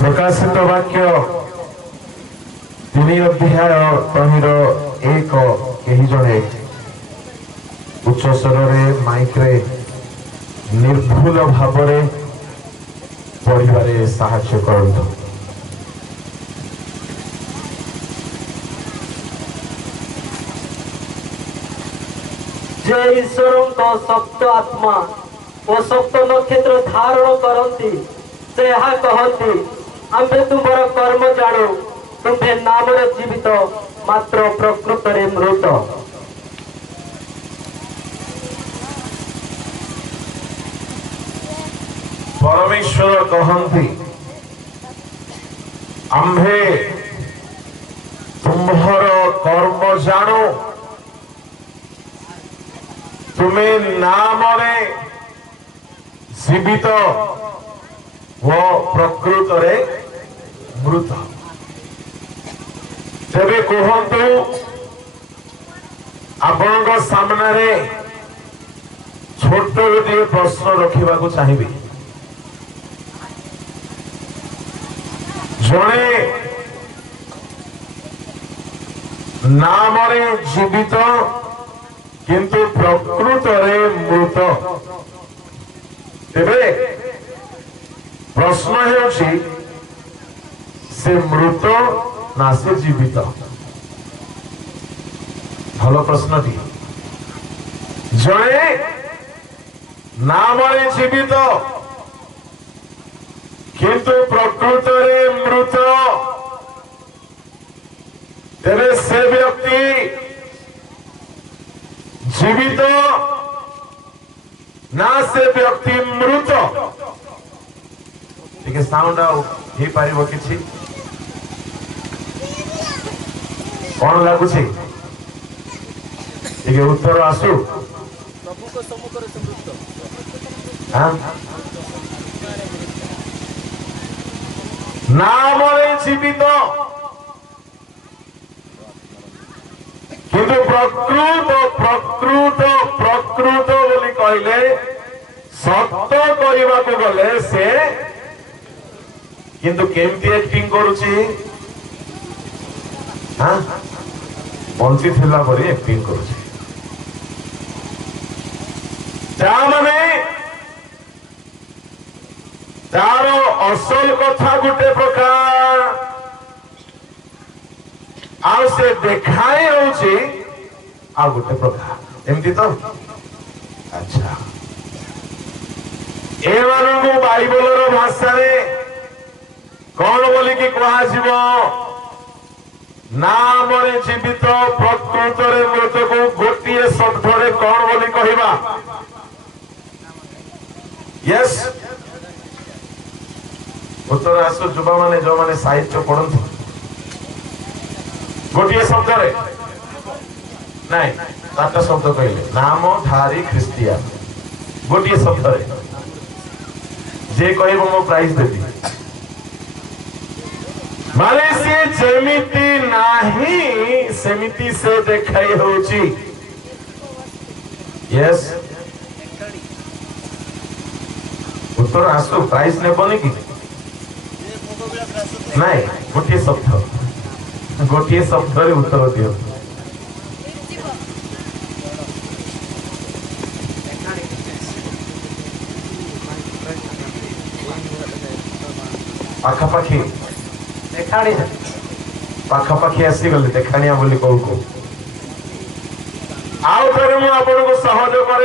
प्रकाशित वाक्य 3 अध्याय 1 कही जड़े उच्च स्वर माइक रे निर्भुल भाव पढ़े साहाय्य करंतु। जे ईश्वर सप्त आत्मा और सप्त नक्षत्र धारण करती से यहाँ कहती आम्भे तुमर कर्म जाणु तुम्भे नाम जीवित मात्र प्रकृत मृत। परमेश्वर कहती आम्भे तुम्हार कर्म जाणु तुम्हें नाम जीवित वो प्रकृत मृत। तेरे कहतु आपण सामने छोट गोटे प्रश्न रखा चाहिए। जड़े नाम जीवित किंतु प्रकृत मृत तेरे प्रश्न है से मृत ना से जीवित। भल प्रश्न टी जड़े नाम जीवित किंतु प्रकृत मृत तेरे से व्यक्ति जीवित ना से व्यक्ति मृत। ठीक है साउंड हो पार कि कौन लगुच उत्तर आसु नाम जीवित किंतु प्रकृत प्रकृत प्रकृत बोली कहले सत्य कहवा को गले से किंतु केमती एक्टिंग करुची बंची थिला परी एक्टिंग करुची। माने तार असल कथा गोटे प्रकार आ से देखाई होची आ गोटे प्रकार एमती तो अच्छा ए मानू बाइबल भाषा कौन बोली कि कह नाम जीवित प्रकृत मृत को गोटे शब्द कौन बोली कहवा। यस उत्तर आसो युवा माने जो माने साहित्य पढ़ती गोटे शब्द नहीं 4टा शब्द कहले नाम धारी ख्रिस्टियान गोटे शब्द जे कह मो प्राइज देती माने सी जेमिति नाही सेमिति से देखाई होची। यस उत्तर आसु प्राइज ने बने कि नहीं गोटे शब्द रे उत्तर दियो। पाखापाखि पाखापाखि आसीगले देखाणिया बोली कहू को आउ थे मुझे आपको सहज कर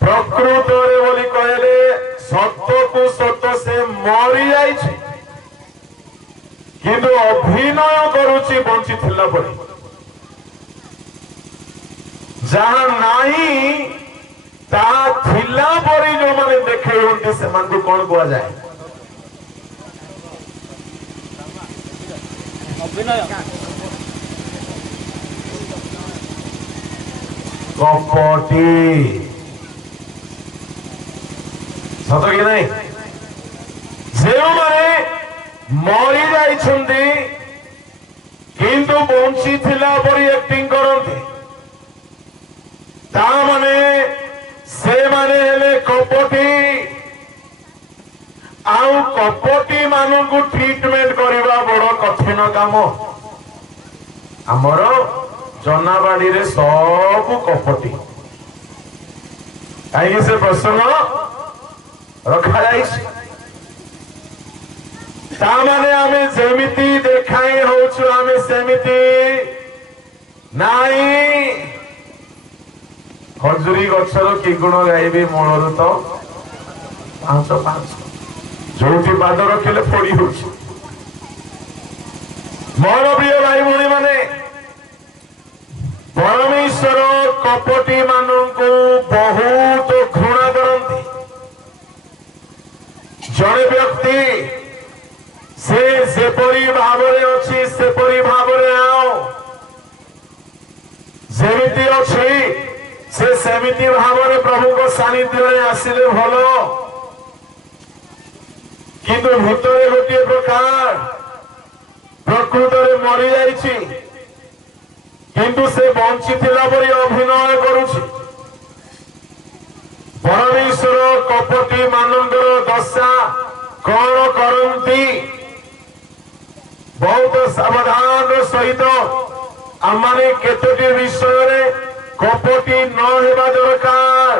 प्रकृत बोली कहले सत्य को सत्य से मरी जाए किंतु अभिनय करुची बंची थिला परी जहां नहीं ता थिला परी जो माने देखे होंगे से मान को कौन कहा जाए कपटी सत कि नहीं जो माने मरी जाइछंती किंतु बंची थिला परी एक्टिंग करंती ता माने से माने हेले कपटी कपटी मानू ट्रिटमेंट करवा बड़ कठिन काम आमर जनाबाड़ी रे सब कपटी कहीं से प्रश्न रखा तामाने आमे जेमिति देखाई होछु आमे सेमिति नाई खजुरी गछर कि गुण गाइबे मूलर तो 500 जोटी पाद रखिले फोड़ी होछि मोर प्रिय भाई भणी माने परमेश्वर कपटी मानू बहुत घृणा करती जड़े व्यक्ति से सेपरी भावरे अच्छी सेपरी भावरे आओ जेमिति अच्छी से सेमिति भावरे प्रभु को सानिध्य आसिले भलो किंतु भीतरे गोटे प्रकार प्रकृत मरी जाइछि किंतु से बंची थिला परि अभिनय करुछि परमेश्वर कपटी मानकर दशा कौन करती बहुत सावधान सहित आमाने केतोटी विषय कपटी न हेबा दरकार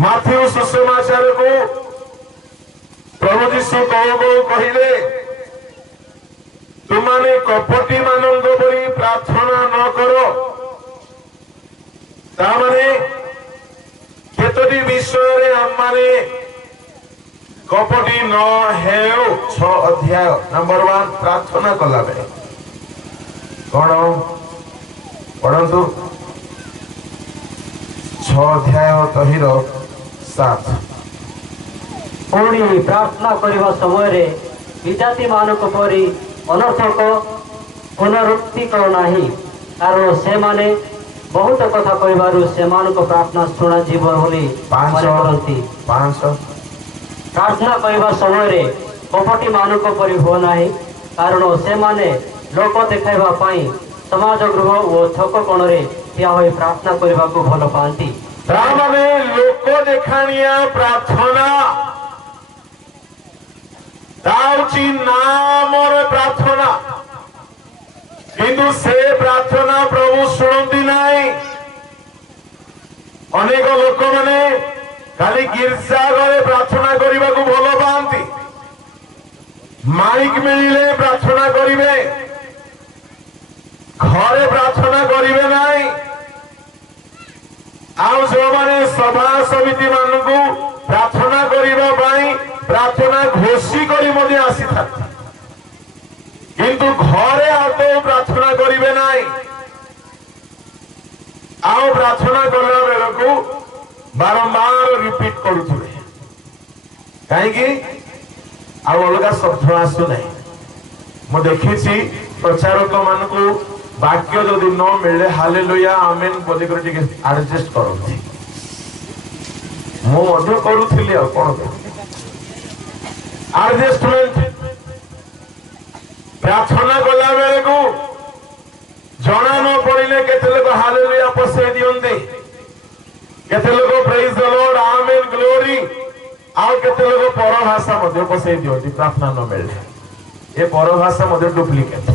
माथ्यू सुसमाचार को प्रभु जीशु कहले तुमाने कपटी मानंद परी प्रार्थना न करो तामाने केतोटी विषय आमाने कपटी न हेउ 6 अध्याय नंबर 1 प्रार्थना कला बेले कौन पढ़ंतु 6 अध्याय तहिर 7 पुणी प्रार्थना करने समय विजाति मानक परी अनर्थक पुनरुक्ति करना कारण से माने बहुत कथा कहबारु से प्रार्थना शुणा जीव बोली करती प्रार्थना करने समय कपटी मानक परी हो ना कारण से माने लोक देखाइबा पाई समाज गृह और छक कोण रे ठिया होई प्रार्थना करने को भल पाती लोक देखाणिया प्रार्थना नामर प्रार्थना किंतु से प्रार्थना प्रभु शुणती नहीं अनेक लोक मैंने खाली गिर्जा घरे प्रार्थना करने को भल पाती माइक मिले प्रार्थना करिवे घरे प्रार्थना करिवे नहीं आउ जो माने सभा समिति मानकु प्रार्थना करिबा पाई प्रार्थना घोषी करी मध्य आसी था किंतु घरे आदौ प्रार्थना करिवे नहीं आउ प्रार्थना करला बेलकु बारंबार रिपीट करुथुबे काहेकि आउ अलगा शब्द आसु नहीं मु देखिछि प्रचारक मानकु वाक्य जदि न मिले हालेलुया आमेन बोली कर टिके एडजस्ट करथि मु मध्य करूथिली आ कोन एडजस्टमेंट प्रार्थना कला बेले को जना न पड़िले केते लोग हालेलुया पसे दियंते केते लोग praise the Lord amen glory आउ केते लोग परभाषा मध्य पसे दियंती प्रार्थना न मिले ए परभाषा मध्य डुप्लिकेट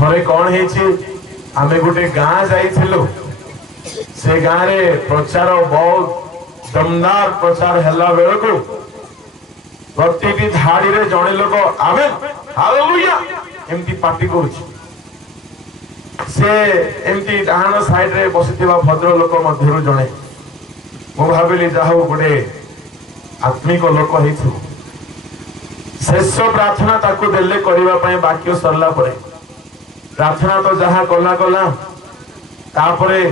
थरे कौन है आमे गोटे गाँ जाइथिलु से गाँ रे प्रचार बहुत दमदार प्रचार हैला बेलको प्रति धाड़ी रे जणे लोक आमेन हालेलुया एमती पार्टी करूछि से एमती डाहाण साइड रे बसिथिबा भद्र लोक मध्यरु जणे मो भाबिली जाहु गोटे आत्मिक लोक हेथु शेष प्रार्थना ताकू देले करबा पय वाक्य सरला परे प्रार्थना तो जहाँ कला कला तापरे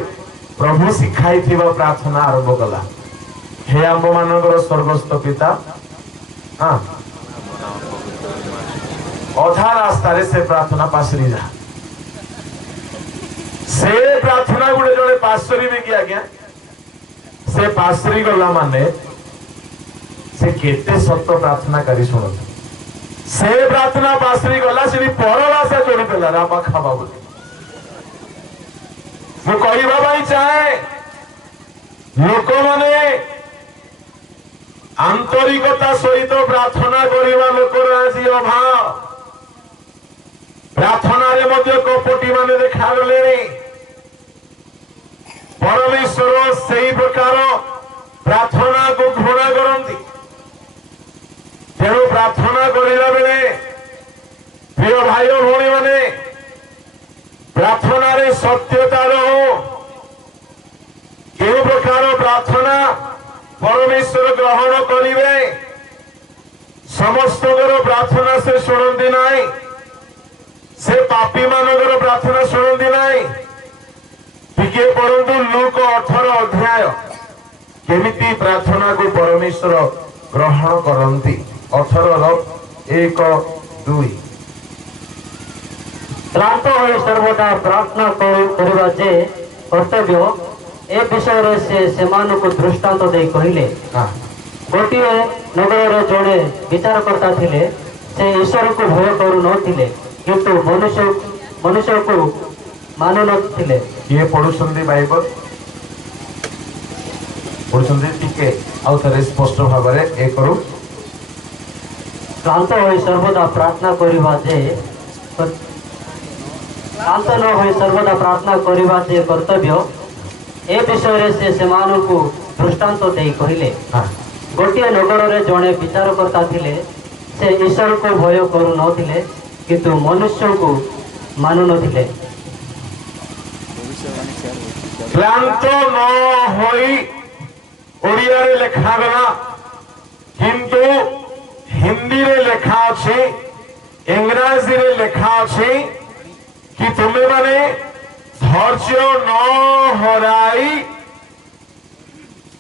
प्रभु शिखाई थिबा प्रार्थना आरंभ कला हे आम मानकर स्वर्गस्थ पिता हाँ अधा रास्ता रे से प्रार्थना पासरी जा से प्रार्थना गुड़े जड़े पासरी में किया गया से पासरी गला माने से केते सत्य प्रार्थना करी सुनो से प्रार्थना पासरी गला से परभाषा जोड़ी देला रामा खावा बोली मु कहबा भाई चाहे लोक माने ଆନ୍ତରିକତା ସହିତ ପ୍ରାର୍ଥନା କରିବା ଲୋକର ଆଜି ଅଭାବ। ପ୍ରାର୍ଥନାରେ ମଧ୍ୟ କପଟି ମାନେ ଦେଖାଗଲେଣି। ପରମେଶ୍ୱର ସେହି ପ୍ରକାର ପ୍ରାର୍ଥନାକୁ ଘୃଣା କରନ୍ତି। ତେଣୁ ପ୍ରାର୍ଥନା କରିଲା ବେଳେ ପ୍ରିୟ ଭାଇ ଓ ଭଉଣୀ ମାନେ ପ୍ରାର୍ଥନାରେ ସତ୍ୟତା ରହୁ। କେଉଁ ପ୍ରକାର ପ୍ରାର୍ଥନା ପରମେଶ୍ୱର ଗ୍ରହଣ କରିବେ? ସମସ୍ତଙ୍କର ପ୍ରାର୍ଥନା ସେ ଶୁଣନ୍ତି ନାହିଁ। ସେ ପାପୀ ମାନଙ୍କର ପ୍ରାର୍ଥନା ଶୁଣନ୍ତି ନାହିଁ। ଟିକେ ପଢନ୍ତୁ ଲୁକ 18 ଅଧ୍ୟାୟ କେମିତି ପ୍ରାର୍ଥନାକୁ ପରମେଶ୍ୱର ଗ୍ରହଣ କରନ୍ତି। 18:1-2। କ୍ଲାନ୍ତ ହୋଇ ସର୍ବଦା ପ୍ରାର୍ଥନା କରିବା ଯେ କର୍ତ୍ତବ୍ୟ, ଏ ବିଷୟରେ ସେ ସେମାନଙ୍କୁ ଦୃଷ୍ଟାନ୍ତ ଦେଇ କହିଲେ। ଗୋଟିଏ ନଗରରେ ଜଣେ ବିଚାରକର୍ତ୍ତା ଥିଲେ। ସେ ଈଶ୍ୱରକୁ ଭୟ କରୁନଥିଲେ, କିନ୍ତୁ ମନୁଷ୍ୟକୁ ମାନୁନଥିଲେ। କିଏ ପଢୁଛନ୍ତି ବାଇବଲ? ପଢୁଛନ୍ତି ଟିକେ ଆଉ ଥରେ ସ୍ପଷ୍ଟ ଭାବରେ ଏ କରୁ। କ୍ଲାନ୍ତ ହୋଇ ସର୍ବଦା ପ୍ରାର୍ଥନା କରିବା ଯେ କ୍ଲାନ୍ତ ନ ହୋଇ ସର୍ବଦା ପ୍ରାର୍ଥନା କରିବା ଯେ କର୍ତ୍ତବ୍ୟ, ଏ ବିଷୟରେ ସେ ସେମାନଙ୍କୁ ଦୃଷ୍ଟାନ୍ତ ଦେଇ କହିଲେ। ଗୋଟିଏ ନଗରରେ ଜଣେ ବିଚାରକର୍ତ୍ତା ଥିଲେ। ସେ ଈଶ୍ୱରକୁ ଭୟ କରୁନଥିଲେ, କିନ୍ତୁ ମନୁଷ୍ୟଙ୍କୁ ମାନୁନଥିଲେ। କ୍ଲାନ୍ତ ନ ହୋଇ ଓଡ଼ିଆରେ ଲେଖାଗଲା, କିନ୍ତୁ ହିନ୍ଦୀରେ ଲେଖା ଅଛି, ଇଂରାଜୀରେ ଲେଖା ଅଛି କି ତୁମେ ମାନେ ଧୈର୍ଯ୍ୟ ନ ହରାଇ।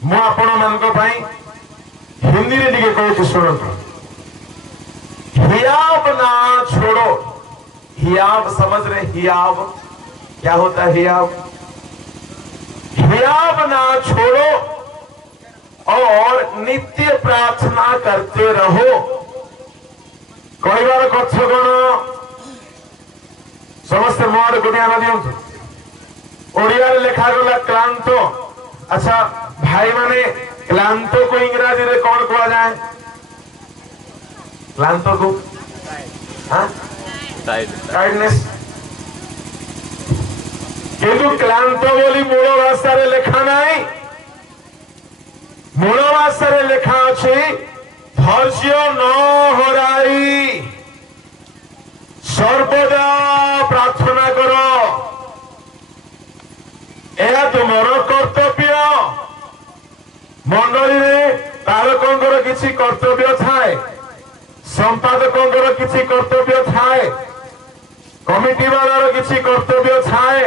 ମୁଁ ଆପଣ ମାନଙ୍କ ପାଇଁ ହିନ୍ଦୀରେ ଟିକେ କହୁଛି ଶୁଣନ୍ତୁ। हियाब ना छोड़ो। हियाब समझ रहे? हियाब क्या होता है? हियाब हियाब ना छोड़ो और नित्य प्रार्थना करते रहो। कहबार कथ कौन? समस्त मोर को ध्यान दियंतु। ओडिया लेखा गला क्लांत। अच्छा भाई माने क्लांत को इंग्राजी रे कौन कहा जाए? क्लांत को टाइडनेस। किंतु क्लांत बोली मूल भाषा रे लेखा नहीं। मूल भाषा रे लेखा अछि धैर्य न हराई सर्वदा प्रार्थना करो। यह तुमर कर्तव्य। मंडली में पालकों किसी कर्तव्य थाए, संपादकों किसी कर्तव्य थाए, कमिटी वालार किसी कर्तव्य थाए,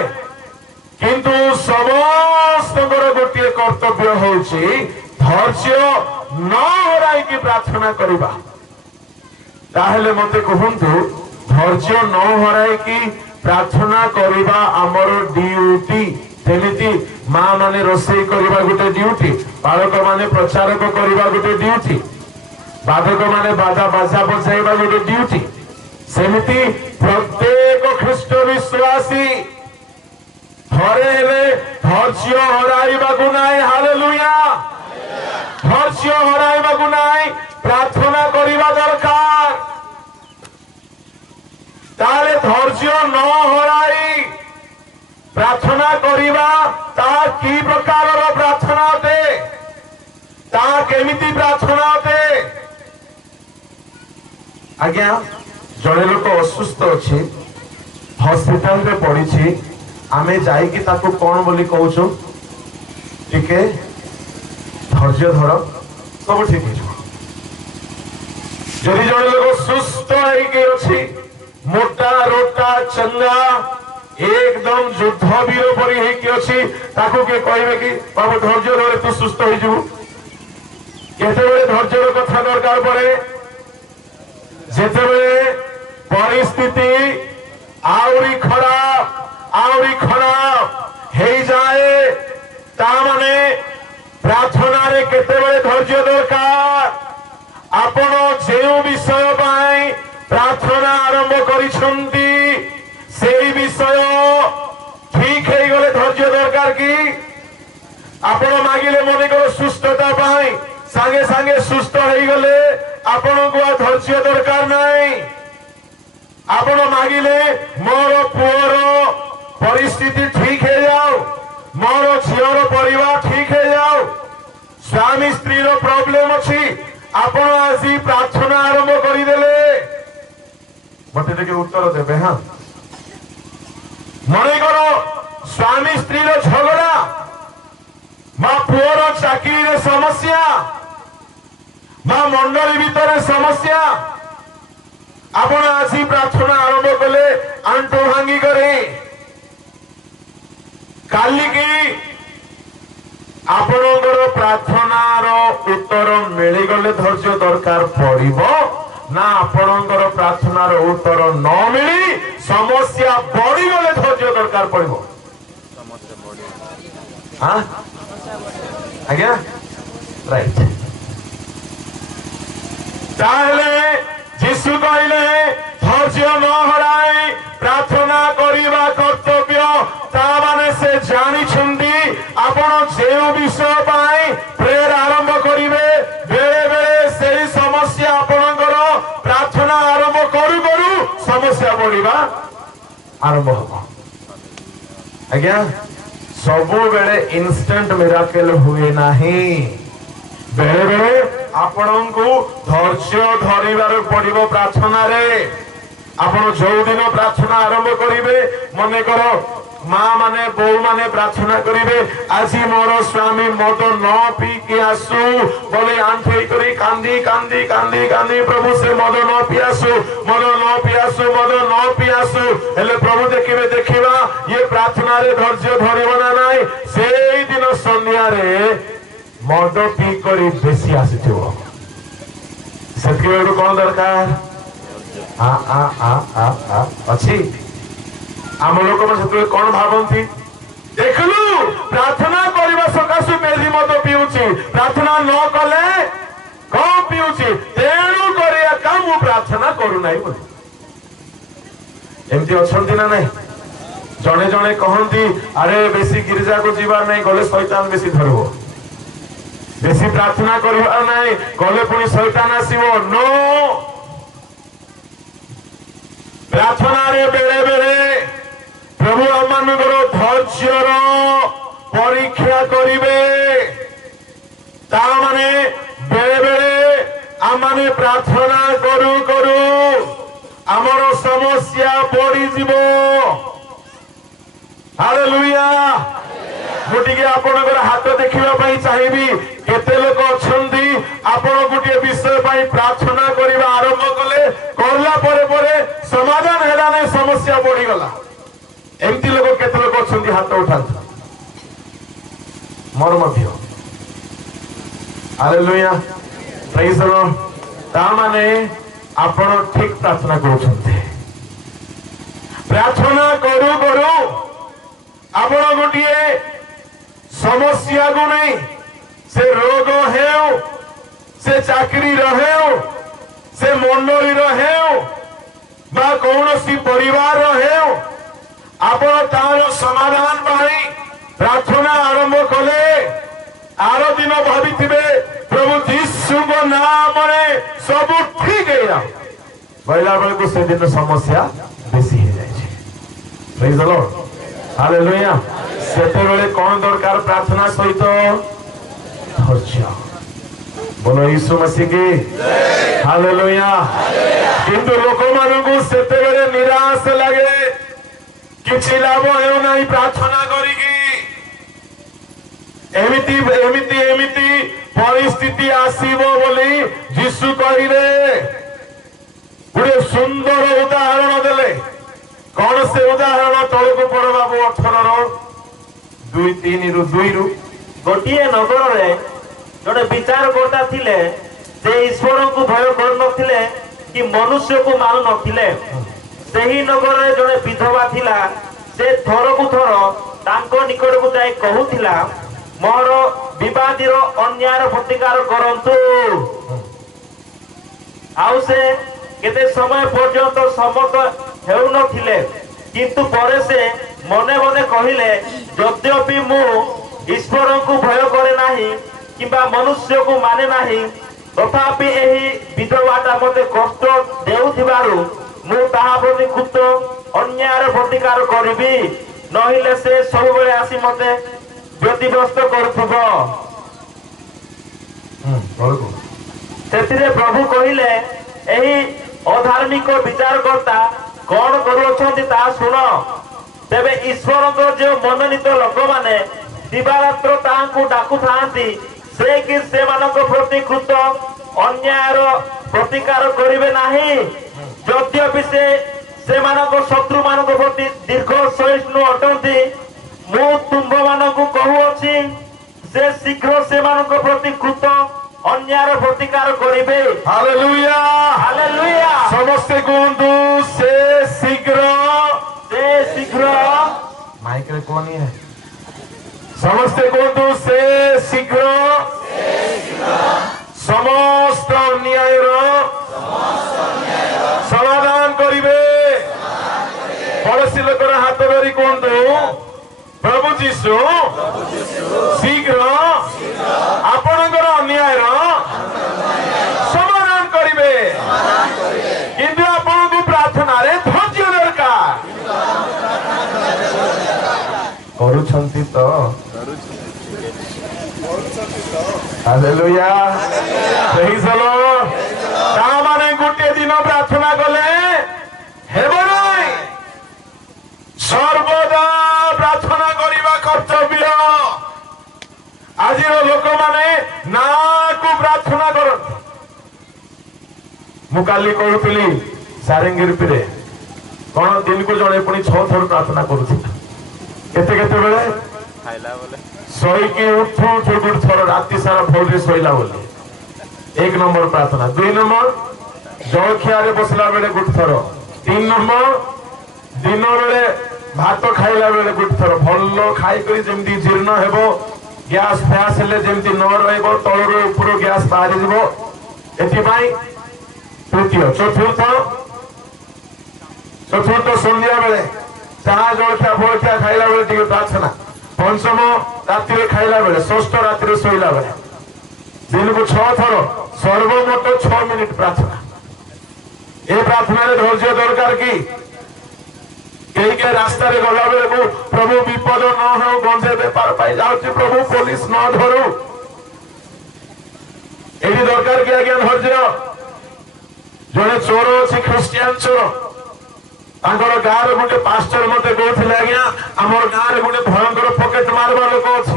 किंतु समस्त गोटे कर्तव्य होची धैर्य न हराई की प्रार्थना करिबा। ताहेले मते कहंतु धैर्य न हराई की प्रार्थना करिबा हमर ड्यूटी। जेमिति मां माने रोषेई करिबा गोटे ड्यूटी, बालक माने प्रचारक करिबा गोटे ड्यूटी, बाधक माने बाजा बाजा बजाइबा गोटे ड्यूटी, सेमिति प्रत्येक ख्रीष्ट विश्वासी थरे हेले धैर्य हराइबाकु नाई। हालेलुया। धैर्य हराइबाकु नाई, प्रार्थना करिबा दरकार। ताले धैर्य न हराई प्रार्थना करिबा ता की प्रकारर प्रार्थना अटे? ता केमिति प्रार्थना अटे? आज्ञा जड़े लोक असुस्थ अच्छे, हॉस्पिटल रे पड़ी, आमे जाइकी ताकू कौन बोली कहूँ? टिके धैर्य धर, सब ठीक है। जदि जड़े लोक सुस्थ अच्छी, मोटा रोटा चंगा एकदम युद्ध वीर परी अच्छी, ताकू के कहे कि बाबू धैर्य धरे तू सुस्थ हो जाऊ। केतेबेले धैर्यर कथा दरकार पड़े जेतेबेले परिस्थिति आउरी खराब हे जाए, ता माने प्रार्थना रे केतेबेले धैर्य दरकार। आपण जे विषय पाई प्रार्थना आरंभ करिसंती सेही विषय ठीक है गले धैर्य दरकार की? आपण मागिले मन कर सुस्थता पाई सागे सागे सुस्थ हो गले आपण को धैर्य दरकार नहीं आपण मागिले मोर पुअर परिस्थिति ठीक है जाओ मोर झीर परिवार ठीक है जाओ स्वामी स्त्री रो प्रॉब्लम अच्छी आपण आसी प्रार्थना आरंभ करदेले मत टे उत्तर देवे हाँ मन करो स्वामी स्त्री रो झगड़ा माँ पुअर चाकरी समस्या माँ मंडली भितर समस्या आपण आसी प्रार्थना आरंभ कले आंटो भांगी करे काली की आपणकर प्रार्थनार उत्तर मिलीगले धैर्य दरकार पड़िबो ना आपणकर प्रार्थनार उत्तर न मिली समस्या बढ़ीगले धैर्य दरकार पड़िबो हाँ आज्ञा राइट ताहले जीशु कहले धैर्य न हराई प्रार्थना करिबा कर्तव्य ता माने से जानी छुंदी आपण जे विषय पाई प्रेयर आरंभ करिवे बेले बेले सेही समस्या आपणकर प्रार्थना आरंभ करू करू समस्या बढ़िबा आरंभ हो आज्ञा सबु बेले इंस्टेंट मिराकल हुए नाही बेले बेले आपण को धैर्य धरिबार पड़िबो प्रार्थना रे आपण जो दिन प्रार्थना आरंभ करिवे मने करो माँ माने बो माने प्रार्थना करिवे आज मोर स्वामी मद न पी के आसु बोले आंठे करी कांदी कांदी कांदी कांदी प्रभु से मद न पियासु मद न पियासु मद न पियासु हेले प्रभु देखिबे देखिबा ये प्रार्थना रे धैर्य धरिबो ना नाही सेई दिन संध्या रे मद पी करी बेसी आसीथिबो सेतके कोन दरकार अच्छी आम लोक से कौन भावती देखलु प्रार्थना करने सकाशु बेसी मत पीऊची प्रार्थना न कले कौन पीऊची तेणु करिया मु प्रार्थना करूना एमती अच्छा ना नहीं जड़े जड़े कहती अरे बेसी गिरिजा को जीवार नहीं गले शैतान बेसी धरब बेसी प्रार्थना करवार नहीं गले पुणी शैतान आसो नो प्रार्थना रे बेले बेले प्रभु आमनकर धैर्यर परीक्षा करिवे ता माने बेले बेले आमने प्रार्थना करू करू आमर समस्या बढ़ी जीवो हालेलुया मुटिके आपनकर हाथ देखिबा पई चाहिबी केते लोक अछंती आपण गुटिए विषय पई प्रार्थना करिबा आरंभ कले करला परे परे समाधान हेला नै समस्या बढ़ी गला एमती लोक केते लोक अछंती हाथ उठांत मोर मध्य हालेलुया प्रेज द लॉर्ड ता माने आपण ठीक प्रार्थना करूछंते प्रार्थना करू करू आपण गुटिए समस्या को नहीं से रोग हेउ से चाकरी रहेउ से मंडली रहेउ बा कौनसी परिवार रहेउ आपण तार समाधान पाई प्रार्थना आरंभ कले आर दिन भाविथिबे प्रभु यीशु को नाम रे सब ठीक है या बैला बेल को से दिन समस्या बेसी हो जाय छै प्रेज द लॉर्ड हालेलुया सेते बेले कौन दरकार प्रार्थना सहित धैर्य बोलो यीशु मसीह की हालेलुया किंतु लोक मानकु सेते बेले निराश लगे किछि लाभ हेउ नाही प्रार्थना करिकी एमिति एमिति एमिति परिस्थिति आसीबो बोली यीशु कहिले गुडे सुंदर उदाहरण देले कौन से उदाहरण तळको पड़ बाबू 18 रो 2-3 रु 2 रु गोटिए नगर रे जड़े विचार करता थिले से ईश्वर को भय कर नथिले कि मनुष्य को मान नथिले सेही नगर रे जड़े विधवा थिला से थर को थर तांको निकट को जाय कहूथिला मोर विवादीर अन्याय प्रतिकार करंतु आउ से केते समय पर्यंत सम्मत हेउ नथिले किंतु परे से मने मने कहिले यद्यपि मु ईश्वर को भय करे नाही किंबा मनुष्य को माने नहीं तथापि एही विधवाटा मते कष्ट देउथिबारु मु ताहा प्रति क्षुब्ध अन्यायर प्रतिकार करिबी नहिले से सब बेले आसी मते व्यतिग्रस्त करुथुबो। सेतिरे प्रभु कहिले एही अधार्मिक विचारकर्ता कौन करुछंती ता सुन तेबे ईश्वर को जो मनोनीत लोक माने दिवारात्र तांकु डाकु थांती से कि से मानक प्रति कृत अन्यायर प्रतिकार करिवे नाही यद्यपि से मानक शत्रु मानक प्रति दीर्घ सहिष्णु अटंती मु तुम्भ मानक कहूअछि से शीघ्र से मानक प्रति कृत अन्यायर प्रतिकार करिवे। हालेलुया हालेलुया समस्त कुंतु से शीघ्र माइक रे कौन है समस्त कुंतु से शीघ्र समस्त अन्यायर समाधान करिवे। पड़ोसी लोकर हाथ धरी कहतु प्रभु जीशु शीघ्र आपणकर अन्यायर समाधान करिवे किंतु आपन को प्रार्थना रे धैर्य दरकार करूछंती तो हालेलुया प्रेज द लॉर्ड ता माने गुटे दिन प्रार्थना कले हेबो नै सर्वदा प्रार्थना करिबा कर्तव्य। आजिर लोक माने ना को प्रार्थना करत मु काली कहूली सारेंगिरपी कौन दिन को जड़े पुणी 6 थर प्रार्थना करुछ केते केते बेले खाइला बोले सोईकी उठू उठू गुड थर राति सारा भोरे सोइला बोले 1 नंबर प्रार्थना। 2 नंबर जलखिया रे बसला बेले गुड थर। 3 नंबर दिन बेले भात खाइला बेले गुड थर भल्लो खाई करी जेमती जीर्ण हेबो गैस फैस हेले जेमती न रहइबो तळरो ऊपर गैस बाहरी जिवो एथि भाई तृतीय। चतुर्थ संध्या बेले चाहा जलखिया फलखिया खाइला बेले टिके प्रार्थना। पंचम राति खाइला बेले षष्ठ राति शोला बेले दिन को 6 थर सर्वमोट 6 मिनिट प्रार्थना। ए प्रार्थना रे धैर्य दरकार की कई के रास्ता रे गला बेले को प्रभु विपद न हो गंजे बेपार पाई जाउची प्रभु पुलिस न धरू एही दरकार की आज्ञा धैर्य। जड़े चोर अच्छी ख्रिस्टियान चोर तांकर गाँव रे गोटे पास्टर मते कहथिले आज्ञा हमर गाँव रे गोटे भयंकर पॉकेट मारवा लोक अछि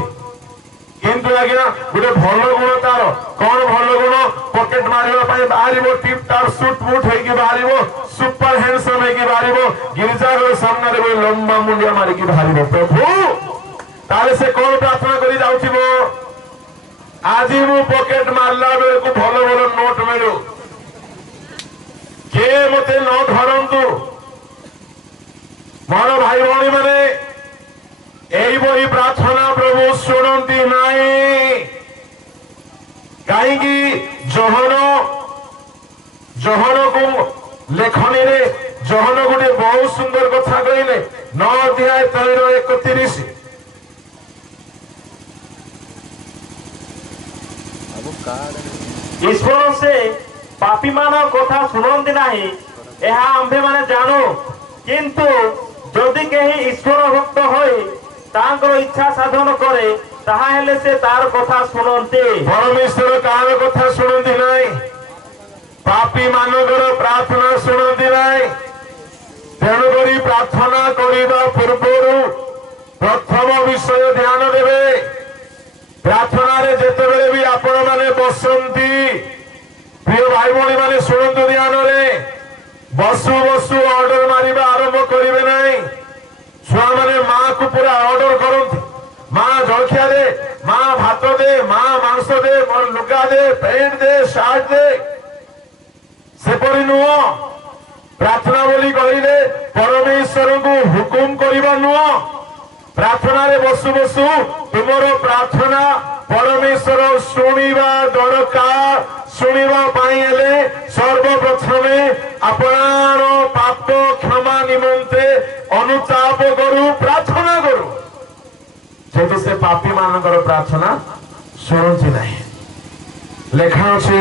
किंतु आज्ञा गोटे भल गुण तार कौन भल गुण पॉकेट मारिबा पई बाहरिबो टिप टाप सूट बूट हेकी बाहरिबो सुपर हैंडसम हेकी बाहरिबो गिरजा रो सामने रे कोई लंबा मुंडिया मारी की बाहरिबो प्रभु ताले से कौन प्रार्थना करी जाउथिबो आजि मु पॉकेट मारला बेले को भल भल नोट मिलु के मते न धरंतु मोर भाई भौणी माने एई बही प्रार्थना प्रभु शुणती नाई कहीं जहन को लेखनी रे जहन गोटे बहुत सुंदर कथा कहले 9 अध्याय 13-31 ईश्वर से पापी मान कथा शुणती नहीं यह आंभे माने जानू किंतु जदि कहीं ईश्वर भक्त होई तांकर इच्छा साधन करे ताहा हेले से तार कथा शुणते। परमेश्वर कार कथा शुणती नहीं पापी मानकर प्रार्थना शुणती नहीं तेणुक प्रार्थना करने पूर्व प्रथम विषय ध्यान देवे प्रार्थना रे जेते बेले भी आपण माने बसंती प्रिय भाई भौणी माने शुणतु ध्यान रे बसु बसु ऑर्डर मारिबा आरंभ करिवे नहीं छुआ माने मां को पूरा ऑर्डर करंती मां जलखिया दे मां भात दे मां मांस दे मोर लुगा दे पैंट दे शर्ट दे सेपरी नुह प्रार्थना बोली कहले परमेश्वर को हुकुम करिबा नुह प्रार्थना रे बसु बसु तुमरो प्रार्थना परमेश्वर शुणिबा दरकार शुणिबा पाई हेले सर्वप्रथमे आपणार पाप क्षमा निमंते अनुताप करू प्रार्थना करू जेतु से पापी मानकर प्रार्थना ଶୁଣନ୍ତି ନାହିଁ। ଲେଖା ଅଛି,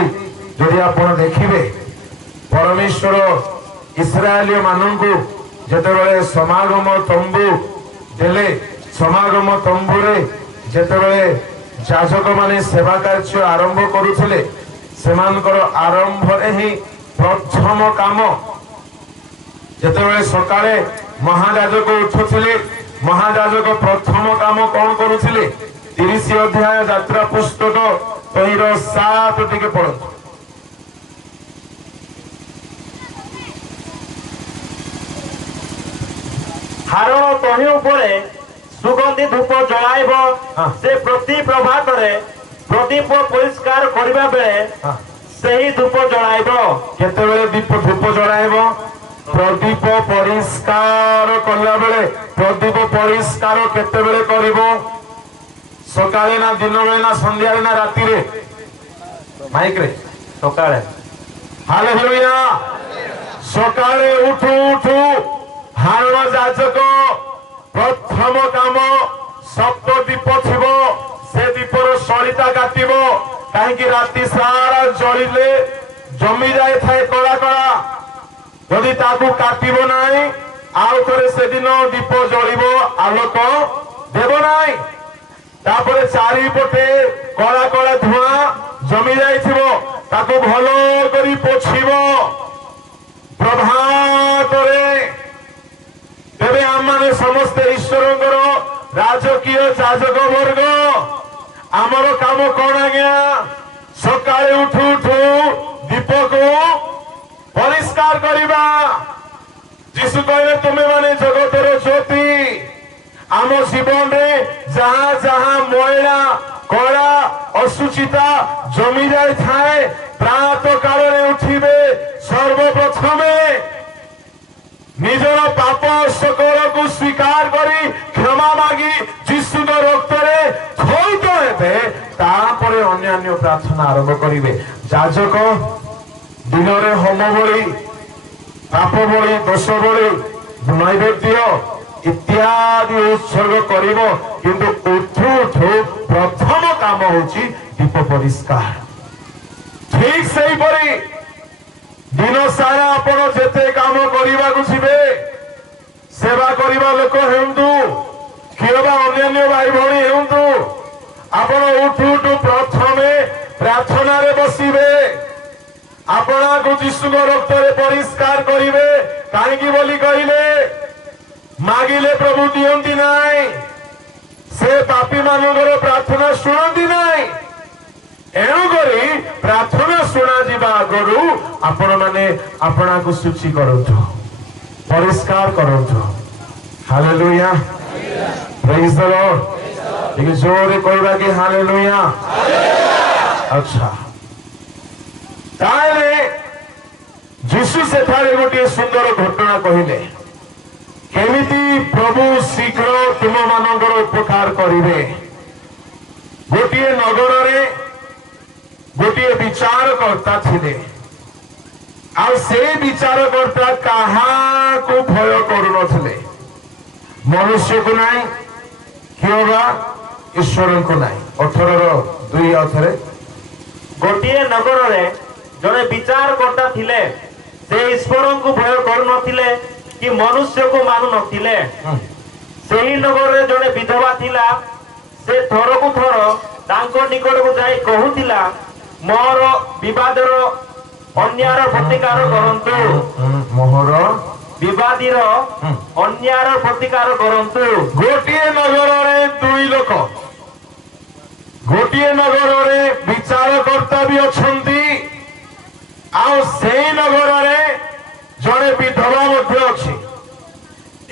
ଯଦି ଆପଣ ଦେଖିବେ ପରମେଶ୍ୱର ଇସ୍ରାଏଲୀୟ ମାନଙ୍କୁ ଯେତେବେଳେ ସମାଗମ ତମ୍ବୁ ଦେଲେ, ସମାଗମ ତମ୍ବୁରେ ଯେତେବେଳେ ଯାଜକ ମାନେ ସେବା କାର୍ଯ୍ୟ ଆରମ୍ଭ କରୁଥିଲେ, ସେମାନଙ୍କର ଆରମ୍ଭରେ ହିଁ ପ୍ରଥମ କାମ, ଯେତେବେଳେ ସକାଳେ ମହାଯାଜକ ଉଠୁଥିଲେ, ମହାଯାଜକ ପ୍ରଥମ କାମ କଣ କରୁଥିଲେ? 30 ଅଧ୍ୟାୟ ଯାତ୍ରା ପୁସ୍ତକ ତହିଁର 7 ଟିକେ ପଢନ୍ତୁ। ହାରଣ ତହିଁ ଉପରେ ସୁଗନ୍ଧି ଧୂପ ଜଳାଇବ। ହଁ। ସେ ପ୍ରତି ପ୍ରଭାତରେ ପ୍ରଦୀପ ପରିଷ୍କାର କରିବା ବେଳେ ହଁ। ସେହି ଧୂପ ଜଳାଇବ। କେତେବେଳେ ଧୂପ ଜଳାଇବ? ପ୍ରଦୀପ ପରିଷ୍କାର କଲା ବେଳେ। ପ୍ରଦୀପ ପରିଷ୍କାର କେତେବେଳେ କରିବ? ସକାଳେ ନା ଦିନବେଳେ ନା ସନ୍ଧ୍ୟାରେ ନା ରାତିରେ? ମାଇକରେ ସକାଳେ। ହାଲେଲୁୟା। ସକାଳେ ଉଠୁ ଉଠୁ ହାରଣ ଯାଜକ ପ୍ରଥମ କାମ, ସପ୍ତ ଦୀପ ଥିବ, ସେ ଦୀପର ସଳିତା କାଟିବ। କାହିଁକି? ରାତି ସାରା ଜଳିଲେ ଜମି ଯାଇଥାଏ କଳା କଳା। ଯଦି ତାକୁ କାଟିବ ନାହିଁ, ଆଉ ଥରେ ସେଦିନ ଦୀପ ଜଳିବ, ଆଲୋକ ଦେବ ନାହିଁ। ତାପରେ ଚାରିପଟେ କଳା କଳା ଧୂଆଁ ଜମି ଯାଇଥିବ, ତାକୁ ଭଲ କରି ପୋଛିବ ପ୍ରଭାତରେ। ତେବେ ଆମମାନେ ସମସ୍ତେ ଈଶ୍ୱରଙ୍କର ରାଜକୀୟ ଯାଜକ ବର୍ଗ। ଆମର କାମ କଣ ଆଜ୍ଞା? ସକାଳେ ଉଠୁ ଉଠୁ ଦୀପକୁ ପରିଷ୍କାର କରିବା। ଯୀଶୁ କହିଲେ, ତୁମେ ମାନେ ଜଗତର ଜ୍ୟୋତି। ଆମ ଜୀବନରେ ଯାହା ଯାହା ମଇଳା କଳା ଅସୁଚିତା ଜମି ଯାଇଥାଏ, ପ୍ରାତଃ କାଳରେ ଉଠିବେ ସର୍ବପ୍ରଥମେ ନିଜର ପାପ ସକଳକୁ ସ୍ୱୀକାର କରି କ୍ଷମା ମାଗି ଯୀଶୁଙ୍କ ରକ୍ତରେ ଧୌତ ହେବେ। ତାପରେ ଅନ୍ୟାନ୍ୟ ପ୍ରାର୍ଥନା ଆରମ୍ଭ କରିବେ। ଯାଜକ ଦିନରେ ହୋମ ବଳି, ପାପ ବଳି, ଦୋଷ ବଳି, ନୈବେଦ୍ୟ ଇତ୍ୟାଦି ଉତ୍ସର୍ଗ କରିବ, କିନ୍ତୁ ଉଠୁ ଉଠୁ ପ୍ରଥମ କାମ ହଉଛି ଦୀପ ପରିଷ୍କାର। ଠିକ ସେହିପରି ଦିନ ସାରା ଆପଣ ଯେତେ କାମ କରିବାକୁ ଯିବେ, ସେବା କରିବା ଲୋକ ହେଉନ୍ତୁ କିମ୍ବା ଅନ୍ୟାନ୍ୟ ଭାଇ ଭଉଣୀ ହେଉନ୍ତୁ, ଆପଣ ଉଠୁ ଉଠୁ ପ୍ରଥମେ ପ୍ରାର୍ଥନାରେ ବସିବେ। ଆପଣଙ୍କୁ ଯୀଶୁଙ୍କ ରକ୍ତରେ ପରିଷ୍କାର କରିବେ। କାହିଁକି ବୋଲି କହିଲେ, ମାଗିଲେ ପ୍ରଭୁ ଦିଅନ୍ତି ନାହିଁ, ସେ ପାପୀ ମାନଙ୍କର ପ୍ରାର୍ଥନା ଶୁଣନ୍ତି ନାହିଁ। ଏଣୁକରି ପ୍ରାର୍ଥନା ଶୁଣାଯିବା ଆଗରୁ ଆପଣ ମାନେ ଆପଣଙ୍କୁ ଶୁଚି କରନ୍ତୁ, ପରିଷ୍କାର କରନ୍ତୁ। ହାଲେଲୁୟା, ପ୍ରେଜ୍ ଦ ଲର୍ଡ। ଟିକେ ଜୋରରେ କହିବା କି ହାଲେଲୁୟା। ଆଚ୍ଛା, ତାହେଲେ ଯୀଶୁ ସେଠାରେ ଗୋଟିଏ ସୁନ୍ଦର ଘଟଣା କହିଲେ, କେମିତି ପ୍ରଭୁ ଶୀଘ୍ର ତୁମ ମାନଙ୍କର ଉପକାର କରିବେ। ଗୋଟିଏ ନଗରରେ ଗୋଟିଏ ବିଚାରକର୍ତ୍ତା ଥିଲେ, ଆଉ ସେଇ ବିଚାରକର୍ତ୍ତା କାହାକୁ ଭୟ କରୁନଥିଲେ, ମନୁଷ୍ୟକୁ ନାହିଁ କିମ୍ବା ଈଶ୍ୱରଙ୍କୁ ନାହିଁ। 18:2 ଅଥରେ, ଗୋଟିଏ ନଗରରେ ଜଣେ ବିଚାରକର୍ତ୍ତା ଥିଲେ, ସେ ଈଶ୍ୱରଙ୍କୁ ଭୟ କରୁନଥିଲେ କି ମନୁଷ୍ୟକୁ ମାନୁ ନଥିଲେ। ସେହି ନଗରରେ ଜଣେ ବିଧବା ଥିଲା। ସେ ଥରକୁ ଥର ତାଙ୍କ ନିକଟକୁ ଯାଇ କହୁଥିଲା, ମୋର ବିବାଦର ଅନ୍ୟାୟର ପ୍ରତିକାର କରନ୍ତୁ। ମୋହର ବିବାଦୀର ଅନ୍ୟାୟର ପ୍ରତିକାର କରନ୍ତୁ। ଗୋଟିଏ ନଗରରେ ଦୁଇ ଲୋକ, ଗୋଟିଏ ନଗରରେ ବିଚାରକର୍ତ୍ତା ବି ଅଛନ୍ତି, ଆଉ ସେଇ ନଗରରେ ଜଣେ ବିଧବା ମଧ୍ୟ ଅଛି।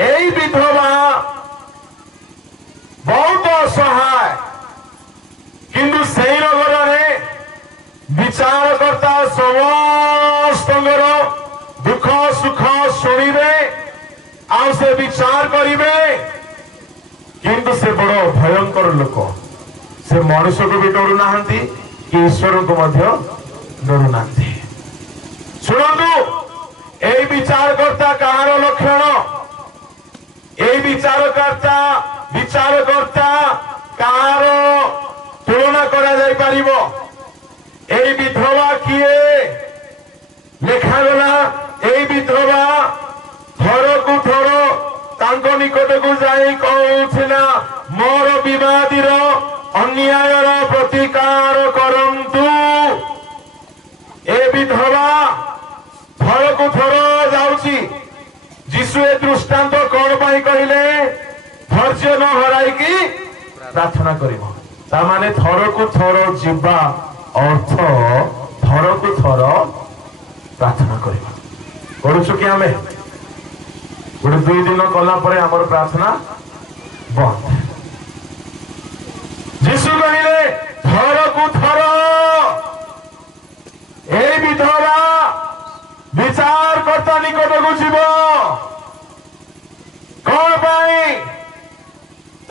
ଏଇ ବିଧବା ବହୁତ ଅସହାୟ, କିନ୍ତୁ ସେଇ ନଗରରେ ବିଚାରକର୍ତ୍ତା ସମସ୍ତଙ୍କର ଦୁଃଖ ସୁଖ ଶୁଣିବେ, ଆଉ ସେ ବିଚାର କରିବେ। କିନ୍ତୁ ସେ ବଡ ଭୟଙ୍କର ଲୋକ, ସେ ମଣିଷକୁ ବି ଡରୁ ନାହାନ୍ତି କି ଈଶ୍ୱରଙ୍କୁ ମଧ୍ୟ ଡରୁ ନାହାନ୍ତି। ଶୁଣନ୍ତୁ, এই বিচারকর্তা কাহার লক্ষণ? এই বিচারকর্তা কাহার তুলনা করা যায় ଧୈର୍ଯ୍ୟ ନ ହରାଇକି ପ୍ରାର୍ଥନା କରିବ। ତାମାନେ ଥରକୁ ଥର ଯିବା ଅର୍ଥ ଥରକୁ ଥର ପ୍ରାର୍ଥନା କରିବା। କରୁଛୁ କି ଆମେ? ଗୋଟେ 2 ଦିନ କଲା ପରେ ଆମର ପ୍ରାର୍ଥନା ବନ୍ଦ। ଯୀଶୁ କହିଲେ ଥରକୁ ଥର এই বিধবা বিচারকর্তা নিকটକୁ ଯିବ। କଣ ପାଇଁ?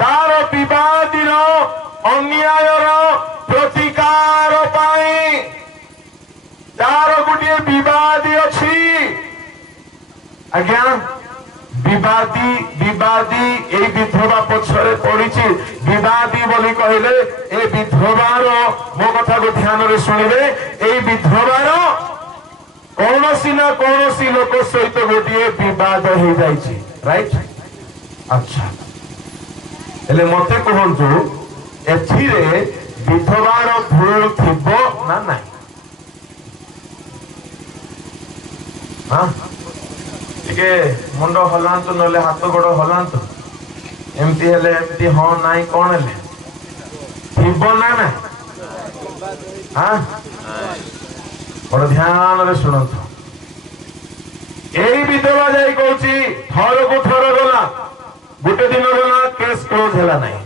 ତାର ବିବାଦୀର ଅନ୍ୟାୟର ପ୍ରତିକାର ପାଇଁ। ତାର ଗୋଟିଏ ବିବାଦୀ ଅଛି। ଆଜ୍ଞା, ବିବାଦୀ এই ବିଧବା ପଛରେ ପଡିଛି। ବିବାଦୀ ବୋଲି କହିଲେ ଏ ବିଧବାର, ମୋ କଥାକୁ ଧ୍ୟାନରେ ଶୁଣିବେ, এই ବିଧବାର କୌଣସି ନା କୌଣସି ଲୋକ ସହିତ ଗୋଟିଏ ବିବାଦ ହେଇଯାଇଛି, ରାଇଟ? ଆଚ୍ଛା, ହେଲେ ମତେ କୁହନ୍ତୁ, ଏଥିରେ ବିଧବାର ଭୁଲ ଥିବ ନା ନାହିଁ? ଟିକେ ମୁଣ୍ଡ ହଲାନ୍ତୁ, ନହେଲେ ହାତ ଗୋଡ ହଲାନ୍ତୁ। ଏମିତି ହେଲେ ଏମିତି ହଁ ନାଇଁ କଣ ହେଲେ ଥିବ ନା ନାଇଁ? ବଡ ଧ୍ୟାନରେ ଶୁଣନ୍ତୁ। ଏଇ ବିଧବା ଯାଇ କହୁଛି ଥରକୁ ଥର ଗଲା, ଗୋଟେ ଦିନ ଗଲା କେସ୍ କ୍ଲୋଜ ହେଲା ନାହିଁ,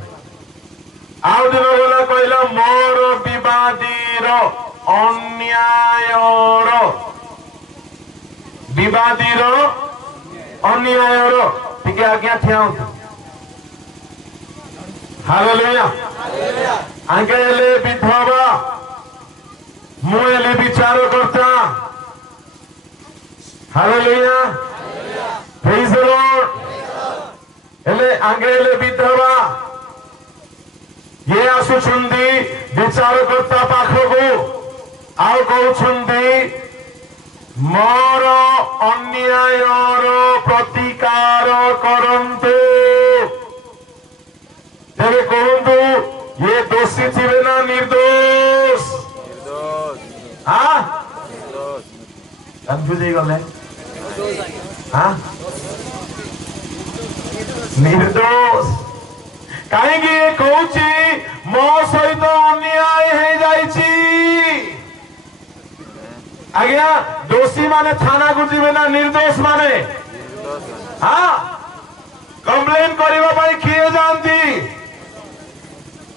ଆଉ ଦିନ ଗଲା କହିଲା ମୋର ବିବାଦୀର ଅନ୍ୟାୟର ଟିକେ ଆଜ୍ଞା ଠିଆ ହୁଅନ୍ତୁ। ହାଲେଲୁୟା। ଆଙ୍କେ ହେଲେ ବିଧବା, ମୁଁ ହେଲେ ବିଚାରକର୍ତ୍ତା। ହାଲେଲୁୟା, ପ୍ରେଜ୍ ଦ ଲର୍ଡ। ହେଲେ ଆଙ୍କେ ହେଲେ ବିଧବା, ଇଏ ଆସୁଛନ୍ତି ବିଚାରକର୍ତ୍ତା ପାଖକୁ, ଆଉ କହୁଛନ୍ତି ମୋର ଅନ୍ୟାୟର ପ୍ରତିକାର କରନ୍ତୁ। ତେବେ କୁହନ୍ତୁ, ଇଏ ଦୋଷୀ ଥିବେ ନା ନିର୍ଦ୍ଦୋଷ? କନଫ୍ୟୁଜ ହେଇଗଲେ? ନିର୍ଦ୍ଦୋଷ। କାହିଁକି ଇଏ କହୁଛି ମୋ ସହିତ ଅନ୍ୟାୟ ହେଇଯାଇଛି? ଆଜ୍ଞା, ଦୋଷୀ ମାନେ ଥାନାକୁ ଯିବେ ନା ନିର୍ଦ୍ଦୋଷ ମାନେ? କମ୍ପ୍ଲେନ କରିବା ପାଇଁ କିଏ ଯାଆନ୍ତି?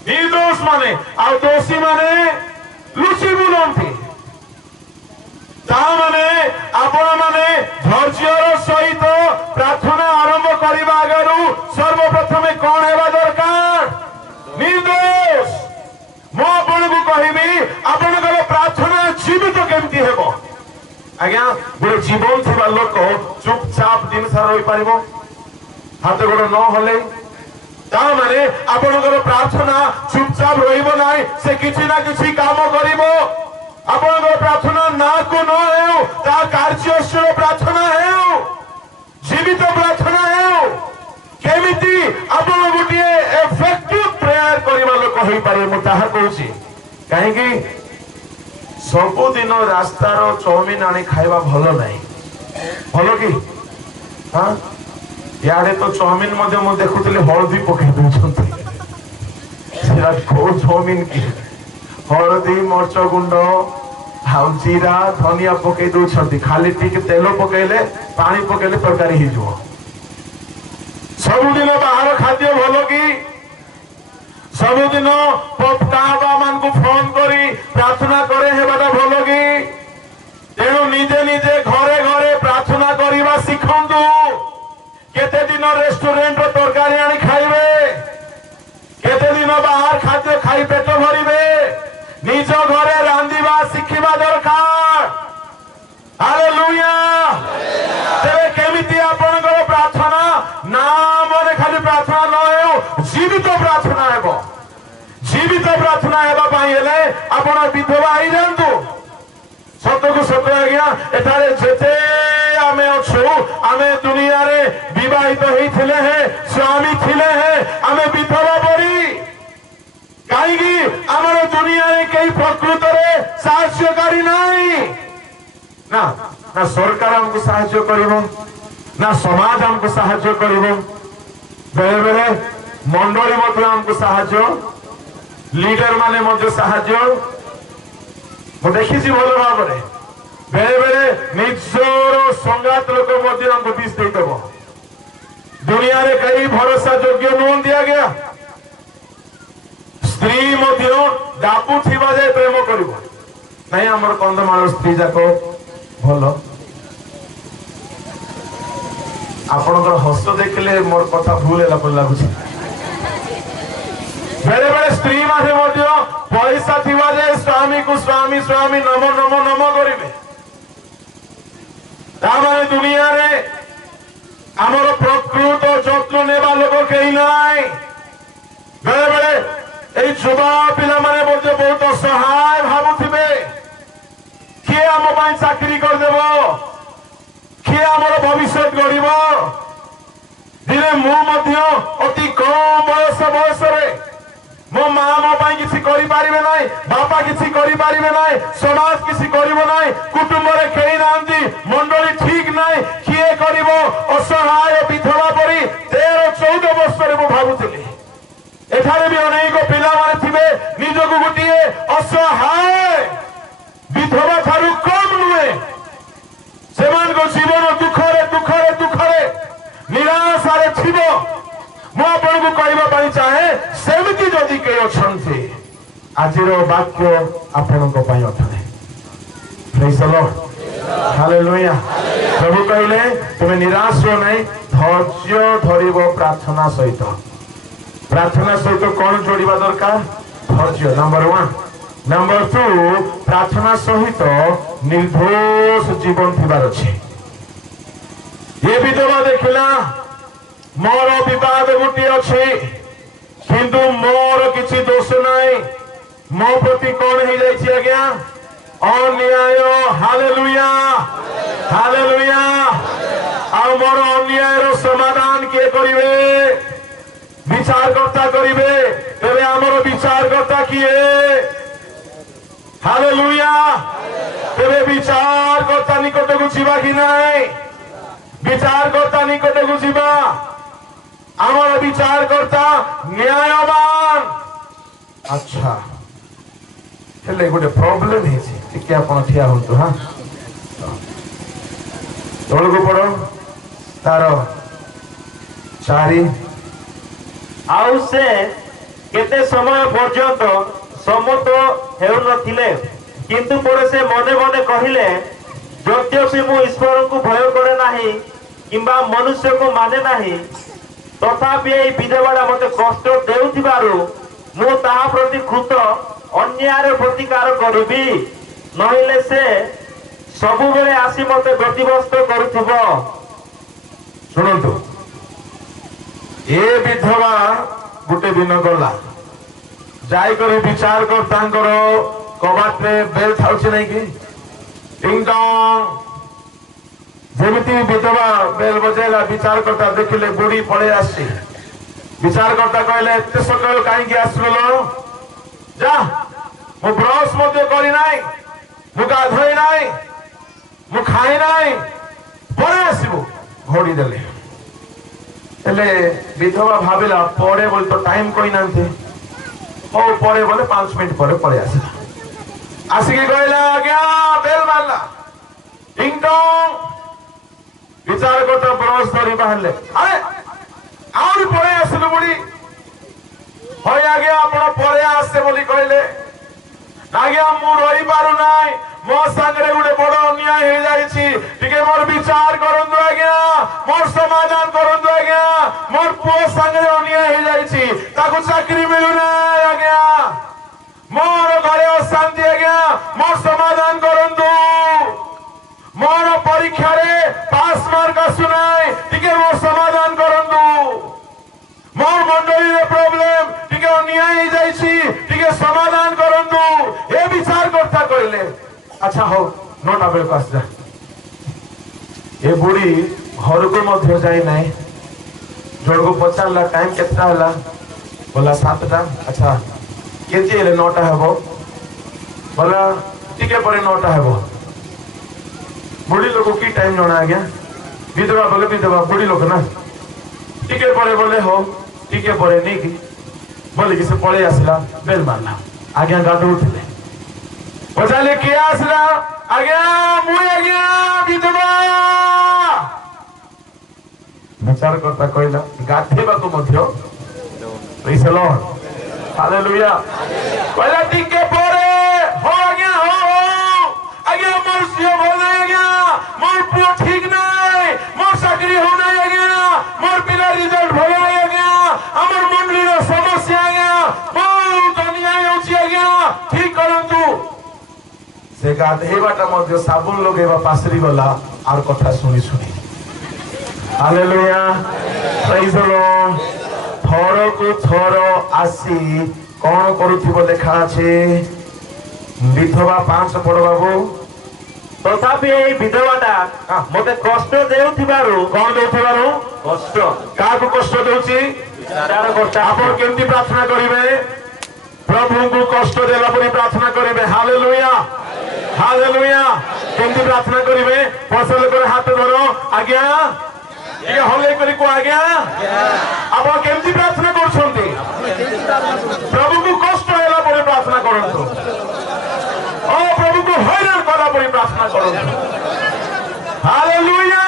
ନିର୍ଦ୍ଦୋଷ ମାନେ। ଆଉ ଦୋଷୀ ମାନେ ଲୁଚି ବୁଲନ୍ତି। ତାମାନେ ଆପଣ ମାନେ ଧୈର୍ଯ୍ୟର ସହିତ ପ୍ରାର୍ଥନା ଆରମ୍ଭ କରିବା ଆଗରୁ ସର୍ବପ୍ରଥମେ କଣ ହେବା ଦରକାର? ନିର୍ଦ୍ଦୋଷ। ମୁଁ ଆପଣଙ୍କୁ କହିବି, ଆପଣଙ୍କର ପ୍ରାର୍ଥନା ଜୀବିତ କେମିତି ହେବ? ଆଜ୍ଞା, ଗୋଟେ ଜୀବନ ଥିବା ଲୋକ ଚୁପଚାପ ଦିନ ସାରା ରହିପାରିବ ହାତ ଗୋଡ ନ ହଲେ? ତାମାନେ ଆପଣଙ୍କର ପ୍ରାର୍ଥନା ଚୁପଚାପ ରହିବ ନାହିଁ, ସେ କିଛି ନା କିଛି କାମ କରିବ। ଆପଣଙ୍କର ପ୍ରାର୍ଥନା ନାକୁ ନ ହେଉ, ତା କାର୍ଯ୍ୟଶୀଳ ପ୍ରାର୍ଥନା ହେଉ, ଜୀବିତ ପ୍ରାର୍ଥନା ହେଉ। କେମିତି ଆପଣ ଗୋଟିଏ ଏଫେକ୍ଟିଭ ପ୍ରେୟାର କରିବା ଲୋକ ହେଇପାରିବେ, ମୁଁ ତାହା କହୁଛି। କାହିଁକି ସବୁଦିନ ରାସ୍ତାର ଚାଉମିନ ଆଣି ଖାଇବା ଭଲ ନାହିଁ। ଭଲ କି? ଇଆଡେ ତ ଚାଉମିନ ମଧ୍ୟ ମୁଁ ଦେଖୁଥିଲି ହଳଦୀ ପକେଇ ଦଉଛନ୍ତି। ସେଟା କୋଉ ଚାଉମିନ କି? ହଳଦୀ, ମରିଚ ଗୁଣ୍ଡ, ଆଉ ଜିରା, ଧନିଆ ପକେଇ ଦଉଛନ୍ତି। ଖାଲି ଟିକେ ତେଲ ପକେଇଲେ, ପାଣି ପକେଇଲେ ତରକାରୀ ହେଇଯିବ। ସବୁଦିନ ବାହାର ଖାଦ୍ୟ ଭଲ କି? ସବୁଦିନ କାହା ମାନଙ୍କୁ ଫୋନ କରି ପ୍ରାର୍ଥନା করে ହେବାଟା ଭଲ କି? ତେଣୁ ନିଜେ ନିଜେ ଘରେ ଘରେ ପ୍ରାର୍ଥନା କରିବା ଶିଖନ୍ତୁ। କେତେ ଦିନ ରେଷ୍ଟୁରାଣ୍ଟର ତରକାରୀ ଆଣି ଖାଇବେ? କେତେ ଦିନ ବାହାର ଖାଦ୍ୟ ଖାଇ ପେଟ ଭରିବେ? ନିଜ ଘରେ ରାନ୍ଧିବା ଶିଖିବା ଦରକାର। ହାଲେଲୁୟା। ତେବେ କେମିତି ଆପଣଙ୍କର ପ୍ରାର୍ଥନା ନାମରେ ଖାଲି ପ୍ରାର୍ଥନା ନ ହେଉ, ଜୀବିତ ପ୍ରାର୍ଥନା ହେବ? ଜୀବିତ ପ୍ରାର୍ଥନା ହେବା ପାଇଁ ହେଲେ ଆପଣ ବିଧବା ହେଇଯାଆନ୍ତୁ। ସତକୁ ସତ ଆଜ୍ଞା, ଏଠାରେ ଯେତେ ଆମେ ଅଛୁ, ଆମେ ଦୁନିଆରେ ବିବାହିତ ହେଇଥିଲେ ହେ, ସ୍ୱାମୀ ଥିଲେ ହେ, ଆମେ ବିଧବା ପରି। କାହିଁକି? ଆମର ଦୁନିଆରେ କେହି ପ୍ରକୃତରେ ସାହାଯ୍ୟକାରୀ ନାହିଁ। ନା ନା ସରକାର ଆମକୁ ସାହାଯ୍ୟ କରିବ, ନା ସମାଜ ଆମକୁ ସାହାଯ୍ୟ କରିବ। ବେଳେ ବେଳେ मंडली मध्य आमको साहाय्य लीडर माने मध्य साहाय्य मु देखी भल भाव बेले बेले निजर संगात लोक मध्य आमको विष देदेव दुनिया रे कई भरोसा योग्य नुहति आज्ञा स्त्री मध्य डाकू थिबा जाय प्रेम करिवो नहीं हमर कंधमाल स्त्री जाको भल आपनकर हस देखले मोर कथा भूल हैला पर लागुछ बेले बेले स्त्री माथे मध्य पैसा थिबा जाय स्वामी को स्वामी स्वामी नम नम नम करिवे तामाने दुनिया रे हमर प्रकृत जत्न नेबा लोक केही नाय बेले बेले ए जुवा पिला माने मध्य बहुत असहाय भाबुथिबे किए आम पाई चाकरी करदेव किए आमर भविष्य गढ़ दिने मु अति कम बयस मो माँ मो पाई किसी करि पारिबे नाय बापा किसी करि पारिबे नाय समाज किसी करिवो नाय कुटुंब रे केही नांती मंडली ठीक नाय किए करिवो असहाय विधवा परी 13-14 वर्ष रे मु भाबुथिली एठारे भी अनेक पिला माने थिबे निजको गुटिए असहाय विधवा ठारू कम नुहे सेमान को जीवन दुखरे दुखरे दुखरे निराशारे थिबो मु आपन को कहबा पई चाहे सेमिति जदि के अछंती आजिर वाक्य आपन को पई अठले प्रेज द लॉर्ड हालेलुया प्रभु कहले तुमे निराश हो नहीं धैर्य धरिबो प्रार्थना सहित कौन जोड़िबा दरकार धैर्य नंबर 1 नंबर 2 प्रार्थना सहित निर्दोष जीवन थिबार अछि ये विधवा देखिला मोर विवाद गुटी अछि किंतु मोर किछि दोष नाही मो प्रति कौन ही जाय छी आज्ञा अन्याय हालेलुया हालेलुया आ मोर अन्याय रो समाधान के करिवे विचारकर्ता करिवे तेरे आमर विचारकर्ता किए हालेलुया तेरे विचारकर्ता निकट को जीवा कि नहीं विचारकर्ता निकट को जीवा आमर विचारकर्ता न्यायवान अच्छा हेले गोटे प्रॉब्लम है टिके आपण ठिया होंतु हां तोल को पड़ो तारो चारी आउ से केते समय पर्यंत सम्मत हेउ नथिले किंतु परे से मने मने कहिले यद्यपि मु ईश्वर को भय करे नाही किंबा मनुष्य को माने नाही तथापि एई विधवाड़ा मते कष्ट देउथिबारु मु ताहा प्रति कृत अन्याय प्रतिकार करिबी नहिले से सबु बेले आसी मते गतिवस्त करूथिबो सुनंतु ए विधवा गुटे दिन गला जाई कर विचार कर तांकर कबाट रे बेल थाउछि नै कि टिंग टोंग जेमिति विधवा बेल बजेला विचार करता देखिले बुढ़ी पळे आसी विचार करता कहले एते सकाळ काई कि आसलो जा मु ब्रश मध्ये करी नाही मु गाधोई नाही मु खाई नाही पळे आसीबो घोड़ी देले हेले विधवा भाविला पड़े बोल तो टाइम कोई नांथे हो पड़े बोले 5 मिनट परे पड़े आसिला आसिकी कहला आज्ञा बेल मारला टिंग टोंग विचार करता ब्रश धरी बाहरले अरे आउरी पड़े आसिलु बुढ़ी होय आज्ञा आपण परे आसे बोली कहले आज्ञा मु रही पारु नाही मो संगरे गुडे बड़ अन्याय हे जाईछि टिके मोर विचार करंदु आज्ञा मोर समाधान करंदु आज्ञा मोर पुओ संगरे अन्याय हे जाईछि ताकु चाकरी मिलु ना आज्ञा मोर घरे अशांति आज्ञा मोर समाधान करंदु मोर परीक्षा रे पास मार्क आसुनाय टिके मोर समाधान करंदु मोर मंडली रे प्रॉब्लम टिके अन्याय हे जाईछि टिके समाधान करंदु ए विचार करता कहले अच्छा हो 9टा बेल पास जा ए बुढ़ी घर को मध्य जाई नाही जोड़ को पचारला टाइम केतना हला बोला 7टा अच्छा केते हेले 9टा हेबो बोला टिके परे 9टा हेबो बुढ़ी लोग की टाइम जणा आ गया विधवा बोले विधवा बुढ़ी लोग ना टिके परे बोले हो टिके परे नहीं कि बोले कि से पड़े आसला बेल मारला आज्ञा गाधौले पचारे किए आसला आज्ञा मुई आज्ञा विधवा विचारकर्ता कहला गाधेबाकू मध्य प्रेज द लॉर्ड हालेलुया कहला टिके परे हो आज्ञा हो आज्ञा मोर सियो भल आज्ञा मोर पुओ ठीक नहीं मोर चाकरी हो नहीं आज्ञा मोर पिला रिजल्ट भल आज्ञा हमर मंडलीर समस्या आज्ञा बहुत अन्याय होची आज्ञा ठीक करंतु से गाधेबाटा मध्य साबुन लगेबा पासरी गला आर कथा सुनी सुनी हालेलुया प्रेज द लॉर्ड थर को थर आसी कौन करुथिबो देखा আছে विधवा 5 पड़ बाबू तथापि এই বিধবাটা মতে কষ্ট দেউথিবারু कौन देउथिबारु কষ্ট काकू कष्ट देउची विचार करता आपण केमती प्रार्थना करिवे प्रभु को कष्ट देला परी प्रार्थना करिवे हालेलुया हालेलुया केमती प्रार्थना करिवे फसल करे हाथ धरो आज्ञा ये हले करी को आज्ञा आपण केमती प्रार्थना करछंती प्रभु को कष्ट होला परी प्रार्थना करंतु ओ प्रभु को हैरान करा परी प्रार्थना करंतु हालेलुया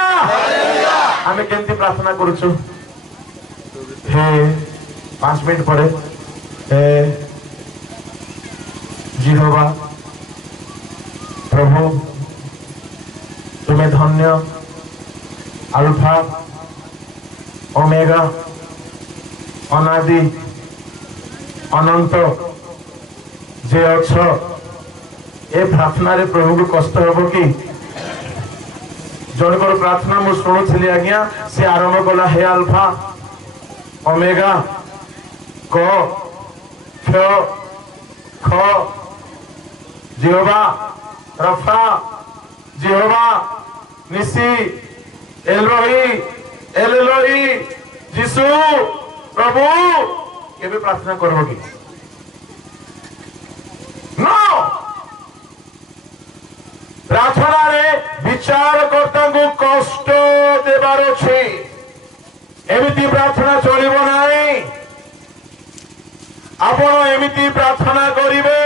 आमे केमती प्रार्थना करूछु हे 5 मिनट पड़े हे जिहोवा प्रभु तुम्हें धन्य अल्फा ओमेगा अनादि अनंत जे अछ ए प्रार्थना रे प्रभु को कष्ट हबो कि जनकर प्रार्थना मु शुणुली आज्ञा से आरंभ कला हे अल्फा ओमेगा क ख ख जिहोवा रफा जिहोवा निसी एलोही एलोही जिसु प्रभु केबे प्रार्थना करबो कि नो प्रार्थना रे विचार करता को कष्ट देबार अछि एमिति प्रार्थना चलिबो नाही आपण एमिति प्रार्थना करिवे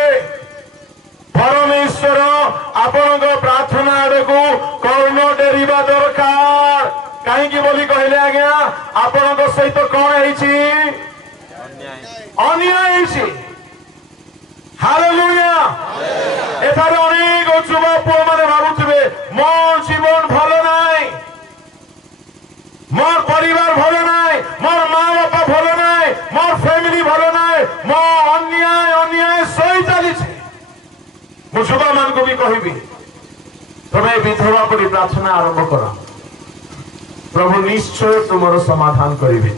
परमेश्वर आपण प्रार्थना आड़कू कर्ण डेरिबा दरकार कहीं बोली कहले आज्ञा आपण सहित कौन है अन्याय हालेलुया एथारे अनेक युवा पुओ माने भाबुथिबे मोर जीवन भल नाई मोर परिवार भल नाई मोर माँ बापा भल नाई मोर फैमिली भल नाई मोर अन्याय अन्याय सही चली मु युवा मान को भी कहबी तुम्हें विधवा परी प्रार्थना आरंभ कर प्रभु निश्चय तुमर समाधान करेंगे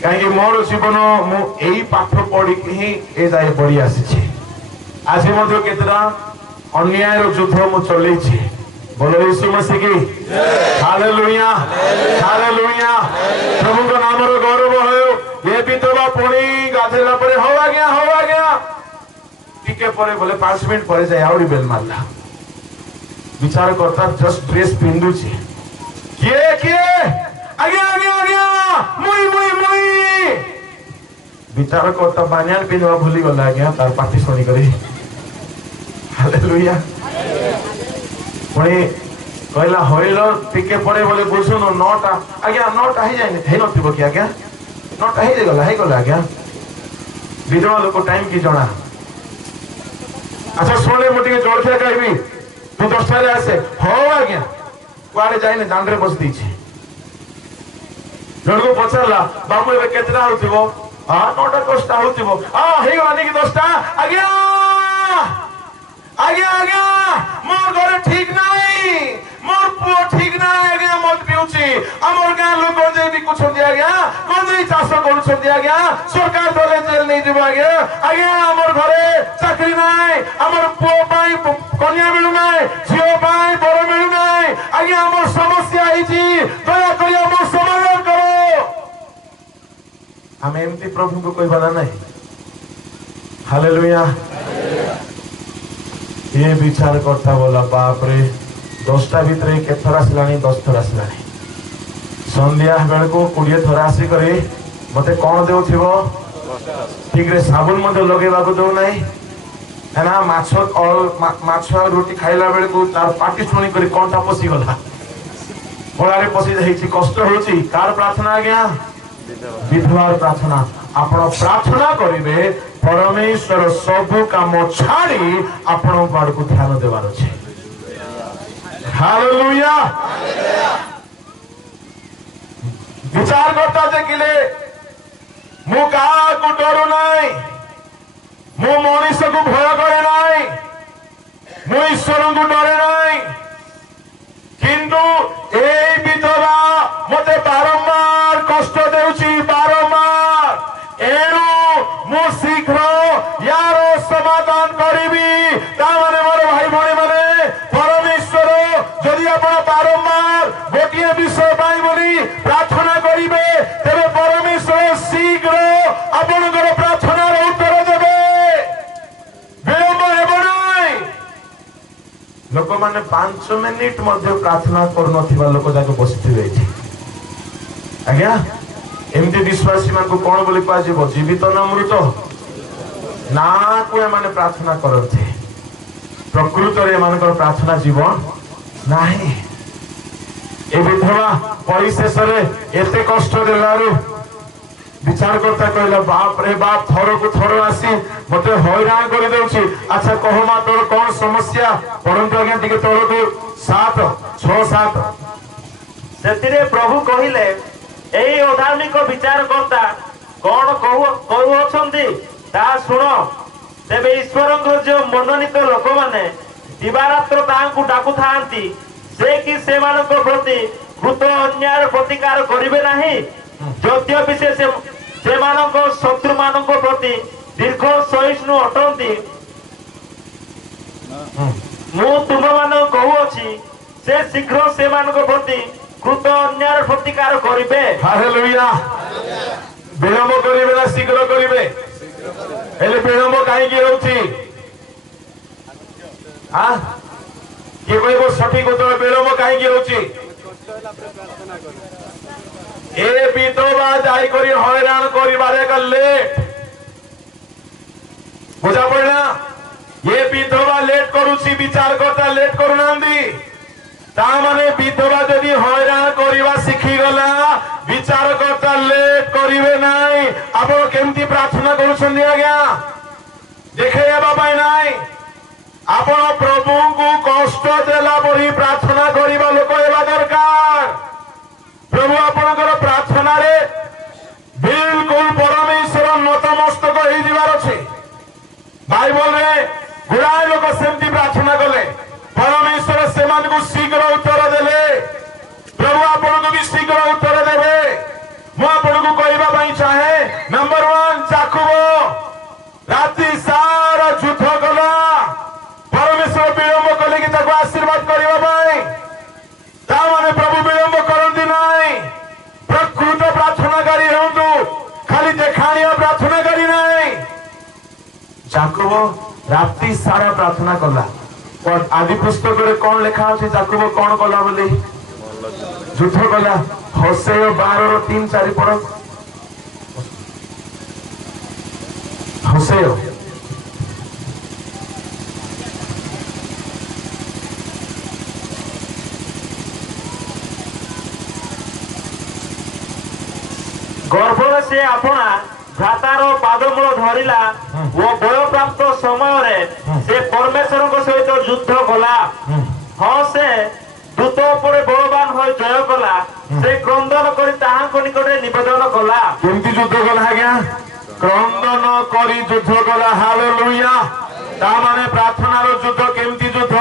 कहीं मोर जीवन मुझे पाठ पढ़ी ही ए जाए बढ़ी आसी आज केतरा अन्याय युद्ध मु चल बोलो यीशु मसीह की हालेलुया हालेलुया प्रभु को नाम गौरव हो ये विधवा पुणी गाधेला परे हो आज्ञा टिके परे बोले 5 मिनट पर जाए आउरी बेल मारला विचार करता जस्ट ड्रेस पिंधु किए आज्ञा आज्ञा आज्ञा मुई मुई मुई विचार करता बानियान पिंधवा भूली गला आज्ञा तार पार्टी सुनी करी हालेलुया पुणी कहला हरिल टिके परे बोले बुझुन 9टा आज्ञा 9टा ही जाए हे नथिबो कि आज्ञा 9टा ही गला आज्ञा विधवा लोक टाइम की जना अच्छा सुने मुझे जलखिया कहबी तू 10टा रे आसे हो आज्ञा कुआड़े जाइने दांडरे बस दीछि जण को पछरला बाबू एबे केतरा होथिबो हां 9टा 10टा होथिबो हां हे गलानी कि 10टा आज्ञा आज्ञा आज्ञा मोर घर ठीक नाही मोर पुओ ठीक नाही आज्ञा मत पिउछि हमर गां लोक जे भी कुछ दिया गया कोन जे चाष करू दिया गया सरकार दले जेल नहीं दिबो आज्ञा आज्ञा हमर घरे चाकरी नाही हमर पुओ पाई कन्या मिलु नाही झियो पाई बर मिलु नाही आज्ञा हमर समस्या आइछि दया करी हमर समाधान करो हम एमती प्रभु को कोई बना नहीं हालेलुया ये विचार करता बोला बाप रे 10टा भितर केथर आसलानी 10 थर आसलानी संध्या बेल को 20 थर आसिक मते कौन देउथिबो ठीक रे साबुन मते लगेबाको दउ नै हैना माछ रोटी खाइला बेले को तार पाटी छुणी करी कोनटा पसी गला गोड़ारे पसी जाइछि कष्ट होछि कार प्रार्थना आज्ञा विधवार प्रार्थना आपण प्रार्थना करिवे परमेश्वर सब काम छाड़ी आपण बाड़ को ध्यान देवार अछि हालेलुया विचार करता देखिले मु का को डरू नाही मु मनीष को भय करे नाही मु ईश्वर को डरे नाही किंतु ए विधवा मते बारंबार कष्ट देउची बारंबार एणु मु शीघ्र यार समाधान करिबी ता माने मोर भाई भणी माने परमेश्वर जदि आपण बारंबार गोटिए विषय पाई बोली प्रार्थना करिवे तेरे परमेश्वर शीघ्र आपणकर प्रार्थनार उत्तर देबे विलंब हेबो नाही लोक माने 5 मिनिट मध्ये प्रार्थना करनथिबा लोक जाके बसिथिबे एठी आज्ञा एमती विश्वासी मान को कौन बोली पाजे जीवित न मृत ना को माने प्रार्थना करते प्रकृत रे मानकर प्रार्थना जीवन नाही ए विधवा परिशेष रे एते कष्ट देलारु विचार करता कहला बाप रे बाप थरो को थरो आसी मते हैरान कर देउची अच्छा कहो मा तोर कोन समस्या परंतु आज्ञा टिके तोर को 7 6 7 सेतिरे प्रभु कहिले एई अधार्मिक विचार करता कौन कहू अछंती ता सुनो तेबे ईश्वरଙ୍କ जो मनोनीत लोक माने दिवारात्र तांकु डाकु थांती से कि सेमानक प्रति कृत अन्याय प्रतिकार करिवे नाही यद्यपि सेमानक शत्रु मानक प्रति दीर्घ सहिष्णु अटंती मु तुम मान कहू अछि से शीघ्र सेमानक प्रति कृत अन्याय प्रतिकार करिवे हालेलुया विलंब करिवे ना शीघ्र करिवे एले विलंब काहे की होउची हां के कहबो सठिक उत्तर विलंब काहे की होउची ए विधवा जाई करी हैरान करिबारे गले बुझा पड़ना ये विधवा लेट करूची विचार करता लेट करूनांदी ता माने विधवा जदि हैरान करिवा सिखी गला विचार करता लेट करिवे नाही आपण केमती प्रार्थना करूछन आज्ञा देखे बाबा नाही आपण प्रभु को कष्ट देला परी प्रार्थना करिवा लोक हेबा दरकार प्रभु आपणकर प्रार्थना रे बिल्कुल परमेश्वर नतमस्तक होई जिवार अछि बाइबल रे गुड़ाए लोक सेमती प्रार्थना कले परमेश्वर सेमान को शीघ्र उत्तर देले प्रभु आपण को भी शीघ्र उत्तर देबे मु आपण को कहबा पई चाहे नंबर 1 जाकुब राति सारा युद्ध कला परमेश्वर विलंब कले कि ताको आशीर्वाद करबा पई ता माने प्रभु विलंब करंती नाही प्रकृत प्रार्थनाकारी होंतु खाली देखाणिया प्रार्थनाकारी नाही जाकुब राति सारा प्रार्थना कला आदि पुस्तक रे कौन लिखा अछि जाकुब कौन कला बोली युद्ध कला होसेय 12:3-4 पढ़ होसेय गर्भरे से आपना भ्रातार पादमूल धरिला वो बय प्राप्त समय से परमेश्वर सहित युद्ध कला हाँ से दूत उपरे बलवान हो जय कला से क्रंदन करी ताहांको निकटे निवेदन कला केमती युद्ध कला आज्ञा क्रंदन करी युद्ध कला हालेलुया ता माने प्रार्थनार युद्ध केमती युद्ध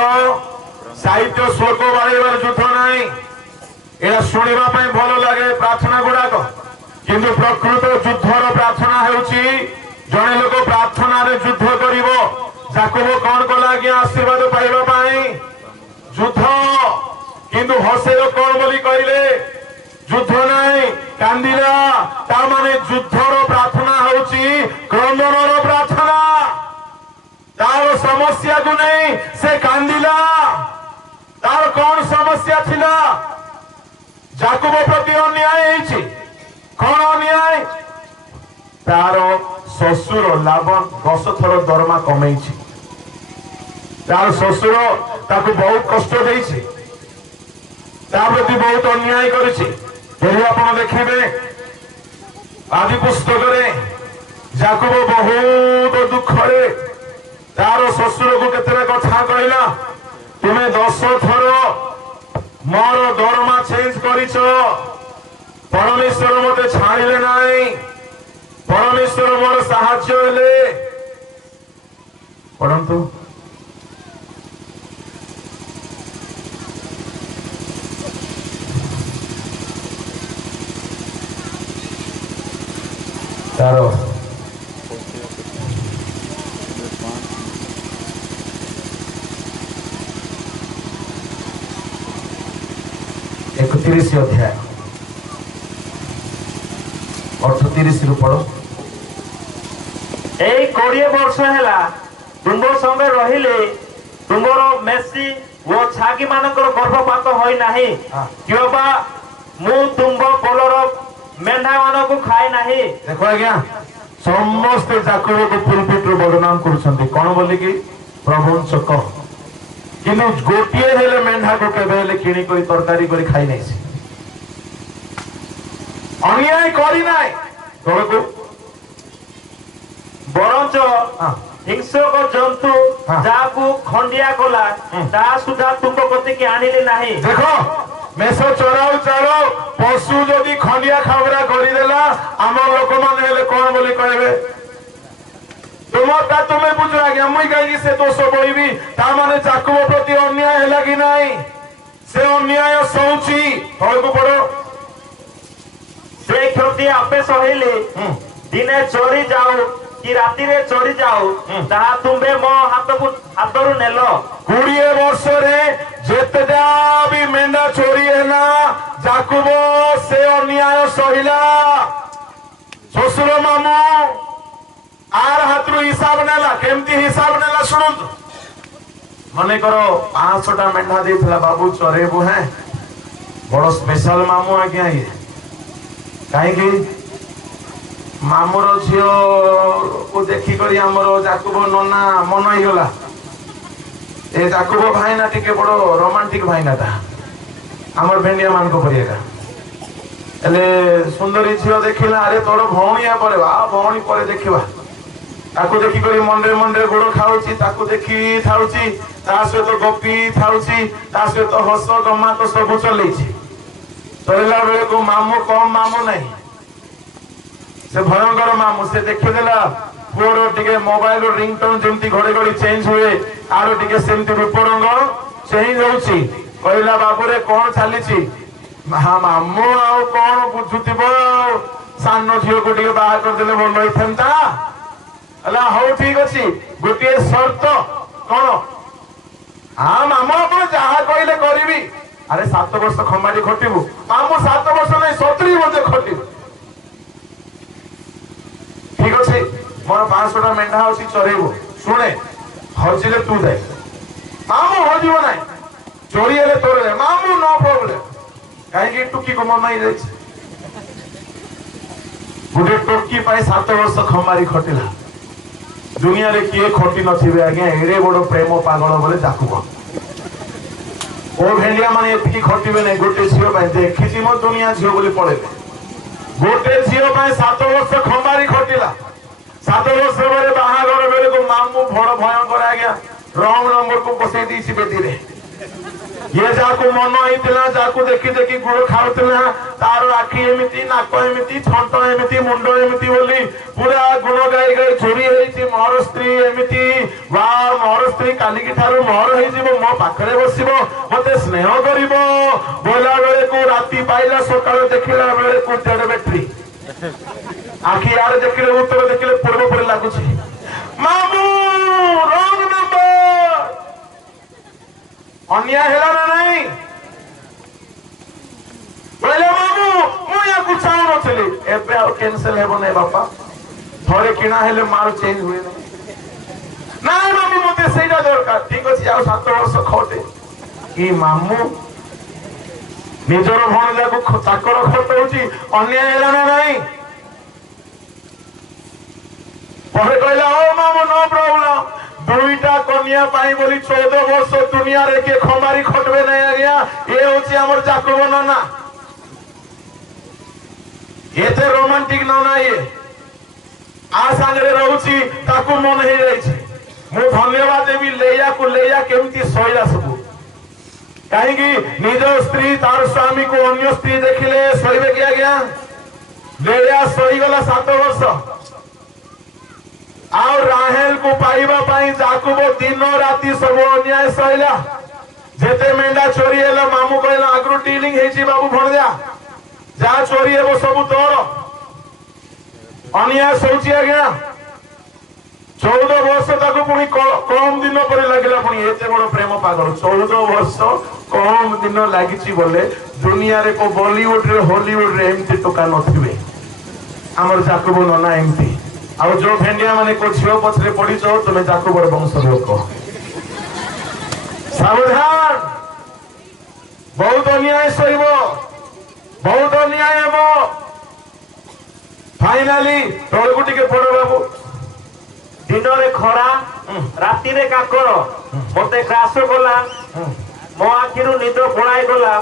साहित्य श्लोक बाड़ेबार युद्ध नाही एरा सुनिबा पई भलो लागे प्रार्थना गुडाक किंतु प्रकृत युद्धर प्रार्थना हेउची जने लोक प्रार्थना रे युद्ध करिवो जाकुब कोन कला आज्ञा आशीर्वाद पाइबा पई युद्ध किंतु हसेर कोन बोली कहले युद्ध नाही कांदिला ता माने युद्धर प्रार्थना हेउची क्रंदनर प्रार्थना तार समस्या को नहीं से कांदिला तार कोन समस्या थिला जाकुब प्रति अन्याय हेछि कोन अन्याय तार शशुर लाभन 10 थर दरमा कमई तार शशुर ताको बहुत कष्ट देइछि प्रति बहुत अन्याय करिछि आपण देखिबे आदि पुस्तक याकूब बहुत दुख तार शशुर को केते कथा कहला तुम्हें 10 थर मोर दरमा चेंज करिछ परमेश्वर मते छाड़िले नाही परमेश्वर मोर साहाय्य हेले परंतु तार 31 अध्याय 38 रु पढ़ो 20 वर्ष है तुम संगे रहिले तुमर मेसी वो छागी मानकर गर्भपात होई नाही क्योबा मु तुम पोलर मेंढा मान को खाए नाही देखो आज्ञा समस्त याकूब को पुलपिट बदनाम करुछंती कोन बोली कि प्रभु चक किनु गोटिए हेले मेंढा को केबे हेले किणी करी तरकारी करी खाई नै अन्याय करी नाय तोरको बरंच हिंसक जंतु जाकू खंडिया कोला ता सुधा तुम कति के आनिले नाही देखो मेसो चराउ चारो पशु जदि खंडिया खाबरा करी देला हमर लोक माने हेले कोन बोली कहबे तुमटा तुम्हें बुझ आज्ञा मुई कहीं से दोष बोईबी ता माने याकूब प्रति अन्याय हैला कि नाही से अन्याय सौची हळको पड़ो से क्षति आपे सहेले दिने चोरी जाओ कि राति रे चोरी जाओ ताहा तुमे मो हातरु नेलो 20 वर्ष रे जेतेटा भी मेंढा चोरी हैला याकूब से अन्याय सहिला शशुर मामू आर हाथरू हिसाब नेला केमती हिसाब नेला सुनंतु मने करो 500टा मेंढा देथला बाबू चरेबु है बड़ स्पेशल मामू आज्ञा ये काहे कि मामूर झियो को देखि करी हमर याकूब नना मन ही गला ए याकूब भाईना टिके बड़ रोमांटिक भाईना ता हमर भेंडिया मान को परिएगा एले सुंदरी झियो देखिला अरे तोर भौणिया परे बा भौणी परे देखिबा ताकू देखी करी मंडे मंडे गोड़ खाऊची ताकू देखी थाउची ता सहित गपी थाउची ता सहित हस गमा तो सब चलेची चलेला बेले को मामू कम मामू नहीं से भयंकर मामू से देखि देला पुअर टिके मोबाइल रिंगटोन जेमती घड़े घड़ी चेंज हुए आरो टिके सेमती रूप रंग चेंज होउची कहला बाबू रे कोन चालीची हा मामू आ कोन बुझुतिबो सानो झियो को टिके बाहा कर देले बोल होइथंता अला हो ठीक अछि गोटे शर्त कोन हाँ मामू आपण जहा कहले करिवि अरे 7 वर्ष खमारी खटिबु मामू 7 वर्ष नै 70 वर्ष खटिबु ठीक अछि मोर 500टा मेंढा होसी चरेबु सुने हजिले तू दे मामू हजिबो नै चोरी हेले तोर दे मामू नो प्रॉब्लम काहे कि टुकी को मन नै जाय गुटे टोकी पाए 7 वर्ष खमारी खटिला दुनिया रे किए खटी नथिबे आज्ञा एडे बड़ प्रेम पागल बोले याकूब ओ भेंडिया माने एतकी खटिबे नै गोटे झियो पाए देखिछि मो दुनिया झियो बोली पळेले गोटे झियो पाए 7 वर्ष खमारी खटिला 7 वर्ष बरे बाहागर बेले को मामू बड़ भयंकर आज्ञा रंग नंबर को बसई दीछि बेटी रे ये जाको मन होइतिला जाको देखि देखि गुड़ खाउतिला तार आखी एमिति नाक एमिति छंट एमिति मुंड एमिति बोली पूरा गुण गाई गाई चोरी हेछि मोर स्त्री एमिति वा मोर स्त्री काली की थारु मोर हेइ जिवो मो पाखरे बसिबो मते स्नेह करिवो बोला बेले को राती पाइला सकाळ देखिला बेले को डेढ़ बैटरी आखी यार देखिले उत्तर देखिले पूर्व पर लागुछि मामू रंग नंबर अन्याय हेला ना नहीं बोले मामू मु या कुछ चाहू नथली एबे आ कैंसिल हेबो नै बापा थोड़े किना हेले माल चेंज हुए नहीं मामू मते सेटा दरकार ठीक अछि आ 7 वर्ष खटे ई मामू निजर भण जाको चाकर खट होची अन्याय हेला ना नहीं ପରେ କହିଲା ଓ ମାମୁ नो प्रॉब्लम दुईटा कन्या पाई बोली 14 वर्ष दुनिया रे के खमारी खटबे नहीं आज्ञा ये होची हमर जाकुब नना एते रोमांटिक नना ये आ संगे रहउची ताकू मन हे जाई छी मु धन्यवाद देवी लेया केमती सहिला सब कहीं निज स्त्री तार स्वामी को अन्य स्त्री देखिले सहिबे कि आज्ञा लेया सही गला 7 वर्ष आउ राहेल को पाइबा पाई जाकुब दिन राति सब अन्याय सहिला जेते मेंढा चोरी हेला मामू कहला आगु डीलिंग हेची बाबू भणजा जा चोरी हेबो सब तोर अन्याय सोची आज्ञा 14 वर्ष ताको पुणी कम दिन पर लगिला पुणी एते बड़ प्रेम पागल 14 वर्ष कम दिन लागिची बोले दुनिया रे को बॉलीवुड रे हॉलीवुड रे एमती टोका नथिबे हमर जाकुब नना एमती आ जो भेंडिया माने को झियो पछरे पड़ी छो तुमे जाकुबर वंश लोक सावधान बहुत अन्याय सहिबो बहुत अन्याय हेबो फाइनली तळगु टिके पड़ बाबू दिन रे खरा राति रे काकर मते ग्रास गला मो आखिरु निद पळाई गला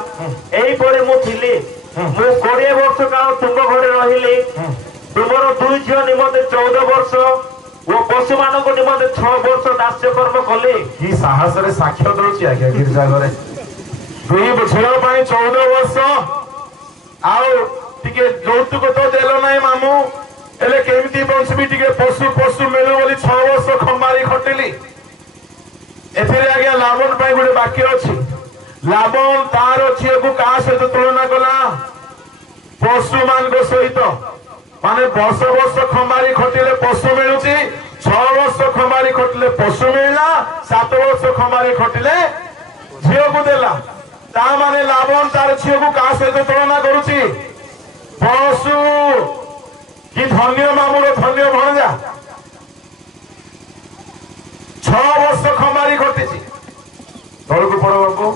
एही परे मु थिली मु 20 वर्ष काल तुम घरे रहिली तुमर दुई झियो निमते 14 वर्ष वो पशु मानक निमते 6 वर्ष दास्य कर्म कले की साहस रे साक्ष्य दउची आज्ञा गिरजा घरे दुई झियो पाई 14 वर्ष आउ टिके जौतुक तो देलो नाही मामू एले केमती बंसबी टिके पशु मेलु बोली 6 वर्ष खंबारी खटिली एथिरे आज्ञा लाबन पाई गुडे बाक्य अछि लाबन तार छिए को का सहित तुलना कला पशु मान को सहित माने 10 वर्ष खंबारी खटिले पशु मिलुची 6 वर्ष खंबारी खटिले पशु मिलला 7 वर्ष खंबारी खटिले झियो को देला ता माने लाबन तार छिए को का सहित तुलना करूची पशु कि धन्य मामूर धन्य भणजा 6 वर्ष खमारी घटी तलକୁ ପଡ ବାବୁ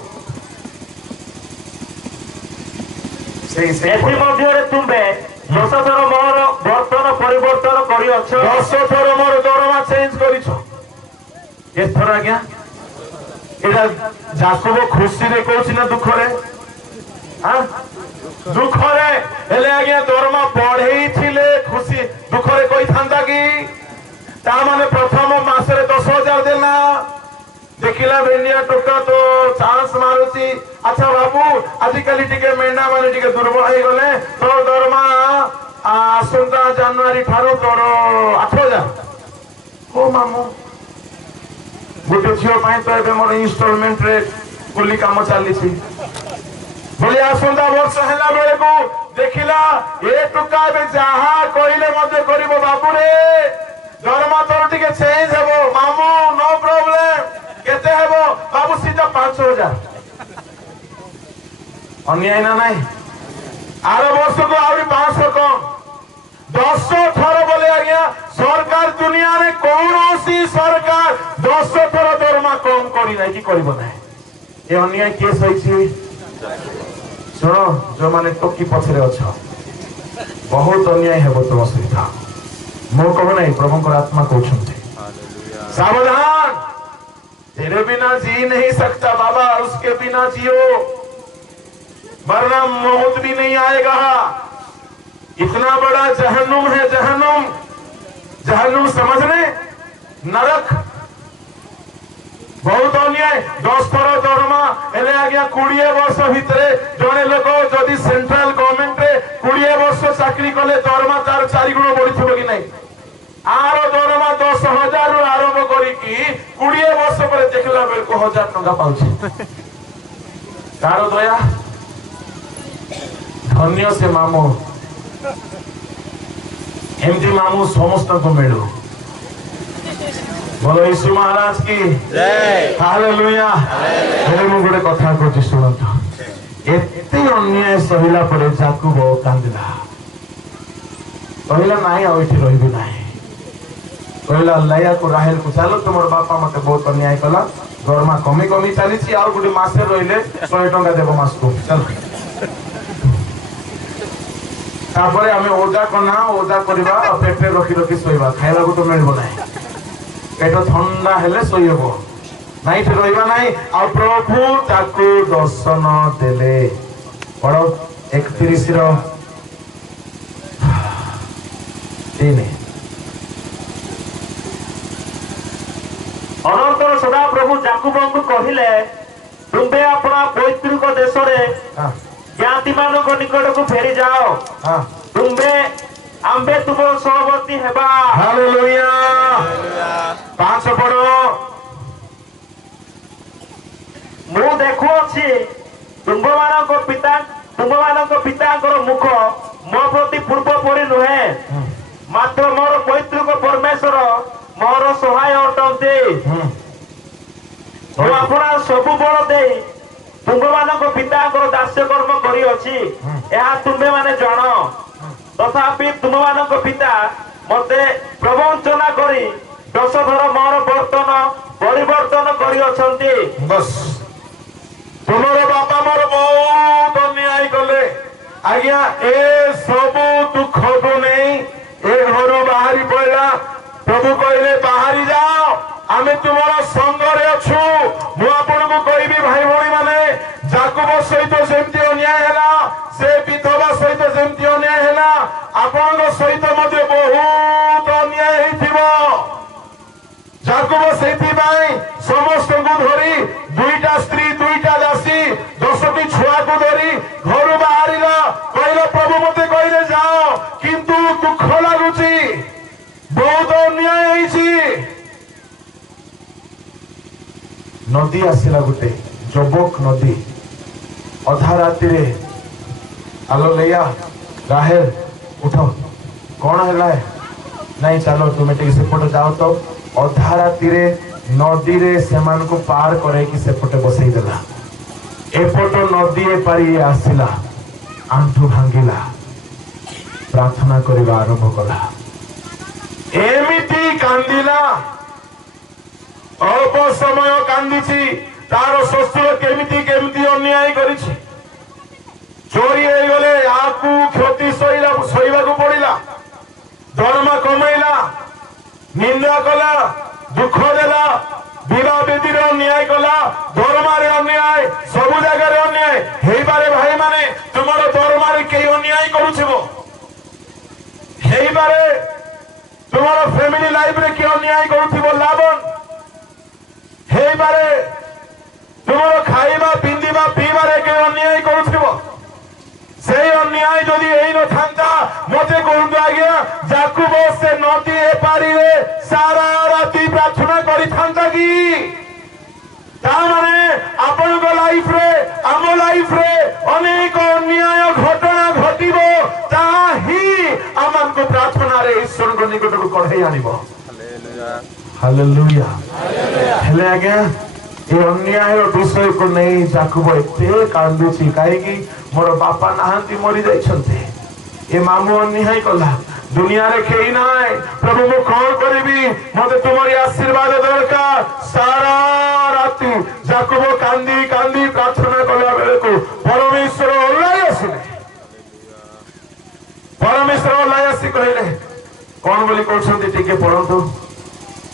एथि मध्यरे तुमे 10 थर मोर बर्तन परिवर्तन करी अछ 10 थर मोर दरमा चेंज करिछो एथर आज्ञा एटा जाकुब खुशी रे कहछि ना दुख रे हां दुख रे हेले आज्ञा दरमा बढ़ेई थिले खुशी दुख रे कोई थांदा की ता माने प्रथम मास रे 10,000 देना देखिला भेंडिया टोका तो चांस मारुची अच्छा बाबू आजिकली टिके मेंढा माने टिके दुर्बल हो गले तो दरमा आसंता जनवरी ठारो तोर 8,000 ओ मामू गोटे झियो पाई तो एबे मोर इंस्टॉलमेंट रे कुली काम चाली छी बोले आसंता वर्ष हैला बेले को देखिला ए टोका बे जहा कहिले मते करिवो बाबू रे दरमा तोर टिके चेंज हेबो मामू नो प्रॉब्लम केते हेबो बाबू सीधा 5,000 अन्याय ना नहीं आर वर्ष को आउरी 500 कम 10 थर बोले आज्ञा सरकार दुनिया रे कौनसी सरकार 10 थर दरमा कम करी नाही कि करबो नाही ए अन्याय के सही छी सुनो जो माने टोकी पछरे अछ बहुत अन्याय हेबो तुम सहित मो कहब नहीं प्रभु को आत्मा कहउछन्ते सावधान तेरे बिना जी नहीं सकता बाबा उसके बिना जियो वरना मौत भी नहीं आएगा इतना बड़ा जहन्नुम है जहन्नुम समझ रहे नरक बहुत अन्याय 10 थर दरमा एले आज्ञा 20 वर्ष भितरे जने लोक जदि सेंट्रल गवर्नमेंट रे 20 वर्ष चाकरी कले दरमा तार 4 गुण बढ़िथिबो कि नहीं आरो दरमा 10,000 रु आरंभ करी कि 20 वर्ष पर देखला बेल को 1000 टका पाउछि तारो दया धन्य से मामू एमती मामू समस्त को मिलू बोलो यीशु महाराज की जय हालेलुया हेले मु गोटे कथा कहछि सुनतो एते अन्याय सहिला परे जाकुब कांदिला कहला नाही आ एठी रहिबी नाही कहला लया को राहेल को चलो तुमर बापा मते बहुत अन्याय कला दरमा कमी कमी चली छी और गुडी मासे रहिले 100 टका देबो मास को चल तापर आम ओदा कना ओदा करवा पेटे रखी रखी शोवा खाइबा तो मिलबो ना पेट ठंडा हेले शोइब नाइट रहिबा नाही आ प्रभु ताकू दर्शन देले पढ़ो 31 रो 3 अनंतर सदा प्रभु जाकुबंकु कहिले तुमे अपना पैतृक देश रे ज्ञाति मानक निकट को फेरी जाओ हां तुमे आंबे तुम सहवर्ती हेबा हालेलुया 5 पढ़ो मु देखु अछि तुम मानक पितांकर मुख मो प्रति पूर्व परि नुहे मात्र मोर पैतृक परमेश्वर मोर सहाय अटंते मु अपना सब बल दे तुम मानक पितांकर दास्य कर्म करी अछि एहा तुमे माने जान तथापि तुम मानक पिता मते प्रवंचना करी 10 थर मोर बर्तन परिवर्तन करी अछंती बस तुम्हारे बापा मोर बहुत अन्याय कले आज्ञा ए सब दुख को नहीं ए घर बाहरी पड़ा प्रभु कहले बाहरी जाओ आमे तुम्हारा संगरे अछु मु आपन को कहबी भाई भणी माने जाकुब सहित सेमती अन्याय हैला से विधवा सहित सेमती अन्याय हैला आपन को सहित मध्ये बहुत अन्याय हेथिबो जाकुब सेति भाई समस्त को धरी दुईटा स्त्री दुईटा दासी 10टी छुआ को धरी घर बाहरिला कहले प्रभु मते कहले जाओ किंतु दुख लागुची बहुत अन्याय होईची नदी आसिला गुटे जबक नदी अधा राति रे आलो लेया राहेल उठो कौन है नहीं चलो तुम सेपटे जाओ तो अधा राति रे नदी रे सेमान को पार करे कि सेपटे बसई देला एपट नदी पारी आसिला आंठू भांगिला प्रार्थना करबा आरंभ कला एमिति कांदिला अल्प समय कांदी तार शशुर केमिति केमिति अन्याय करिछि चोरी हो गले आकू क्षति सहीबा को पड़िला दरमा कमैला निंदा कला दुख देला विवाह बेदी अन्याय कला दरमा रे अन्याय सब जगह रे अन्याय हेई बारे भाई माने तुमरो दरमा रे के अन्याय करूछबो हेई बारे तुम्हारा फैमिली लाइफ रे के अन्याय करूथिबो लाभन हेई बारे तुम्हारा खाइबा पिंदिबा पीबारे के अन्याय करूथिबो से अन्याय जदि एई न थांता मते कहंतु आज्ञा जाकुब से नदी ए पारी रे सारा राती प्रार्थना करि थांता की ता माने आपन को लाइफ रे आमो लाइफ रे अनेक अन्याय घटना घटिबो ताही आमन को प्रार्थना रे ईश्वर को निकट को कढै आनिबो हालेलुया हेले आज्ञा ये अन्याय विषय को नहीं जाकुब एते कांदुची काहेकि मोर बापा नहांती मरी जाइछन्ते ए मामू अन्याय कला दुनिया रे केही नाय प्रभु मु कौन करबी मते तुम्हारी आशीर्वाद दरकार सारा राती जाकुब कांदी कांदी प्रार्थना कला बेले को परमेश्वर ओल्लाय आसिले परमेश्वर ओल्लाय आसी कहले कौन बोली कहछन्ती टिके पढंतु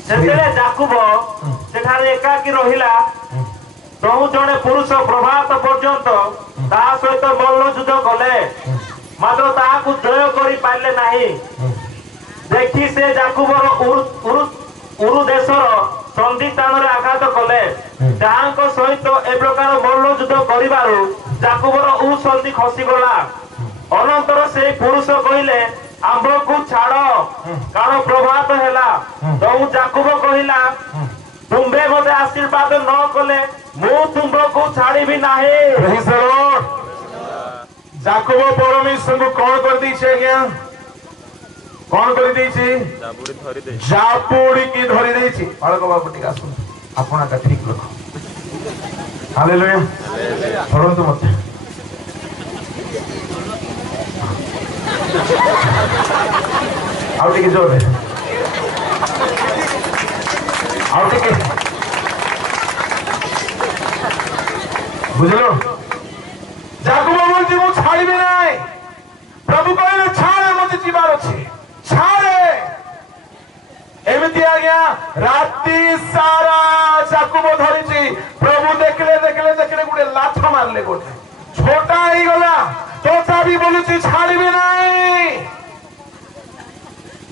सेतेले जाकुब सेठारे एकाकी रहिला तहु जणे पुरुष प्रभात पर्यंत ता सहित मल्ल युद्ध कले मात्र ताहाकु जय करि पारले नाही देखि से जाकुबर उरु देशर संधि स्थान रे आघात कले ताहांक सहित ए प्रकार मल्ल युद्ध करिबारु जाकुबर उ संधि खसी गला अनंतर से पुरुष कहिले आंबो को छाड़ो कारण प्रभात हैला तो जाकुब कहिला तुम्बे मते आशीर्वाद न कले मु तुमको को छाड़ी भी नाही प्रेज द लॉर्ड जाकुब परमेश्वर को कौन कर दी छे क्या कौन कर दी छे जापुड़ी की धरी दी छी अलग बाबू टिका सुन अपना का ठीक रखो हालेलुया परंतु मत आउट के जोर है आउट के बुझलो जाकुब बोलती मु छाड़ीबे नाही प्रभु कहले রাতি সারা যাকুব ধরিছি প্রভু দেখলে দেখলে দেখলে গোটে লাথ মারলে গোটে ছোটা ହେଇଗଲା ତଥାପି ବୋଲୁଛି ଛାଡ଼ିବି ନାହିଁ।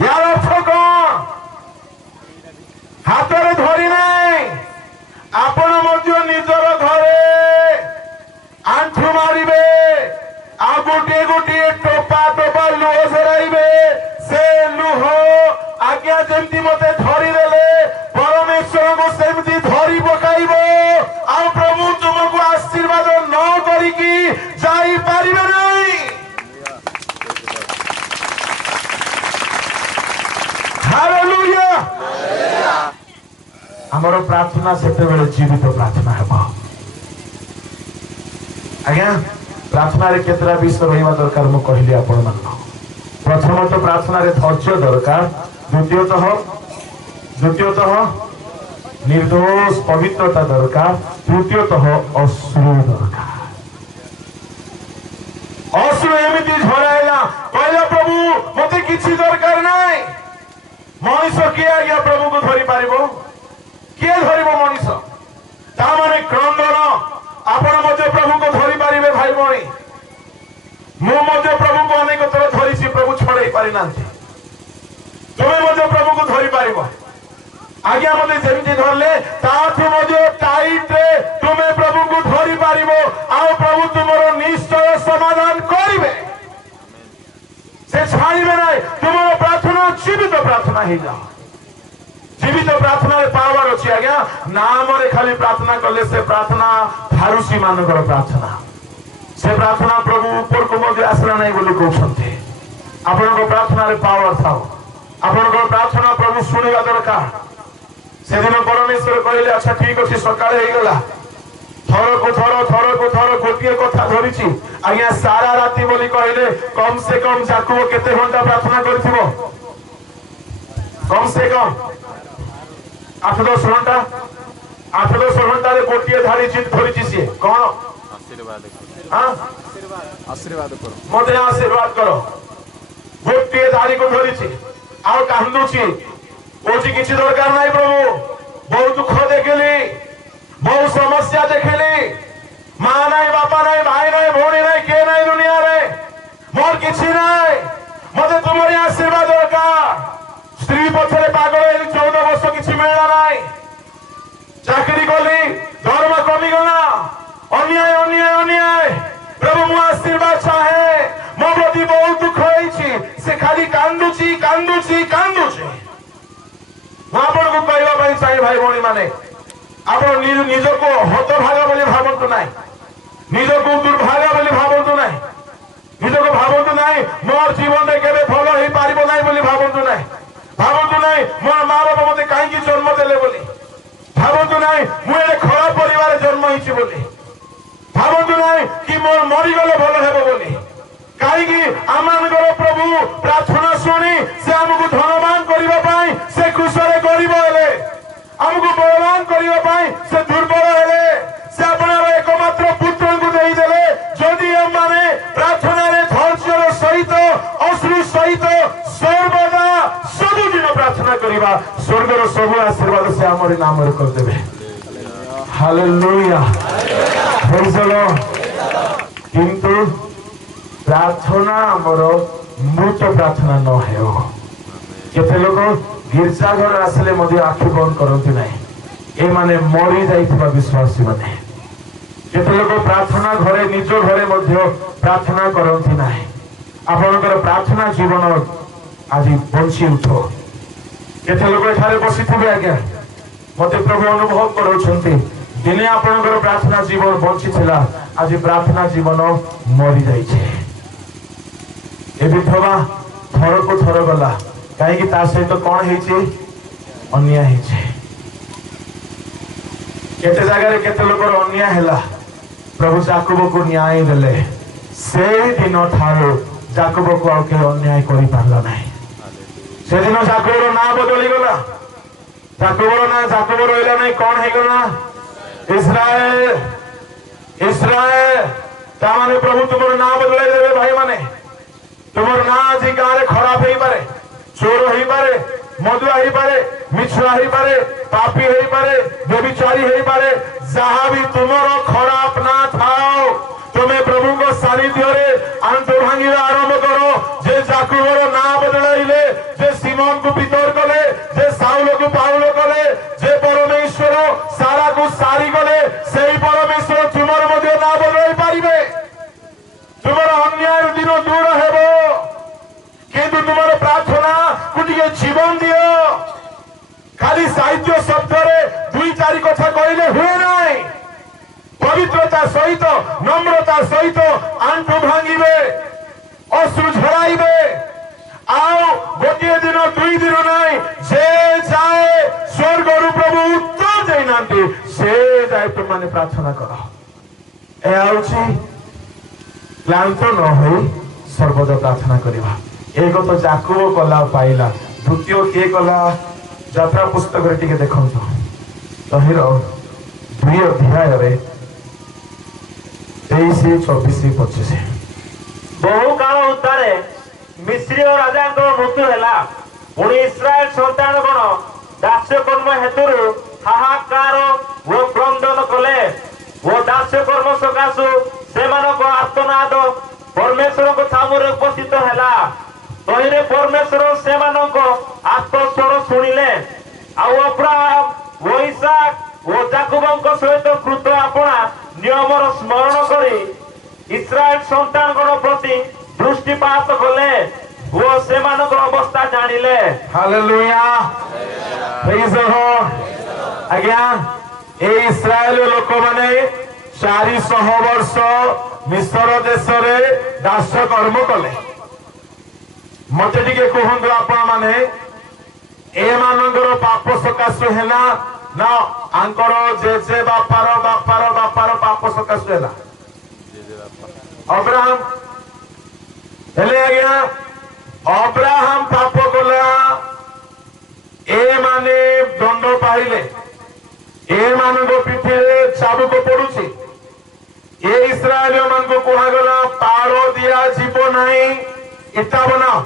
ୟାର ଅର୍ଥ କଣ? ହାତରେ ଧରି ନାହିଁ ଆପଣ ମଧ୍ୟ ନିଜର ଘରେ ଆଣ୍ଠୁ ମାରିବେ ଆଉ ଗୋଟିଏ ଗୋଟିଏ ଟୋପା ଟୋପା ଲୁହ ଝରାଇବେ। ସେ ଲୁହ ଆଜ୍ଞା ଯେମିତି ମତେ ଧରିଦେଲେ ପରମେଶ୍ୱରଙ୍କୁ ସେମିତି ଧରି ପକାଇବ ଆଉ ପ୍ରଭୁ ତୁମକୁ ଆଶୀର୍ବାଦ ନ କରିକି ଯାଇପାରିବେ ନାହିଁ। ହାଲେଲୁୟା। ଆମର ପ୍ରାର୍ଥନା ସେତେବେଳେ ଜୀବିତ ପ୍ରାର୍ଥନା ହେବ। ଆଜ୍ଞା ପ୍ରାର୍ଥନାରେ କେତେଟା ବିଷୟ ରହିବା ଦରକାର ମୁଁ କହିଲି ଆପଣମାନଙ୍କୁ। ପ୍ରଥମତଃ ପ୍ରାର୍ଥନାରେ ଧୈର୍ଯ୍ୟ ଦରକାର, ଦ୍ୱିତୀୟତଃ ନିର୍ଦ୍ଦୋଷ ପବିତ୍ରତା ଦରକାର, ତୃତୀୟତଃ ଅଶ୍ରୁ ଦରକାର। ଅଶ୍ରୁ ଏମିତି ଝରାଇଲା କହିଲା ପ୍ରଭୁ ମତେ କିଛି ଦରକାର ନାହିଁ। ମଣିଷ କିଏ ଆଜ୍ଞା ପ୍ରଭୁକୁ ଧରିପାରିବ? କିଏ ଧରିବ ମଣିଷ? ତାମାନେ କ୍ରନ୍ଦନ। ଆପଣ ମଧ୍ୟ ପ୍ରଭୁଙ୍କୁ ଧରିପାରିବେ ଭାଇ ଭଉଣୀ। ମୁଁ ମଧ୍ୟ ପ୍ରଭୁଙ୍କୁ ଅନେକ ଥର ଧରିଛି, ପ୍ରଭୁ ଛଡେଇ ପାରିନାହାନ୍ତି। ତୁମେ ମଧ୍ୟ ପ୍ରଭୁଙ୍କୁ ଧରିପାରିବ। ଆଜ୍ଞା ମତେ ଯେମିତି ଧରିଲେ ତାଠୁ ମଧ୍ୟ ଟାଇଟରେ ତୁମେ ପ୍ରଭୁଙ୍କୁ ଧରିପାରିବ ଆଉ ପ୍ରଭୁ ତୁମର ନିଶ୍ଚୟ ସମାଧାନ କରିବେ। ସେ ଛାଡ଼ିବେ ନାହିଁ। ତୁମର ପ୍ରାର୍ଥନା ଜୀବିତ ପ୍ରାର୍ଥନା ହେଇଯାଅ। ଜୀବିତ ପ୍ରାର୍ଥନାରେ ପାୱାର ଅଛି ଆଜ୍ଞା। ନାମରେ ଖାଲି ପ୍ରାର୍ଥନା କଲେ ସେ ପ୍ରାର୍ଥନା ଫାରୁସି ମାନଙ୍କର ପ୍ରାର୍ଥନା। ସେ ପ୍ରାର୍ଥନା ପ୍ରଭୁ ଉପରକୁ ମଧ୍ୟ ଆସିଲା ନାହିଁ ବୋଲି କହୁଛନ୍ତି। ଆପଣଙ୍କ ପ୍ରାର୍ଥନାରେ ପାୱାର ଥାଉ। ଆପଣଙ୍କର ପ୍ରାର୍ଥନା ପ୍ରଭୁ ଶୁଣିବା ଦରକାର। ସେଦିନ ପରମେଶ୍ୱର କହିଲେ ଆଚ୍ଛା ଠିକ ଅଛି ସକାଳେ ହେଇଗଲା, ଥରକୁ ଥର ଗୋଟିଏ କଥା ଧରିଛି ଆଜ୍ଞା ସାରା ରାତି ବୋଲି କହିଲେ କମ ସେ କମ ଯାକୁବ କେତେ ଘଣ୍ଟା ପ୍ରାର୍ଥନା କରିଥିବ? କମ ସେ କମ 8-10 ଘଣ୍ଟା। 8-10 ଘଣ୍ଟାରେ ଗୋଟିଏ ଧାଡ଼ି ଜିତ ଧରିଛି ସିଏ। କଣ? आशीर्वाद करो मते आशीर्वाद करो। गोटे धाड़ी को धरिछि आउ कांदुछि कोछि किछि दरकार नाही प्रभु। बहुत दुख देखिली, बहुत समस्या देखिली, मां नाही बापा नाही भाई नाही भौणी नाही के नाही दुनिया रे मोर किछि नाही। मते तुमरी आशीर्वाद दरकार। स्त्री पछरे पागल हेली 14 वर्ष किछि मिलला नाही। चाकरी कली दरमा कमी गला। अन्याय अन्याय अन्याय। प्रभु मु आशीर्वाद चाहे। मो प्रति बहुत दुख होइछि। से खाली कांदुछि कांदुछि कांदुछि। मु आपनको कहबा पई चाहे भाई भौणी माने आपण निजको हतभागा बोली भाबंतु नाही, निजको दुर्भागा बोली भाबंतु नाही, निजको भाबंतु नाही मोर जीवन रे केबे फल होई पारिबो नाही बोली भाबंतु नाही, भाबंतु नाही मोर मां बाबा मते काहे की जन्म देले बोली, भाबंतु नाही मु ए खराब परिवार जन्म हिछि बोली, भाबंतु नाही कि मोर मरि गले भलो हेबो बोली। काहे की आमानकर प्रभु प्रार्थना सुनी से हमकु धनवान करिबा पई से खुशरे गरीब हेले, हमकु बलवान करिबा पई से दुर्बल हेले, से आपणार एकमात्र पुत्र को देई देले। जदि हम माने प्रार्थना रे धैर्यर सहित अश्रु सहित सर्वदा सब दिन प्रार्थना करिबा स्वर्गर सब आशीर्वाद से हमर नाम रे कर देबे। Hallelujah praise the Lord. किंतु प्रार्थना हमर मृत प्रार्थना न हेओ। केते लोक गिरजा घर आसले मध्य आखि बंद करती नहीं, ए माने मरी जाइथिबा विश्वासी माने। केते लोक प्रार्थना घरे निज घरे मध्य प्रार्थना करती नहीं। आपनकर प्रार्थना जीवन आज बंची उठो। केते लोक एठारे बसिथिबे आज्ञा मते प्रभु अनुभव करउछंती दिने आपनकर प्रार्थना जीवन बंची थिला, आज प्रार्थना जीवन मरी जाइछे। ए विधवा थर को थर गला कहीं ता सहित कौन है अन्याय है। केते जगह केते लोक अन्याय है प्रभु जाकुब को न्याय देले। से दिन ठारो जाकुब को आउ के अन्याय करि पारला नहीं। से दिन जाकुबर ना बदली गला। जाकुबर ना जाकुब रहला नहीं कौन है गला इस्राएल। इस्राएल ता माने प्रभु तुमर नाम बदलाई देबे भाई माने। तुमर ना आज गाँव खराब हो पारे, चोर हो पारे, ମଦୁଆ ହେଇପାରେ, ମିଛୁଆ ହେଇପାରେ, ପାପୀ ହେଇପାରେ, ବ୍ୟଭିଚାରୀ ହେଇପାରେ, ଯାହା ବି ତୁମର ଖରାପ ନା ଥାଉ, ତୁମେ ପ୍ରଭୁଙ୍କ ସାନିଧ୍ୟରେ ଆଣ୍ଠୁ ଭାଙ୍ଗିବା ଆରମ୍ଭ କର। ଯେ ଯାକୁବର ନାଁ ବଦଳାଇଲେ, ଯେ ସିମୋନକୁ ପିତର କଲେ, ଯେ ସାଉଲକୁ ପାଉଲ କଲେ, ଯେ ପରମେଶ୍ୱର ସାରାକୁ ସାରି ଗଲେ, ସେଇ ପରମେଶ୍ୱର ତୁମର ମଧ୍ୟ ନାଁ ବଦଳାଇ ପାରିବେ। ତୁମର ଅନ୍ୟାୟ ଦିନ ଦୂର ହେବ, କିନ୍ତୁ ତୁମର ପ୍ରାର୍ଥନା କୁ ଟିକେ ଜୀବନ ଦିଅ। ଖାଲି ସାହିତ୍ୟ ଶବ୍ଦରେ 2-4 କଥା କହିଲେ ହୁଏ ନାହିଁ। ପବିତ୍ରତା ସହିତ, নম্রতা ସହିତ ଆଣ୍ଠୁ ଭାଙ୍ଗିବେ, ଅଶ୍ରୁ ଝରାଇବେ। ଆଉ ଗୋଟିଏ ଦିନ 2 ଦିନ ନାହିଁ, ଯେ ଯାଏ ସ୍ୱର୍ଗରୁ ପ୍ରଭୁ ଉତ୍ତର ଦେଇନାହାନ୍ତି, ସେ ଯାଏ ତୁମମାନେ ପ୍ରାର୍ଥନା କର। ଏହା ହେଉଛି କ୍ଳାନ୍ତ ନ ହୋଇ ସର୍ବଦା ପ୍ରାର୍ଥନା କରିବା। ଏକ ତ ଯାକୁବ କଲା ପାଇଲା, ଦ୍ୱିତୀୟ କିଏ କଲା? ଯାତ୍ରା ପୁସ୍ତକରେ ଟିକେ ଦେଖନ୍ତୁ, ତହିଁର 2 ଅଧ୍ୟାୟରେ 23, 24, 25। ବହୁ କାଳ ଉତ୍ତାରେ ମିଶ୍ରୀୟ ରାଜାଙ୍କ ମୃତ୍ୟୁ ହେଲା। ପୁଣି ଇସ୍ରାଏଲ ସନ୍ତାନଗଣ ଦାସ୍ୟକର୍ମ ହେତୁରୁ ହାହାକାର ଓ କ୍ରନ୍ଦନ କଲେ ଓ ଦାସ୍ୟକର୍ମ ସକାଶୁ ସେମାନଙ୍କ ଆର୍ତ୍ତନାଦ ପରମେଶ୍ୱରଙ୍କ ସାମୁରେ ଉପସ୍ଥିତ ହେଲା। ତହିଁରେ ପରମେଶ୍ୱର ସେମାନଙ୍କ ଆର୍ତ୍ତସ୍ୱର ଶୁଣିଲେ। ଆଉ ଅବ୍ରାହମ ଓ ଇସାକ ଓ ଯାକୁବଙ୍କ ସହିତ କୃତ ଆପଣା ନିୟମର ସ୍ମରଣ କରି ଇସ୍ରାଏଲ ସନ୍ତାନଗଣ ପ୍ରତି ଦୃଷ୍ଟିପାତ କଲେ ଓ ସେମାନଙ୍କର ଅବସ୍ଥା ଜାଣିଲେ। ହାଲେଲୁୟା, ପ୍ରେଜ୍ ଦ ଲର୍ଡ। ଆଜ୍ଞା, এই ଇସ୍ରାଏଲ ଲୋକମାନେ 400 ବର୍ଷ ମିଶ୍ର ଦେଶରେ ଦାସ କର୍ମ କଲେ। ମତେ ଟିକେ କୁହନ୍ତୁ, ଆପଣ ମାନେ ଏମାନଙ୍କର ପାପ ସକାଶୁ ହେଲା ନା ଆଙ୍କର ଜେଜେ ବାପାର ବାପାର ବାପାର ପାପ ସକାଶୁ ହେଲା? ଅବ୍ରାହମ ହେଲେ ଆଜ୍ଞା, ଅବ୍ରାହମ ପାପ କଲା, ଏମାନେ ଦଣ୍ଡ ପାଇଲେ, ଏମାନଙ୍କ ପିଠିରେ ଚାବୁକ ପଡୁଛି। ଏ ଇସ୍ରାଏଲ ମାନଙ୍କୁ କୁହାଗଲା ପାଳ ଦିଆଯିବ ନାହିଁ, ଇଟା ବନାଅ।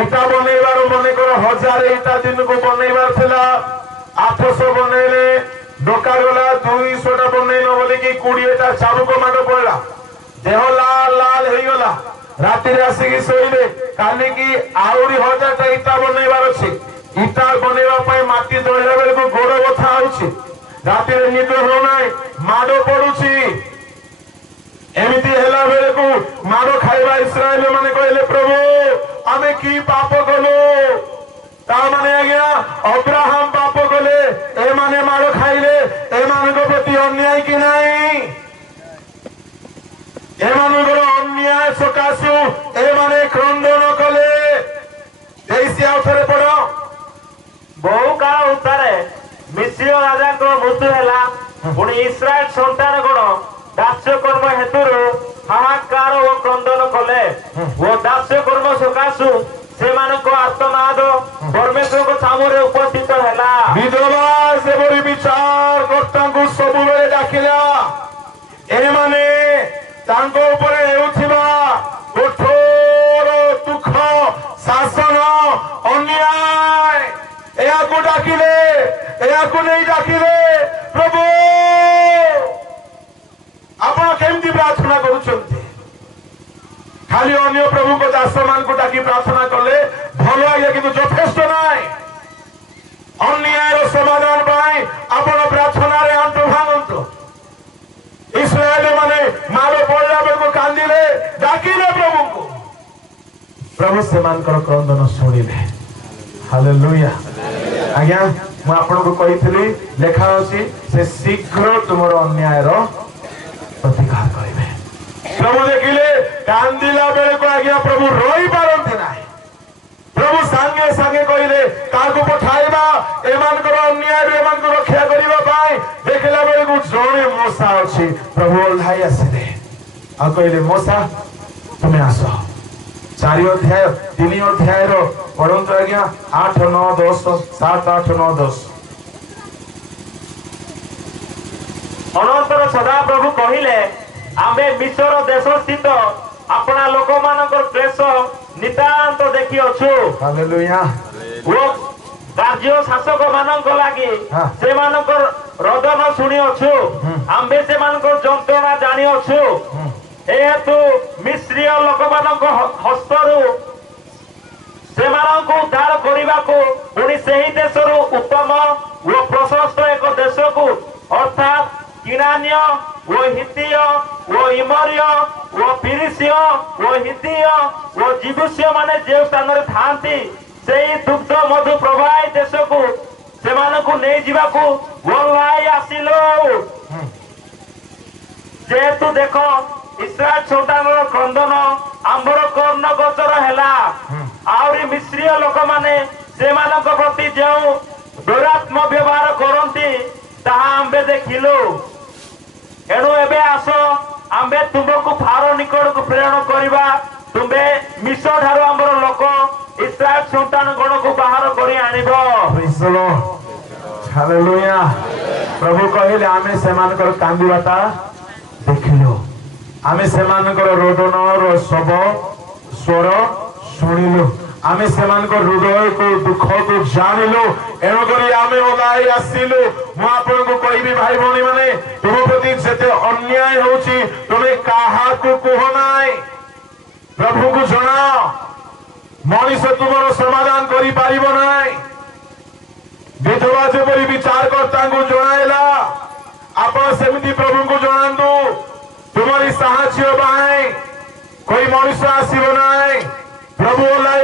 ଇଟା ବନେଇବାର ମନେକର 1000 ଇଟା ଦିନକୁ ବନେଇବାର ଥିଲା, 800 ବନେଇଲେ, ଡକାଗଲା 200ଟା ବନେଇଲ ବୋଲିକି 20ଟା ଚାବୁକ ମାଡ଼ ପଡିଲା, ଦେହ ଲାଲ ଲାଲ ହେଇଗଲା। ରାତିରେ ଆସିକି ଶୋଇଲେ, କାଲିକି ଆହୁରି 1000ଟା ଇଟା ବନେଇବାର ଅଛି। ଇଟା ବନେଇବା ପାଇଁ ମାଟି ଦଳିଲା ବେଳକୁ ଗୋଡ ବଥା ହଉଛି, ରାତିରେ ନିଦ ହଉନାହିଁ, ମାଡ଼ ପଡୁଛି। ଏମିତି ହେଲା ବେଳକୁ ମାଡ଼ ଖାଇବା ଇସ୍ରାଏଲ ମାନେ କହିଲେ, ପ୍ରଭୁ ଆମେ କି ପାପ କଲୁ? ତାମାନେ ଆଜ୍ଞା ଅବ୍ରାହମ ପାପ କଲେ, ଏମାନେ ମାଡ଼ ଖାଇଲେ, ଏମାନଙ୍କ ପ୍ରତି ଅନ୍ୟାୟ କି ନାହିଁ? ଏମାନଙ୍କର ଅନ୍ୟାୟ ସକାଶୁ ଏମାନେ କ୍ରନ୍ଦନ କଲେ। ତେଇଶି ଆଉ ଥରେ ପଢ। ବହୁ କାଳ ଉତ୍ତାରେ ମିଶ୍ରୀୟ ରାଜାଙ୍କ ମୃତ୍ୟୁ ହେଲା। ପୁଣି ଇସ୍ରାଏଲ ସନ୍ତାନଗଣ ଦାସ୍ୟକର୍ମ ହେତୁରୁ ହାହାକାର ଓ କ୍ରନ୍ଦନ କଲେ ଓ ଦାସ୍ୟକର୍ମ ସକାଶୁ ସେମାନଙ୍କ ଆର୍ତ୍ତନାଦ ପରମେଶ୍ୱରଙ୍କ ସାମୁରେ ଉପସ୍ଥିତ ହେଲା। ବିଧବା ସେପରି ବିଚାର କର୍ତ୍ତାଙ୍କୁ ସବୁବେଳେ ଡାକିଲା। ଏମାନେ ତାଙ୍କ ଉପରେ ହେଉଥିବା କଠୋର ଦୁଃଖ, ଶାସନ, ଅନ୍ୟାୟ, ଏହାକୁ ଡାକିଲେ, ଏହାକୁ ନେଇ ଡାକିଲେ, ପ୍ରଭୁ ଆପଣ କେମିତି ପ୍ରାର୍ଥନା କରୁଛନ୍ତି? ଖାଲି ଅନ୍ୟ ପ୍ରଭୁଙ୍କ ଦାସ ମାନଙ୍କୁ ଡାକି ପ୍ରାର୍ଥନା କଲେ ଭଲ ଆଜ୍ଞା, କିନ୍ତୁ ଯଥେଷ୍ଟ ନାହିଁ। ଅନ୍ୟାୟର ସମାଧାନ ପାଇଁ ଆପଣ ପ୍ରାର୍ଥନାରେ ଆଣ୍ଠୁ ଭାଙ୍ଗନ୍ତୁ। ଇସ୍ରାଏଲ ମାନେ ମାଡ଼ ପଡ଼ିଲା ବେଳକୁ କାନ୍ଦିଲେ, ଡାକିଲେ ପ୍ରଭୁଙ୍କୁ, ପ୍ରଭୁ ସେମାନଙ୍କର କ୍ରନ୍ଦନ ଶୁଣିଲେ। ହାଲେଲୁୟା। ଆଜ୍ଞା, ମୁଁ ଆପଣଙ୍କୁ କହିଥିଲି, ଲେଖା ଅଛି ସେ ଶୀଘ୍ର ତୁମର ଅନ୍ୟାୟର ପ୍ରତିକାର କରିବେ। ପ୍ରଭୁ ଦେଖିଲେ କାନ୍ଦିଲା ବେଳକୁ ଆଜ୍ଞା ପ୍ରଭୁ ରହିପାରନ୍ତି ନାହିଁ। ପ୍ରଭୁ ସାଙ୍ଗେ ସାଙ୍ଗେ କହିଲେ କାହାକୁ ପଠାଇବା ଏମାନଙ୍କର ଅନ୍ୟାୟରୁ ଏମାନଙ୍କୁ ରକ୍ଷା କରିବା ପାଇଁ। ଦେଖିଲା ବେଳକୁ ଜଣେ ମୂଷା ଅଛି। ପ୍ରଭୁ ଓହ୍ଲାଇ ଆସିଲେ ଆଉ କହିଲେ, ମୂଷା ତୁମେ ଆସ। 3 ଅଧ୍ୟାୟର ପଢନ୍ତୁ ଆଜ୍ଞା, 8, 9, 10, 7, 8, 9, 10। ଅନନ୍ତର ସଦାପ୍ରଭୁ କହିଲେ, ଆମେ ମିଶ୍ର ଦେଶ ସ୍ଥିତ ଆପଣା ଲୋକମାନଙ୍କର କ୍ଲେଶ ନିତାନ୍ତ ଦେଖିଅଛୁ। ହାଲେଲୁୟା। ଓ କାର୍ଯ୍ୟ ଶାସକ ମାନଙ୍କ ଲାଗି ହଁ। ସେମାନଙ୍କର ରୋଦନ ଶୁଣି ଅଛୁ ଆମ୍ଭେ ସେମାନଙ୍କର ଯନ୍ତ୍ରଣା ଜାଣି ଅଛୁ ଏହେତୁ ମିଶ୍ରୀୟ ଲୋକମାନଙ୍କ ହସ୍ତରୁ ସେମାନଙ୍କୁ ଉଦ୍ଧାର କରିବାକୁ ପୁଣି ସେହି ଦେଶରୁ ଉତ୍ତମ ଓ ପ୍ରଶସ୍ତ ଏକ ଦେଶକୁ ଅର୍ଥାତ୍ କିଣାନୀୟ ଓ ହିତୀୟ ଓ ଇମରୀୟ ଓ ଫିରିସୀୟ ଓ ହିତୀୟ ଓ ଜିବୁସୀୟ ମାନେ ଯେଉଁ ସ୍ଥାନରେ ଥାଆନ୍ତି ସେହି ଦୁଗ୍ଧ ମଧୁ ପ୍ରବାହୀ ଦେଶକୁ ସେମାନଙ୍କୁ ନେଇଯିବାକୁ ଓହ୍ଲାଇ ଆସିଲୁ। ଯେହେତୁ ଦେଖ ଇସ୍ରାଏଲ ସନ୍ତାନର କ୍ରନ୍ଦନ ଆମ୍ଭର କର୍ଣ୍ଣ ଗୋଚର ହେଲା ଆହୁରି ମିଶ୍ରୀୟ ଲୋକମାନେ ସେମାନଙ୍କ ପ୍ରତି ଯେଉଁ ଦୁରାତ୍ମ ବ୍ୟବହାର କରନ୍ତି ତାହା ଆମ୍ଭେ ଦେଖିଲୁ। ଏଣୁ ଏବେ ଆସ ଆମ୍ଭେ ତୁମକୁ ଫାରୋ ନିକଟକୁ ପ୍ରେରଣ କରିବା ତୁମେ ମିଶ ଠାରୁ ଆମର ଲୋକ ଇସ୍ରାଏଲ ସନ୍ତାନ ଗଣକୁ ବାହାର କରି ଆଣିବ। Praise the Lord. Hallelujah. ପ୍ରଭୁ କହିଲେ ଆମେ ସେମାନଙ୍କର କାନ୍ଦିବାଟା ଦେଖିଲୁ ଆମେ ସେମାନଙ୍କର ରୋଦନର ଶବ ସ୍ୱର ଶୁଣିଲୁ ଆମେ ସେମାନଙ୍କ ହୃଦୟକୁ ଦୁଃଖକୁ ଜାଣିଲୁ ଏଣୁକରି ଆମେ ଓହ୍ଲାଇ ଆସିଲୁ। ମୁଁ ଆପଣଙ୍କୁ କହିବି ଭାଇ ଭଉଣୀ ମାନେ ତୁମ ପ୍ରତି ଯେତେ ଅନ୍ୟାୟ ହେଉଛି ତୁମେ କାହାକୁ କୁହ ନାହିଁ ପ୍ରଭୁଙ୍କୁ ଜଣାଅ। ମଣିଷ ତୁମର ସମାଧାନ କରିପାରିବ ନାହିଁ। ବିଧବା ଯେପରି ବିଚାରକର୍ତ୍ତାଙ୍କୁ ଜଣାଇଲା ଆପଣ ସେମିତି ପ୍ରଭୁଙ୍କୁ ଜଣାନ୍ତୁ ତୁମରି ସାହାଯ୍ୟ ପାଇଁ କୋଇ ମଣିଷ ଆସିବ ନାହିଁ। ପ୍ରଭୁ ଓହ୍ଲାଇ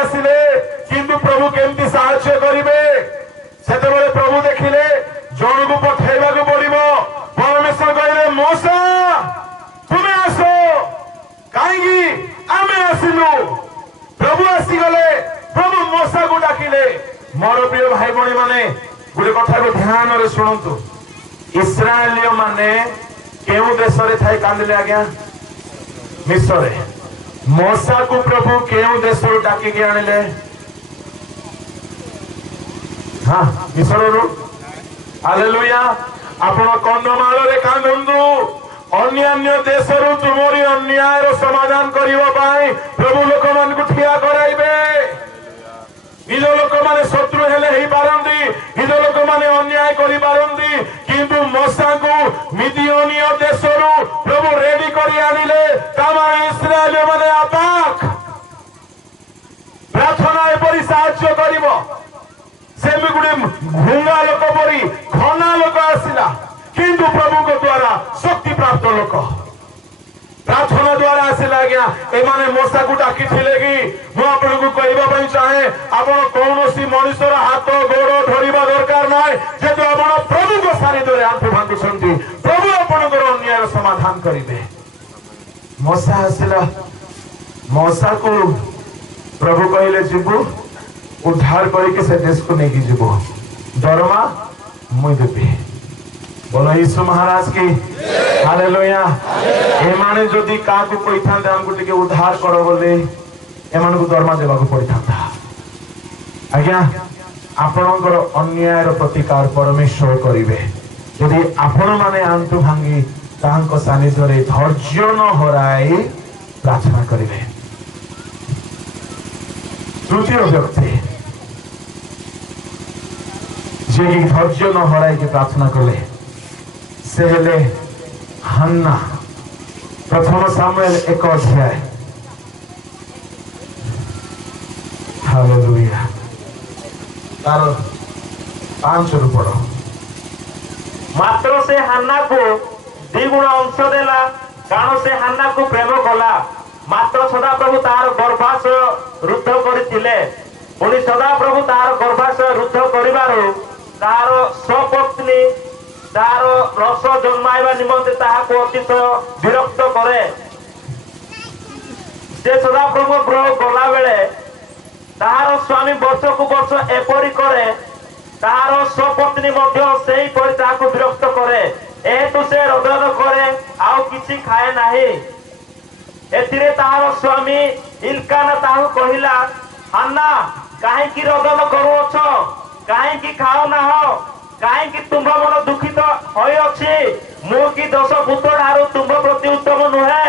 ଆସିଲେ କିନ୍ତୁ ପ୍ରଭୁ କେମିତି ସାହାଯ୍ୟ କରିବେ ସେତେବେଳେ ପ୍ରଭୁ ଦେଖିଲେ ଜଣକୁ ପଠେଇବାକୁ ପଡିବ। ପରମେଶ୍ୱର କହିଲେ ମୋଶା ତୁମେ ଆସ କାହିଁକି ଆମେ ଆସିଲୁ। ପ୍ରଭୁ ଆସିଗଲେ ପ୍ରଭୁ ମୋଶାକୁ ଡାକିଲେ। ମୋର ପ୍ରିୟ ଭାଇ ଭଉଣୀ ମାନେ ଗୋଟେ କଥାକୁ ଧ୍ୟାନରେ ଶୁଣନ୍ତୁ ଇସ୍ରାଏଲୀୟ ମାନେ କେଉଁ ଦେଶରେ ଥାଇ କାନ୍ଦିଲେ ଆଜ୍ଞା ମିଶ୍ରରେ। ମୋଶାକୁ ପ୍ରଭୁ କେଉଁ ଦେଶରୁ ଡାକିକି ଆଣିଲେ ମିଶ୍ରରୁ। ହାଲେଲୁୟା। ଆପଣ କନ୍ଧମାଳରେ କାନ୍ଦନ୍ତୁ ଅନ୍ୟାନ୍ୟ ଦେଶରୁ ତୁମରି ଅନ୍ୟାୟର ସମାଧାନ କରିବା ପାଇଁ ପ୍ରଭୁ ଲୋକମାନଙ୍କୁ ଠିଆ କରାଇବେ। ନିଜ ଲୋକମାନେ ଶତ୍ରୁ ହେଲେ ହେଇପାରନ୍ତି ନିଜ ଲୋକମାନେ ଅନ୍ୟାୟ କରିପାରନ୍ତି କିନ୍ତୁ ମୋଶାକୁ ମିଦିଓନୀୟ ଦେଶରୁ ପ୍ରଭୁ ରେଡି କରି ଆଣିଲେ। ତାମାନେ ଇସ୍ରାଏଲ ମାନେ ଆପାକ ପ୍ରାର୍ଥନା ଏପରି ସାହାଯ୍ୟ କରିବ ସେମିତି ଗୋଟେ ଭୁଙ୍ଗା ଲୋକ ପରି ଘନା ଲୋକ ଆସିଲା କିନ୍ତୁ ପ୍ରଭୁଙ୍କ ଦ୍ଵାରା ଶକ୍ତି ପ୍ରାପ୍ତ ଲୋକ ପ୍ରାର୍ଥନା ଦ୍ଵାରା ଆସିଲା। ଆଜ୍ଞା ଏମାନେ ମୋଶାକୁ ଡାକିଥିଲେ କି ମୁଁ ଆପଣଙ୍କୁ କହିବା ପାଇଁ ଚାହେଁ ଆପଣ କୌଣସି ମଣିଷର ହାତ ଗୋଡ ଧରିବା ଦରକାର ନାହିଁ। ଯେହେତୁ ଆପଣ ପ୍ରଭୁଙ୍କ ସାନିଧ୍ୟରେ ଆଣ୍ଠୁ ଭାଙ୍ଗୁଛନ୍ତି ପ୍ରଭୁ ଆପଣଙ୍କର ଅନ୍ୟାୟର ସମାଧାନ କରିବେ। ମୋଶା ଆସିଲା ମୋଶାକୁ ପ୍ରଭୁ କହିଲେ ଯିବୁ ଉଦ୍ଧାର କରିକି ସେ ଦେଶକୁ ନେଇକି ଯିବୁ ଦରମା ମୁଁ ଦେବି। बोलो यीशु महाराज की हालेलुया। एमाने जदि काकु कहिथांते हमकु टिके उद्धार करो बोले एमानकु दरमा देबाकु पड़िथांता। आज्ञा आपणकर अन्यायर प्रतिकार परमेश्वर करिवे यदि आपण माने आंतु भांगी तांको सानिध्यरे धैर्य न हराई प्रार्थना करिवे। तृतीय व्यक्ति जे धैर्य न हराई के प्रार्थना कले से हेले हन्ना। प्रथम सामुएल 1 अध्याय। हालेलुया। तार 5 रु पढ़ो। मात्र से हन्ना को द्विगुण अंश देला कारण से हन्ना को प्रेम कला। मात्र सदा प्रभु तार गर्भाशय रुद्ध करथिले पुणी सदा प्रभु तार गर्भाशय रुद्ध करिबारो तार स्वपत्नी तार रस जन्माइबा निमंते ताहाको अतिशय विरक्त करे। से सदा प्रभु गृह गला बेले ताहार स्वामी वर्ष को वर्ष एपरी करे ताहार स्वपत्नी मध्य सेही परि ताहाको विरक्त करे। एतु से रोदन करे आउ किछि खाए नाही। एथिरे ताहार स्वामी इल्काना ताहाको कहिला हन्ना काहे की रोदन करूछ काहे की खाओ ना हो काहे की तुम मन दुखित होय अछि मु की 10 पुत्र ठारू तुम प्रति उत्तम नुहे।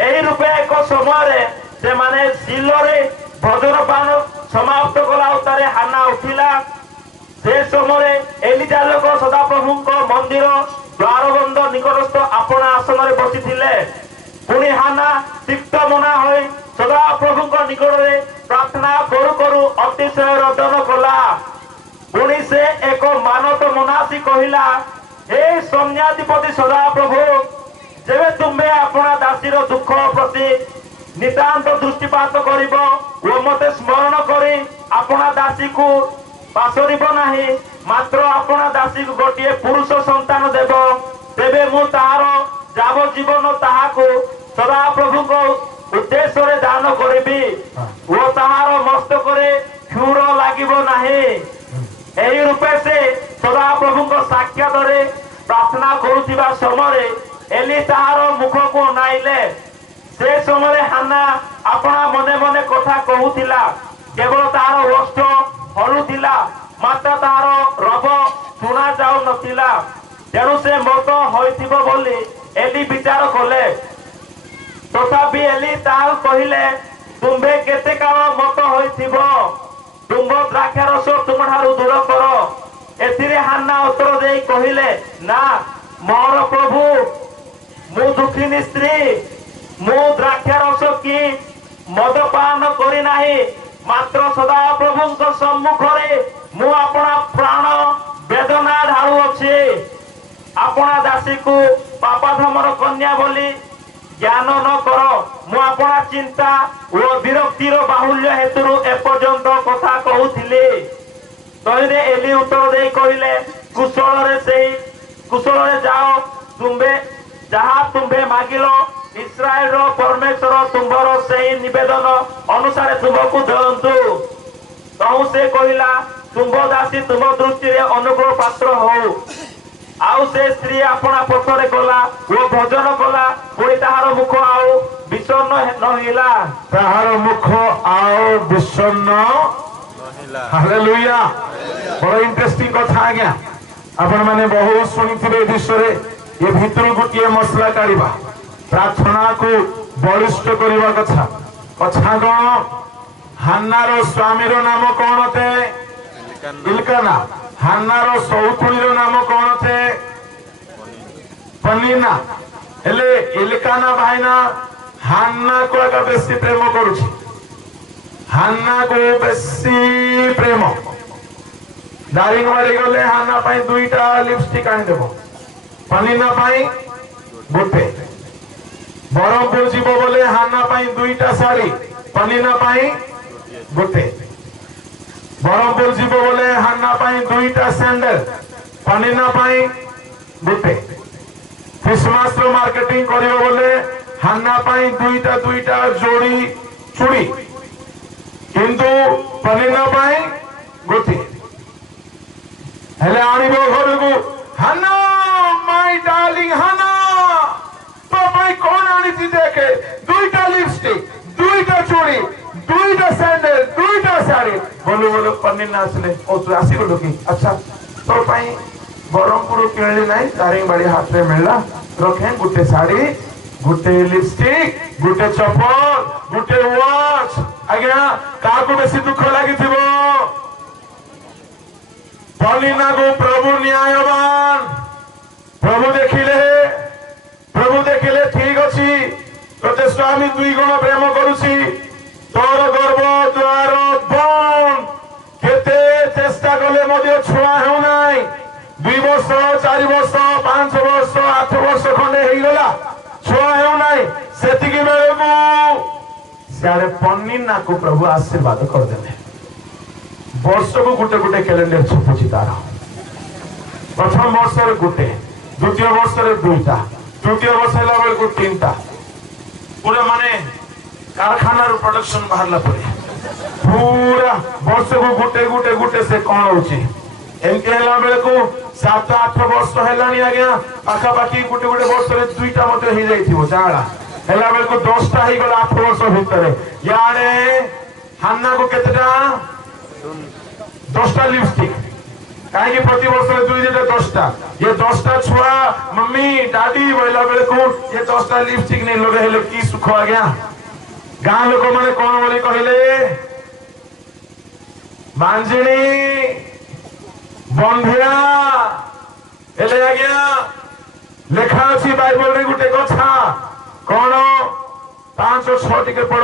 एही रूपे एक समय से माने सिलोरे ଭୋଜନ ପାନ ସମାପ୍ତ କଲା ଉତ୍ତାରେ ହାନା ଉଠିଲା। ସେ ସମୟରେ ଏଲିଜା ଲୋକ ସଦାପ୍ରଭୁଙ୍କ ମନ୍ଦିର ଦ୍ୱାରବନ୍ଧ ନିକଟସ୍ଥ ଆପଣା ଆସନରେ ବସିଥିଲେ। ପୁଣି ହାନା ତିକ୍ତ ମନା ହୋଇ ସଦାପ୍ରଭୁଙ୍କ ନିକଟରେ ପ୍ରାର୍ଥନା କରୁ କରୁ ଅତିଶୟ ରୋଦନ କଲା। ପୁଣି ସେ ଏକ ମାନତ ମନାସି କହିଲା, ହେ ସୈନ୍ୟାଧିପତି ସଦାପ୍ରଭୁ, ଯେବେ ତୁମେ ଆପଣା ଦାସୀର ଦୁଃଖ ପ୍ରତି ନିତାନ୍ତ ଦୃଷ୍ଟିପାତ କରିବ ଓ ମତେ ସ୍ମରଣ କରି ଆପଣା ଦାସୀକୁ ପାସରିବ ନାହିଁ, ମାତ୍ର ଆପଣା ଦାସୀକୁ ଗୋଟିଏ ପୁରୁଷ ସନ୍ତାନ ଦେବ, ତେବେ ମୁଁ ତାହାର ଯାବଜୀବନ ତାହାକୁ ସଦାପ୍ରଭୁଙ୍କ ଉଦ୍ଦେଶ୍ୟରେ ଦାନ କରିବି ଓ ତାହାର ମସ୍ତକରେ କ୍ଷୁର ଲାଗିବ ନାହିଁ। ଏହି ରୂପେ ସେ ସଦାପ୍ରଭୁଙ୍କ ସାକ୍ଷାତରେ ପ୍ରାର୍ଥନା କରୁଥିବା ସମୟରେ ଏଲି ତାହାର ମୁଖକୁ ଅନାଇଲେ। ସେ ସମୟରେ ହାନା ଆପଣା ମନେ ମନେ କଥା କହୁଥିଲା, କେବଳ ତାହାର ଓଷ୍ଠ ହଲୁଥିଲା, ମାତ୍ର ତାହାର ରବ ଶୁଣା ଯାଉନଥିଲା। ତେଣୁ ସେ ମତ ହୋଇଥିବ ବୋଲି ଏଲି ବିଚାର କଲେ। ତଥାପି ଏଲି ତାହା କହିଲେ, ତୁମ୍ଭେ କେତେ କାଳ ମତ ହୋଇଥିବ? ତୁମ୍ଭ ଦ୍ରାକ୍ଷାରସ ତୁମଠାରୁ ଦୂର କର। ଏଥିରେ ହାନା ଉତ୍ତର ଦେଇ କହିଲେ, ନା ମୋର ପ୍ରଭୁ, ମୁଁ ଦୁଃଖିନୀ ସ୍ତ୍ରୀ, ମୁଁ ଦ୍ରାକ୍ଷାରସ କି ମଦପାନ କରି ନାହିଁ, ମାତ୍ର ସଦାପ୍ରଭୁଙ୍କ ସମ୍ମୁଖରେ ମୁଁ ଆପଣା ପ୍ରାଣ ବେଦନା ଢାଳୁଅଛି। ଆପଣା ଦାସୀକୁ ପାପାଧମର କନ୍ୟା ବୋଲି ଜ୍ଞାନ ନ କର। ମୁଁ ଆପଣା ଚିନ୍ତା ଓ ବିରକ୍ତିର ବାହୁଲ୍ୟ ହେତୁରୁ ଏପର୍ଯ୍ୟନ୍ତ କଥା କହୁଥିଲି। ତହିଁରେ ଏଲି ଉତ୍ତର ଦେଇ କହିଲେ, କୁଶଳରେ ଯାଅ, ତୁମ୍ଭେ ଯାହା ତୁମ୍ଭେ ମାଗିଲ ଇସ୍ରାଏଲର ପରମେଶ୍ୱର ତୁମ୍ଭର ସେହି ନିବେଦନ ଅନୁସାରେ ତୁମକୁ ଦିଅନ୍ତୁ। ତହୁ ସେ କହିଲା, ତୁମ୍ଭ ଦାସୀ ତୁମ ଦୃଷ୍ଟିରେ ଅନୁଗ୍ରହ ପାତ୍ର ହଉ। ଆଉ ସେ ସ୍ତ୍ରୀ ଆପଣା ପଥରେ ଗଲା ଓ ଭୋଜନ କଲା। ପୁଣି ତାହାର ମୁଖ ଆଉ ବିଷଣ୍ଣ ନହିଲା। ତାହାର ମୁଖ ଆଉ ବିଷଣ୍ଣ ହାଲେଲୁୟା। ବଡ ଇଣ୍ଟରେଷ୍ଟିଂ କଥା ଆଜ୍ଞା। ଆପଣ ମାନେ ବହୁତ ଶୁଣିଥିବେ ଏ ବିଷୟରେ। ଏ ଭିତରୁ ଗୋଟିଏ ମସଲା କାଢିବା, ପ୍ରାର୍ଥନାକୁ ବଳିଷ୍ଠ କରିବା କଥା। କଥା କଣ? ହାନ୍ନାର ସ୍ୱାମୀର ନାମ କଣ ତେ? ଇଲକାନା। ହାନ୍ନାର ସଉତୁଣୀର ନାମ କଣ ତେ? ପନିନା। ହେଲେ ଇଲକାନା ଭାଇନା ହାନ୍ନାକୁ ଆଗ ବେଶୀ ପ୍ରେମ କରୁଛି। ହାନ୍ନାକୁ ବେଶୀ ପ୍ରେମ। ଦାରିଙ୍ଗବାଡି ଗଲେ ହାନ୍ନା ପାଇଁ 2ଟା ଲିପଷ୍ଟିକ ଆଣିଦେବ, ପନିନା ପାଇଁ ଗୋଟେ। ବରହମପୁର ଯିବ ବୋଲେ ହାନ୍ନା ପାଇଁ 2ଟା ଶାଢୀ, ପନିନା ପାଇଁ ଗୋଟେ। ବରହମପୁର ଯିବ ବୋଲେ ହାନ୍ନା ପାଇଁ 2ଟା ସ୍ୟାଣ୍ଡେଲ, ପନିନା ପାଇଁ ଗୋଟେ। ଖ୍ରୀଷ୍ଟମାସ ର ମାର୍କେଟିଂ କରିବ ବୋଲେ ହାନ୍ନା ପାଇଁ 2ଟା ଯୋଡି ଚୁଡ଼ି, କିନ୍ତୁ ପନିନା ପାଇଁ ଗୋଟିଏ। ହେଲେ ଆଣିବ ଘରକୁ, ହାନ୍ନା ମାଇ ଡାର୍ଲିଂ ହାନ୍ନା, ତୋ ପାଇଁ କଣ ଆଣିଛି ଦେଖେ, 2ଟା ଲିପଷ୍ଟିକ, 2ଟା ଚୁଡ଼ି, 2ଟା ସ୍ୟାଣ୍ଡେଲ, 2ଟା ଶାଢୀ। ବୋଲୁ ବୋଲୁ ପନିନା ଆସିଲେ, ଓ ତୁ ଆସିଗଲୁ କି? ଆଚ୍ଛା, ତୋ ପାଇଁ ବରହମପୁର କିଣିଲି ନାହିଁ, ଦାରିଙ୍ଗବାଡି ହାତରେ ମିଳିଲା, ରଖେ ଗୋଟେ ଶାଢୀ, ଗୋଟେ ଲିପଷ୍ଟିକ, ଗୋଟେ ଚପଲ, ଗୋଟେ ୱାଚ। ଆଜ୍ଞା, କାହାକୁ ବେଶୀ ଦୁଃଖ ଲାଗିଥିବ? ପନିନାକୁ ପ୍ରଭୁ ନ୍ୟାୟବାନ। ପ୍ରଭୁ ଦେଖିଲେ ଠିକ ଅଛି, ତୋତେ ସ୍ୱାମୀ 2 ଗୁଣ ପ୍ରେମ କରୁଛି, ତୋର ଗର୍ଭ ଦ୍ୱାର ବନ୍ଦ, କେତେ ଚେଷ୍ଟା କଲେ ମଧ୍ୟ ଛୁଆ ହେଉନାହିଁ। 2 ବର୍ଷ, 4 ବର୍ଷ, 5 ବର୍ଷ, 8 ବର୍ଷ ଖଣ୍ଡେ ହେଇଗଲା, ଛୁଆ ହେଉନାହିଁ। ସେତିକି ବେଳକୁ ସିଆଡେ ପନିନାକୁ ପ୍ରଭୁ ଆଶୀର୍ବାଦ କରିଦେଲେ। ବର୍ଷକୁ ଗୋଟେ କ୍ୟାଲେଣ୍ଡର ଛପୁଛି ତାର। ପ୍ରଥମ ବର୍ଷରେ ଗୋଟେ, ଦ୍ୱିତୀୟ ବର୍ଷରେ 2ଟା, ତୃତୀୟ ବର୍ଷ ହେଲା ବେଳକୁ 3ଟା। ପୁରା ମାନେ କାରଖାନାରୁ ପ୍ରଡକ୍ସନ ବାହାରିଲା ପରେ ପୁରା ବର୍ଷକୁ ଗୋଟେ ସେ କଣ ହଉଛି। ଏମିତି ହେଲା ବେଳକୁ 7-8 ବର୍ଷ ହେଲାଣି ଆଜ୍ଞା। ପାଖାପାଖି ଗୋଟେ ବର୍ଷରେ 2ଟା ମଧ୍ୟ ହେଇଯାଇଥିବ। ଜାଣା ହେଲା ବେଳକୁ 10ଟା ହେଇଗଲା 8 ବର୍ଷ ଭିତରେ। ଇଆଡେ ହାନ୍ନାକୁ କେତେଟା? 10ଟା ଲିପଷ୍ଟିକ। କାହିଁକି ପ୍ରତି ବର୍ଷରେ 2-2ଟା 10ଟା। ये 10ଟା ଛୁଆ ମମ୍ମି ଡାଡି ବୋଇଲା ବେଳକୁ ये 10ଟା ଲିପଷ୍ଟିକ ନେଇ ଲଗେଇଲେ କି ସୁଖ ଆଜ୍ଞା। ଗାଁ ଲୋକମାନେ କଣ ବୋଲି କହିଲେ? ମାଞ୍ଜିଣୀ ବନ୍ଧିଆ ହେଲେ ଆଜ୍ଞା ଲେଖା ଅଛି ବାଇବଲରେ ଗୋଟେ କଥା କଣ 5 ଓ 6 ଟିକେ ପଢ।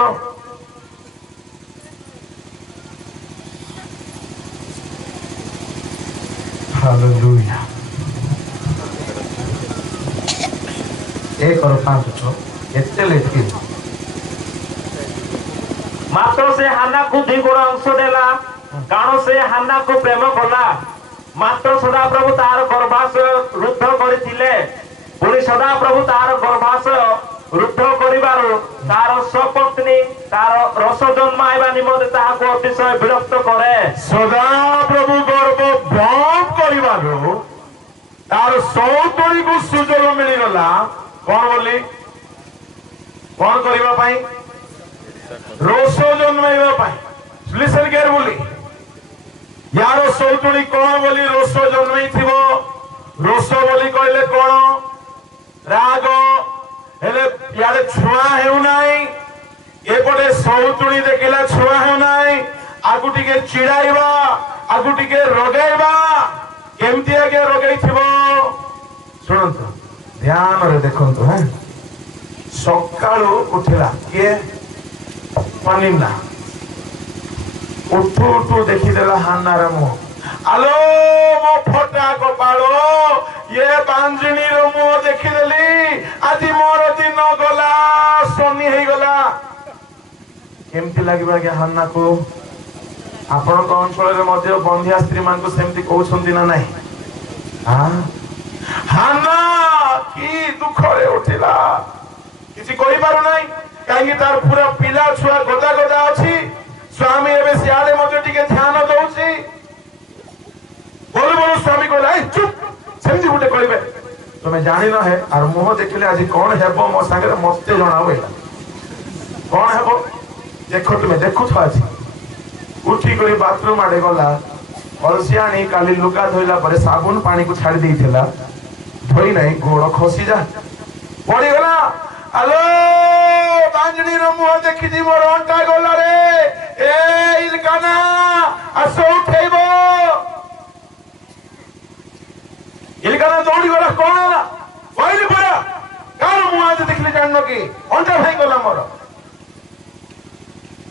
ହାଲେଲୁୟା। 1 और 5 ଏତେ ଲେଖି ମାତ୍ର ସେ ହାନ୍ନାକୁ 2 ଗୁଣ ଅଂଶ ଦେଲା, କାରଣ ସେ ହାନ୍ନାକୁ ପ୍ରେମ କଲା। ମାତ୍ର ସଦାପ୍ରଭୁ ତାର ଗର୍ଭାଶୟ ରୁଦ୍ଧ କରିଥିଲେ। ପୁଣି ସଦାପ୍ରଭୁ ତାର ଗର୍ଭାଶୟ ରୁଦ୍ଧ କରିବାରୁ ତାର ସ୍ୱପତ୍ନୀ ତାର ରସ ଜନ୍ମାଇବା ନିମନ୍ତେ ତାହାକୁ ଅତିଶୟ ବିରକ୍ତ କରେ। ସଦାପ୍ରଭୁ ଗର୍ଭ ବନ୍ଦ କରିବାରୁ ତାର ସୌତୁଣୀକୁ ସୁଯୋଗ ମିଳିଗଲା କଣ ବୋଲି? କଣ କରିବା ପାଇଁ? ରୋଷ ଜନ୍ମାଇବା ପାଇଁ। ଲିସନ କେୟାରଫୁଲି। यार सौतुणी कौन बोली रोष जन्मई थी रोष बोली कहले कौन राग हेले यारे छुआ हेउ नाई एपटे सौतुणी देखिला छुआ हेउ नाई आगु टिके चिड़ाइबा आगु टिके रगेइबा केमती आगे रगेई थिबो सुनंतु ध्यान रे देखंतु हैं सकाळू उठिला के पनिना उठू उठू देखीदेला हान्नार मुह आलो मो फटा कपालो ये बांजनी रो मुह देखीदेली आज मोर दिन गला शनि हे गला केमती लागिबा के हान्ना को आपण को अंचल रे मध्य बंधिया स्त्री मान को सेमती कहउछंती ना नाही हान्ना की दुख रे उठिला किछि कहि पारु नाही काहे तार पूरा पिला छुआ गदा गदा अछि स्वामी एवं सियाड़े मध्य टिके ध्यान दौची बोलू बोलू स्वामी कहला चुप सेमती गुटे कहबे तुम जानि न है और मुह देखिले आज कौन हेबो मो संगे मस्ते जणाओ एला कौन हेबो देखो तुम देखु छ आज उठी करी बाथरूम आडे गला अलसियानी काली लुगा धोइला परे साबुन पानी को छाड़ी देइथिला धोई नाही गोड़ खसी जा पड़ी गला हेलो बांजनी रो मुह देखि दी मोर अंटा गला रे ए इलकाना असो उठेबो इलकाना दौड़ी गला कोन होला कहली परा कार मुह आज देखले जाननो की अंटा भाई गला मोर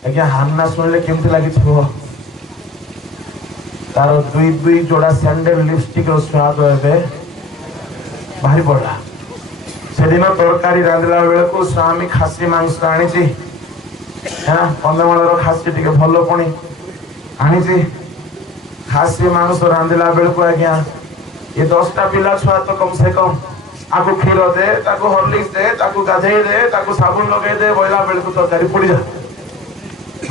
आज्ञा हान्ना सुनले केमती लागि छो तारो दुई जोड़ा सैंडल लिपस्टिक रो स्वाद हेबे भारी पड़ा सेदिन तरकारी रांधला बेले को स्वामी खासी मांस आनी कंदमूल खासी टे भल पुणी आनी खासी मांस रांधला बेले को आज्ञा ये 10टा पिला छुआ तो कम से कम आपको क्षीर दे ताको हॉर्लिक्स दे ताको गाधे दे ताको साबुन लगे दे बोला बेले को तरकारी पुड़ी जा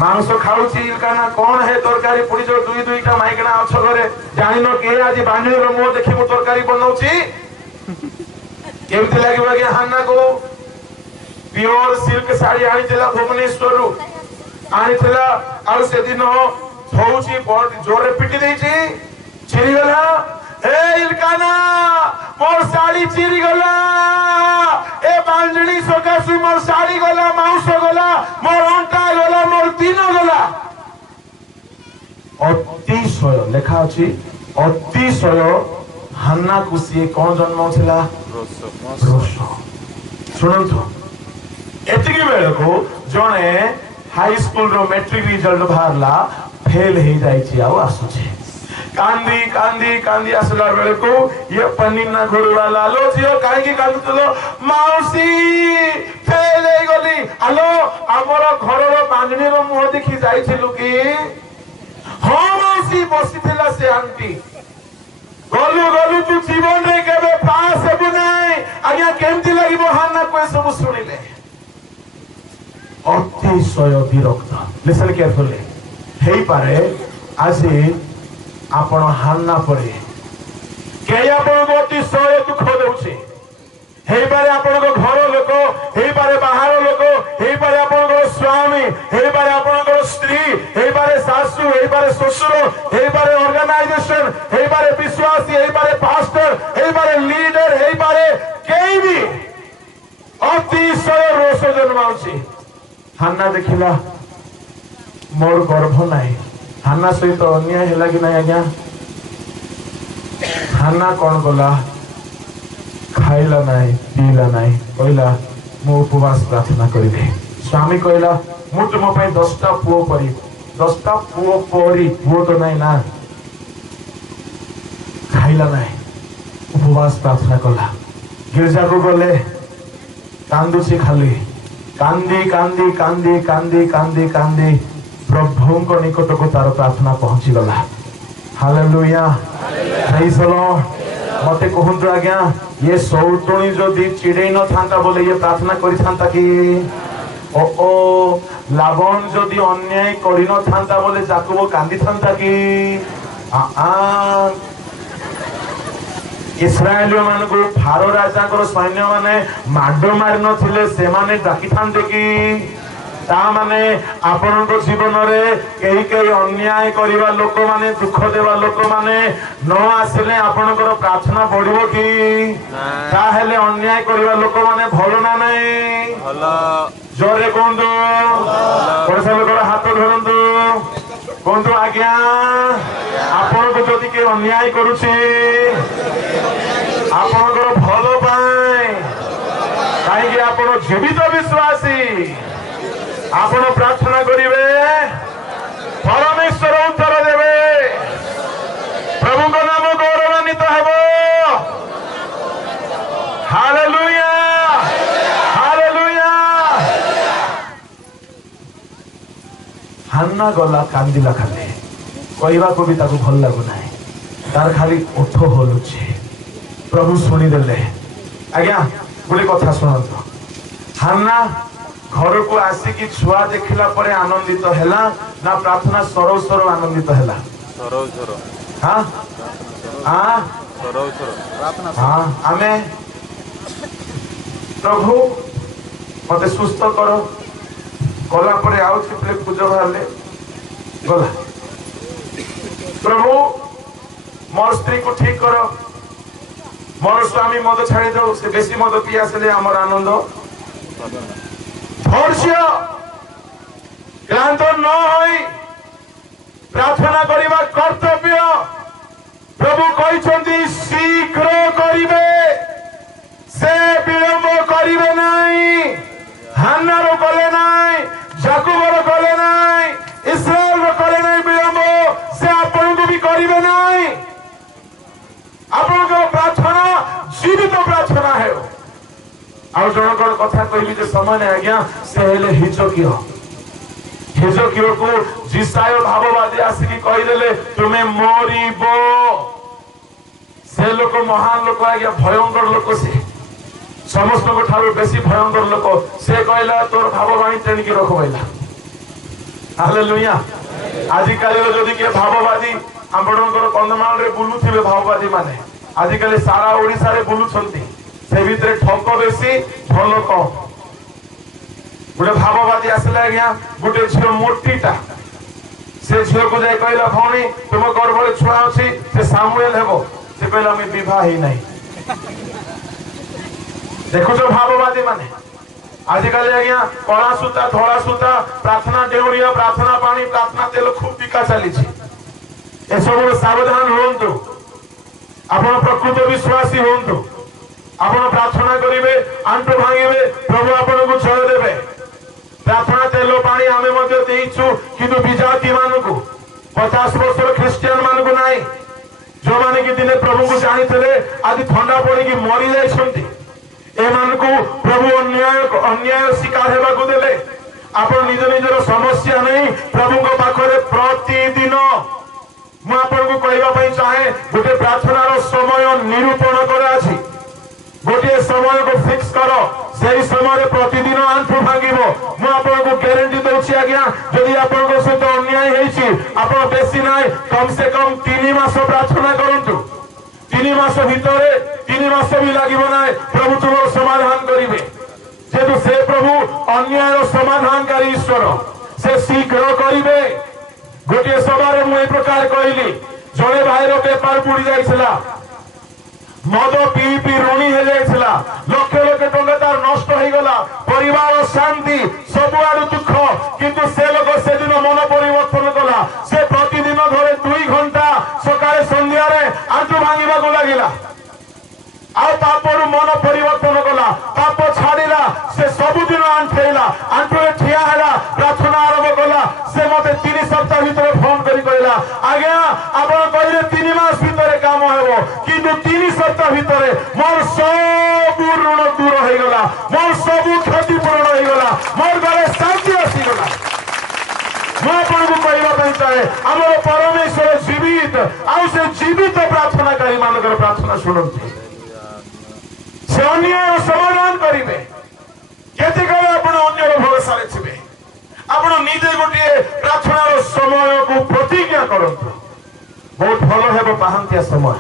मांस खाऊची इलकाना कौन है तरकारी पुड़ी जो दुईटा माइकना अच्छ घरे जानिन के आज बांधनी मुह देखी मु तरकारी बनाऊची केमती लगे कि हान्ना को प्योर सिल्क साड़ी आनी भुवनेश्वर आनी से दिन होउची जोरे पिटी देची चिरी गला ए इलकाना मोर साड़ी चिरी गला ए बांजणी सकासु मोर साड़ी गला मांस गला मोर अंटा गला मोर दिन गला अतिशय लेखा अछि अतिशय हान्ना को सी कौन जन्म थिला रोष सुनंतु एतिकी बेले को जने हाई स्कूल रो मैट्रिक रिजल्ट बाहरला फेल हे जाईची आ आसुचे कांदी कांदी कांदी आसला बेले को ये पन्नीना घोरवा लालो जियो काहे की कांदुलो माउसी फेल हे गली आलो हमर घर रो बांजनी रो मुह देखि जाईथिलु की हो माउसी बसिथिला से आंटी गलु गलु तू जीवन रे केबे पास हेबु नाही आज्ञा केमती लागिबो हान्ना को सब सुनिले अतिशय विरक्त लिसन केयरफुली हेई पारे आज आपण हान्ना परे के आपण को अतिशय दुख देउछि हेई पारे आपण को घर लोक हेई पारे बाहर लोक हेई पारे आपण को स्वामी हेई पारे आपण को स्त्री हेई पारे सासु हेई पारे ससुर हेई पारे ऑर्गेनाइजेशन हेई पारे विश्वासी हेई पारे पास्टर हेई पारे लीडर हेई पारे केई भी अतिशय रोष जन्माउछि हान्ना देखिला मोर गर्भ नाही हाना सहित अन्याय है कि नहीं आज्ञा हाना कौन कला खाइला नहीं पीला नहीं कहला मु उपवास प्रार्थना करी स्वामी कहला मु तुम 10टा पुओ परी 10टा पुओ परी पुओ तो नहीं ना खाइला नहीं उपवास प्रार्थना कला गिरजा को गले कांदुची खाली कांदी कांदी कांदी कांदी कांदी कांदी प्रभु को निकट को तार प्रार्थना पहुंची गला हालेलुया प्रेज द लॉर्ड मते कहंतु आज्ञा ये सौतुणी जदि चिड़े न थांता बोले ये प्रार्थना करि थांता कि ओ लाबन जदि अन्याय करि न थांता बोले याकूब कांदी थांता कि इस्राएलियों मान को फारो राजा को सैन्य माने माडो मारि नथिले से माने डाकी थांते कि ता माने आपन को जीवन रे केही केही अन्याय करिवा लोक माने दुख देवा लोक माने न आसिले आपन को प्रार्थना बढ़िबो कि ता हेले अन्याय करिवा लोक माने भलो ना नहीं भलो जोरे कोंदो कोसा लोक हाथ धरंदो कोंदो आज्ञा आपन को जदि के अन्याय करूची आपन को भलो पाए काहे कि आपन जीवित विश्वासी आपण प्रार्थना करिवे परमेश्वर उत्तर देवे प्रभु को नाम गौरवान्वित हेबो हालेलुया हालेलुया हान्ना गला कांदिला खाली कहवा को भी ताको भल लागु नाही तार खाली ओठ होलुछि प्रभु सुनी देले आज्ञा बोले कथा सुनतो हान्ना घर को आसिकी छुआ देखला परे आनंदित हैला ना प्रार्थना सरव सरव आनंदित हैला सरव सरव हां हां सरव सरव प्रार्थना हां आमे प्रभु मते सुस्थ करो गला परे आउ छिपले पूजो भाले गला प्रभु मोर स्त्री को ठीक करो मोर स्वामी मद छाड़ी दो से बेसी मद पिया से हमर आनंद धैर्य क्लांत न होई प्रार्थना करिबा कर्तव्य प्रभु कहते शीघ्र करिबे से विलंब करिबे नहीं हान्नार कले नहीं याकूबर कले नहीं इस्राएल कले नहीं विलंब से आपन को भी करिबे नहीं आपन को प्रार्थना जीवित प्रार्थना है आउ जनकर कथा कहली जे समय ने आज्ञा से हेले हिचकियो को जिसाय भाववादी आसिकी कहि देले तुमे मरिबो से लोक महान लोक आज्ञा भयंकर लोक से समस्त को ठारो बेसी भयंकर लोक से कहला तोर भाववाणी टेन की रखबैला हालेलुया आजि काली जदि के भाववादी आंबडनकर कंदमाल रे बुलुथिबे भाववादी माने आजि काली सारा ओडिसा रे बुलुछंती से भीतर ठक बेसी भल कम गोटे भाववादी आसला आज्ञा गोटे झील मोटीटा से झील को जाए कहला भौणी तुम गर्भरे छुआ अच्छी से सामुएल हेबो से कहला मैं विवाह ही नहीं देखो जो भाववादी माने आजिकल आज्ञा कला सूता धला सूता प्रार्थना डेउरिया प्रार्थना पानी प्रार्थना तेल खूब बिका चली ए सब सावधान होंतु आपण प्रकृत विश्वासी होंतु आपण प्रार्थना करिवे आंटो भांगिवे प्रभु आपण को छळ देबे प्रार्थना तेलो पानी आमे मध्ये देइछु किंतु विजाति मानको 50 वर्षर क्रिश्चियन मानको नाही जो माने कि दिने प्रभु को जानिथिले आदि ठंडा पड़ी कि मरि जाइछंती ए मानको प्रभु अन्याय शिकार हेबा को देले आपण निज निजर समस्या नहीं प्रभु को पाखरे प्रतिदिन मु आपण को कहबा पई चाहे गोटे प्रार्थनार समय निरूपण करे अछि गोटे समय को फिक्स करो सही समय प्रतिदिन आंठू भांगिबो मु आपन को गारंटी दउछि आज्ञा जदि आपन को सहित अन्याय हेछि आपन बेसी नाही कम से कम 3 मास प्रार्थना करंतु 3 मास भितरे 3 मास भी लागिबो नाही प्रभु तुमर समाधान करिवे जेतु से प्रभु अन्याय समाधानकारी ईश्वर से शीघ्र करिवे गोटे सभारे मु ए प्रकार कहली जणे भाईर पेपर पुड़ी जाइछला মদ ପିଇ ପିଇ ଋଣୀ ହେଇଯାଇଥିଲା, ଲକ୍ଷ ଲକ୍ଷ ଟଙ୍କା ତାର ନଷ୍ଟ ହେଇଗଲା, ପରିବାର ଶାନ୍ତି, ସବୁଆଡୁ ଦୁଃଖ। କିନ୍ତୁ ସେ ଲୋକ ସେଦିନ ମନ ପରିବର୍ତ୍ତନ କଲା। ସେ ପ୍ରତିଦିନ ଧରେ 2 ଘଣ୍ଟା ସକାଳେ ସନ୍ଧ୍ୟାରେ ଆଣ୍ଠୁ ଭାଙ୍ଗିବାକୁ ଲାଗିଲା। ଆଉ ପାପରୁ ମନ ପରିବର୍ତ୍ତନ କଲା, ପାପ ଛାଡ଼ିଲା। ସେ ସବୁଦିନ ଆଣ୍ଠେଇଲା, ଆଣ୍ଠୁରେ ଠିଆ ହେଲା, ପ୍ରାର୍ଥନା ଆରମ୍ଭ କଲା। ସେ ମତେ 3 ସପ୍ତାହ ଭିତରେ ଫୋନ କରି କହିଲା, ଆଜ୍ଞା ଆପଣ କହିଲେ 3 ମାସ ଭିତରେ କାମ ହେବ, କିନ୍ତୁ 3 ସପ୍ତାହ ଭିତରେ ମୋର ସବୁ ଋଣ ଦୂର ହେଇଗଲା, ମୋର ସବୁ କ୍ଷତି ପୂରଣ ହେଇଗଲା, ମୋର ଘରେ ଶାନ୍ତି ଆସିଗଲା। ମୁଁ ଆପଣଙ୍କୁ କହିବା ପାଇଁ ଚାହେଁ, ଆମର ପରମେଶ୍ୱର ଜୀବିତ, ଆଉ ସେ ଜୀବିତ ପ୍ରାର୍ଥନାକାରୀ ମାନଙ୍କର ପ୍ରାର୍ଥନା ଶୁଣନ୍ତି। ସେ ଅନ୍ୟାୟର ସମାଧାନ କରିବେ। କେତେବେଳେ ଆପଣ ଅନ୍ୟର ଭରସାରେ ଥିବେ? ଆପଣ ନିଜେ ଗୋଟିଏ ପ୍ରାର୍ଥନାର ସମୟକୁ ପ୍ରତିଜ୍ଞା କରନ୍ତୁ। ବହୁତ ଭଲ ହେବ ପାହାନ୍ତିଆ ସମୟ।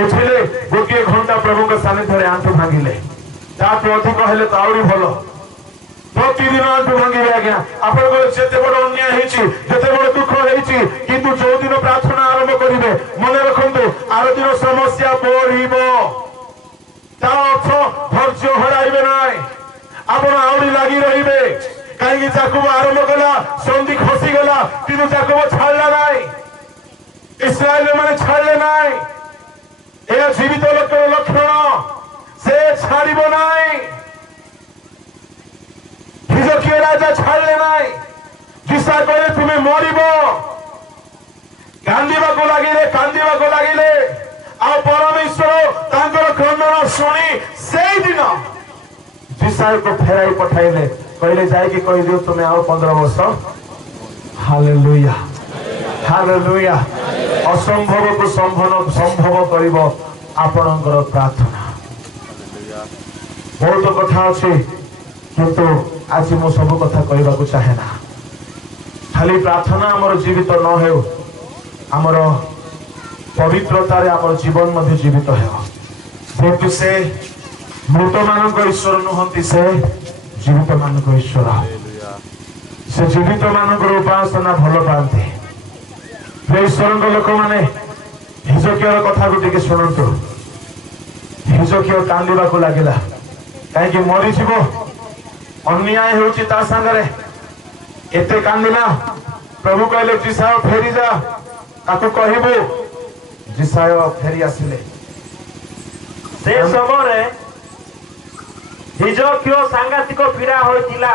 ଉଠିଲେ ଗୋଟିଏ ଘଣ୍ଟା ପ୍ରଭୁଙ୍କ ସାନ୍ନିଧ୍ୟରେ ଆଣ୍ଠୁ ଭାଙ୍ଗିଲେ, ତାଠୁ ଅଧିକ ହେଲେ ତ ଆହୁରି ଭଲ। ପ୍ରତିଦିନ ଆଣ୍ଠୁ ଭାଙ୍ଗିବେ ଆଜ୍ଞା। ଆପଣଙ୍କର ଯେତେ ବଡ ଅନ୍ୟାୟ ହେଇଛି, ଯେତେ ବଡ ଦୁଃଖ ହେଇଛି, କିନ୍ତୁ ଯୋଉ ଦିନ ପ୍ରାର୍ଥନା ଆରମ୍ଭ କରିବେ, ମନେ ରଖନ୍ତୁ ଆର ଦିନ ସମସ୍ୟା ବଢିବ। ତାର ଅର୍ଥ ଧୈର୍ଯ୍ୟ ହରାଇବେ ନାହିଁ, ଆପଣ ଆହୁରି ଲାଗି ରହିବେ। କାହିଁକି ଯାକୁବ ଆରମ୍ଭ କଲା, ସନ୍ଧି ଖସିଗଲା, କିନ୍ତୁ ଯାକୁବ ଛାଡ଼ିଲା ନାହିଁ, ଇସ୍ରାଏଲ ମାନେ ଛାଡ଼ିଲେ ନାହିଁ। ଏହା ଜୀବିତ ଲୋକର ଲକ୍ଷଣ, ସେ ଛାଡ଼ିବ ନାହିଁ। ହିଜକିୟା ରାଜା ଛାଡ଼ିଲେ ନାହିଁ। ଯିଶା କହିଲେ ତୁମେ ମରିବ। କାନ୍ଦିବାକୁ ଲାଗିଲେ, ଆଉ ପରମେଶ୍ୱର ତାଙ୍କର କ୍ରନ୍ଦନ ଶୁଣି ସେଇଦିନ ଯିଶାକୁ ଫେରାଇ ପଠାଇଲେ। କହିଲେ ଯାଇକି କହିଦିଅ ତୁମେ ଆଉ 15 ବର୍ଷ। Hallelujah, hallelujah. ଅସମ୍ଭବକୁ ସମ୍ଭବ କରିବ ଆପଣଙ୍କର ପ୍ରାର୍ଥନା। ବହୁତ କଥା ଅଛି, କିନ୍ତୁ ଆଜି ମୁଁ ସବୁ କଥା କହିବାକୁ ଚାହେଁ ନା। ଖାଲି ପ୍ରାର୍ଥନା ଆମର ଜୀବିତ ନ ହେଉ, ଆମର ପବିତ୍ରତାରେ ଆମର ଜୀବନ ମଧ୍ୟ ଜୀବିତ ହେବ। ଯେହେତୁ ସେ ମୃତ ମାନଙ୍କ ଈଶ୍ୱର ନୁହନ୍ତି, ସେ ଜୀବିତ ମାନଙ୍କ ଈଶ୍ୱର। ସେ ଜୀବିତ ମାନଙ୍କର ଉପାସନା ଭଲ ପାଆନ୍ତି। ଈଶ୍ୱରଙ୍କ ଲୋକମାନେ ହିଜକିୟାର କଥାକୁ ଟିକେ ଶୁଣନ୍ତୁ। ହିଜକିୟା କାନ୍ଦିବାକୁ ଲାଗିଲା, କାହିଁକି ମରିଯିବ, ଅନ୍ୟାୟ ହେଉଛି ତା ସାଙ୍ଗରେ। ଏତେ କାନ୍ଦିଲା, ପ୍ରଭୁ କହିଲେ ଯିଶାୟ ଫେରିଯା, ତାକୁ କହିବୁ। ଯିଶାୟ ଫେରି ଆସିଲେ। ସେ ସମୟରେ ହିଜକିୟା ସାଂଘାତିକ ପୀଡ଼ା ହୋଇଥିଲା।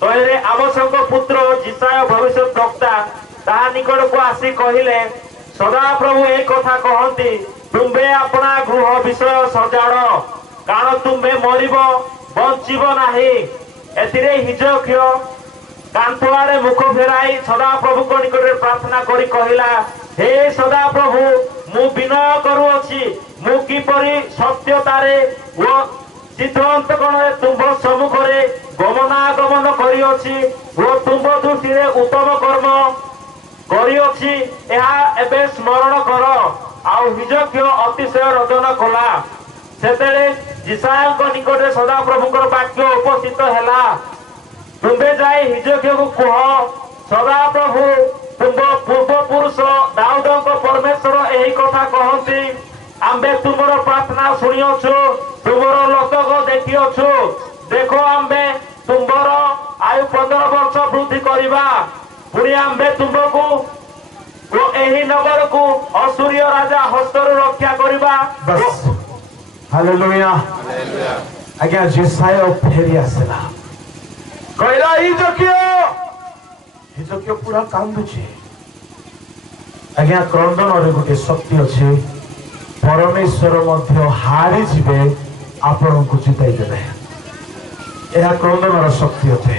ତହିଁରେ ଆମୋସଙ୍କ ପୁତ୍ର ଯିଶାୟ ଭବିଷ୍ୟତ ବକ୍ତା ତାହା ନିକଟକୁ ଆସି କହିଲେ, ସଦାପ୍ରଭୁ ଏହି କଥା କହନ୍ତି, ତୁମ୍ଭେ ଆପଣା ଗୃହ ବିଷୟ ସଜାଡ଼, କାରଣ ତୁମ୍ଭେ ମରିବ, ବଞ୍ଚିବ ନାହିଁ। ଏଥିରେ ହିଜକିୟା କାନ୍ଥ ଆଡ଼େ ମୁଖ ଫେରାଇ ସଦାପ୍ରଭୁଙ୍କ ନିକଟରେ ପ୍ରାର୍ଥନା କରି କହିଲା, ହେ ସଦାପ୍ରଭୁ, ମୁଁ ବିନୟ କରୁଅଛି, ମୁଁ କିପରି ସତ୍ୟତାରେ ଓ ସିଦ୍ଧାନ୍ତକଣରେ ତୁମ୍ଭ ସମ୍ମୁଖରେ ଗମନାଗମନ କରିଅଛି ଓ ତୁମ୍ଭ ଦୃଷ୍ଟିରେ ଉତ୍ତମ କର୍ମ କରିଅଛି, ଏହା ଏବେ ସ୍ମରଣ କର। ଆଉ ହିଜକିୟା ଅତିଶୟ ରୋଦନ କଲା। ସେତେବେଳେ ଯିଶାୟଙ୍କ ନିକଟରେ ସଦାପ୍ରଭୁଙ୍କର ବାକ୍ୟ ଉପସ୍ଥିତ ହେଲା, ତୁମ୍ଭେ ଯାଇ ହିଜକିୟାକୁ କୁହ, ସଦାପ୍ରଭୁ ତୁମ୍ଭ ପୂର୍ବପୁରୁଷ ଦାଉଦଙ୍କ ପରମେଶ୍ୱର ଏହି କଥା କହନ୍ତି, ଆମ୍ଭେ ତୁମର ପ୍ରାର୍ଥନା ଶୁଣିଅଛୁ, ତୁମର ଲୋତକ ଦେଖିଅଛୁ। ଦେଖ, ଆମ୍ଭେ ତୁମ୍ଭର ଆୟୁ 15 ବର୍ଷ ବୃଦ୍ଧି କରିବା, ପୁଣି ଆମ୍ଭେ ତୁମ୍ଭକୁ ଓ ଏହି ନଗରକୁ ଅସୁରୀୟ ରାଜା ହସ୍ତରୁ ରକ୍ଷା କରିବା। ହାଲେଲୁୟା, ଆଜ୍ଞା। ଯିଶାୟ ଫେରି ଆସିଲା, କହିଲା ହିଜକିୟା ପୁରା କାନ୍ଦୁଛି। ଆଜ୍ଞା, କ୍ରନ୍ଦନରେ ଗୋଟେ ଶକ୍ତି ଅଛି। ପରମେଶ୍ୱର ମଧ୍ୟ ହାରିଯିବେ, ଆପଣଙ୍କୁ ଜିତାଇ ଦେବେ। ଏହା କ୍ରନ୍ଦନର ଶକ୍ତି ଅଟେ।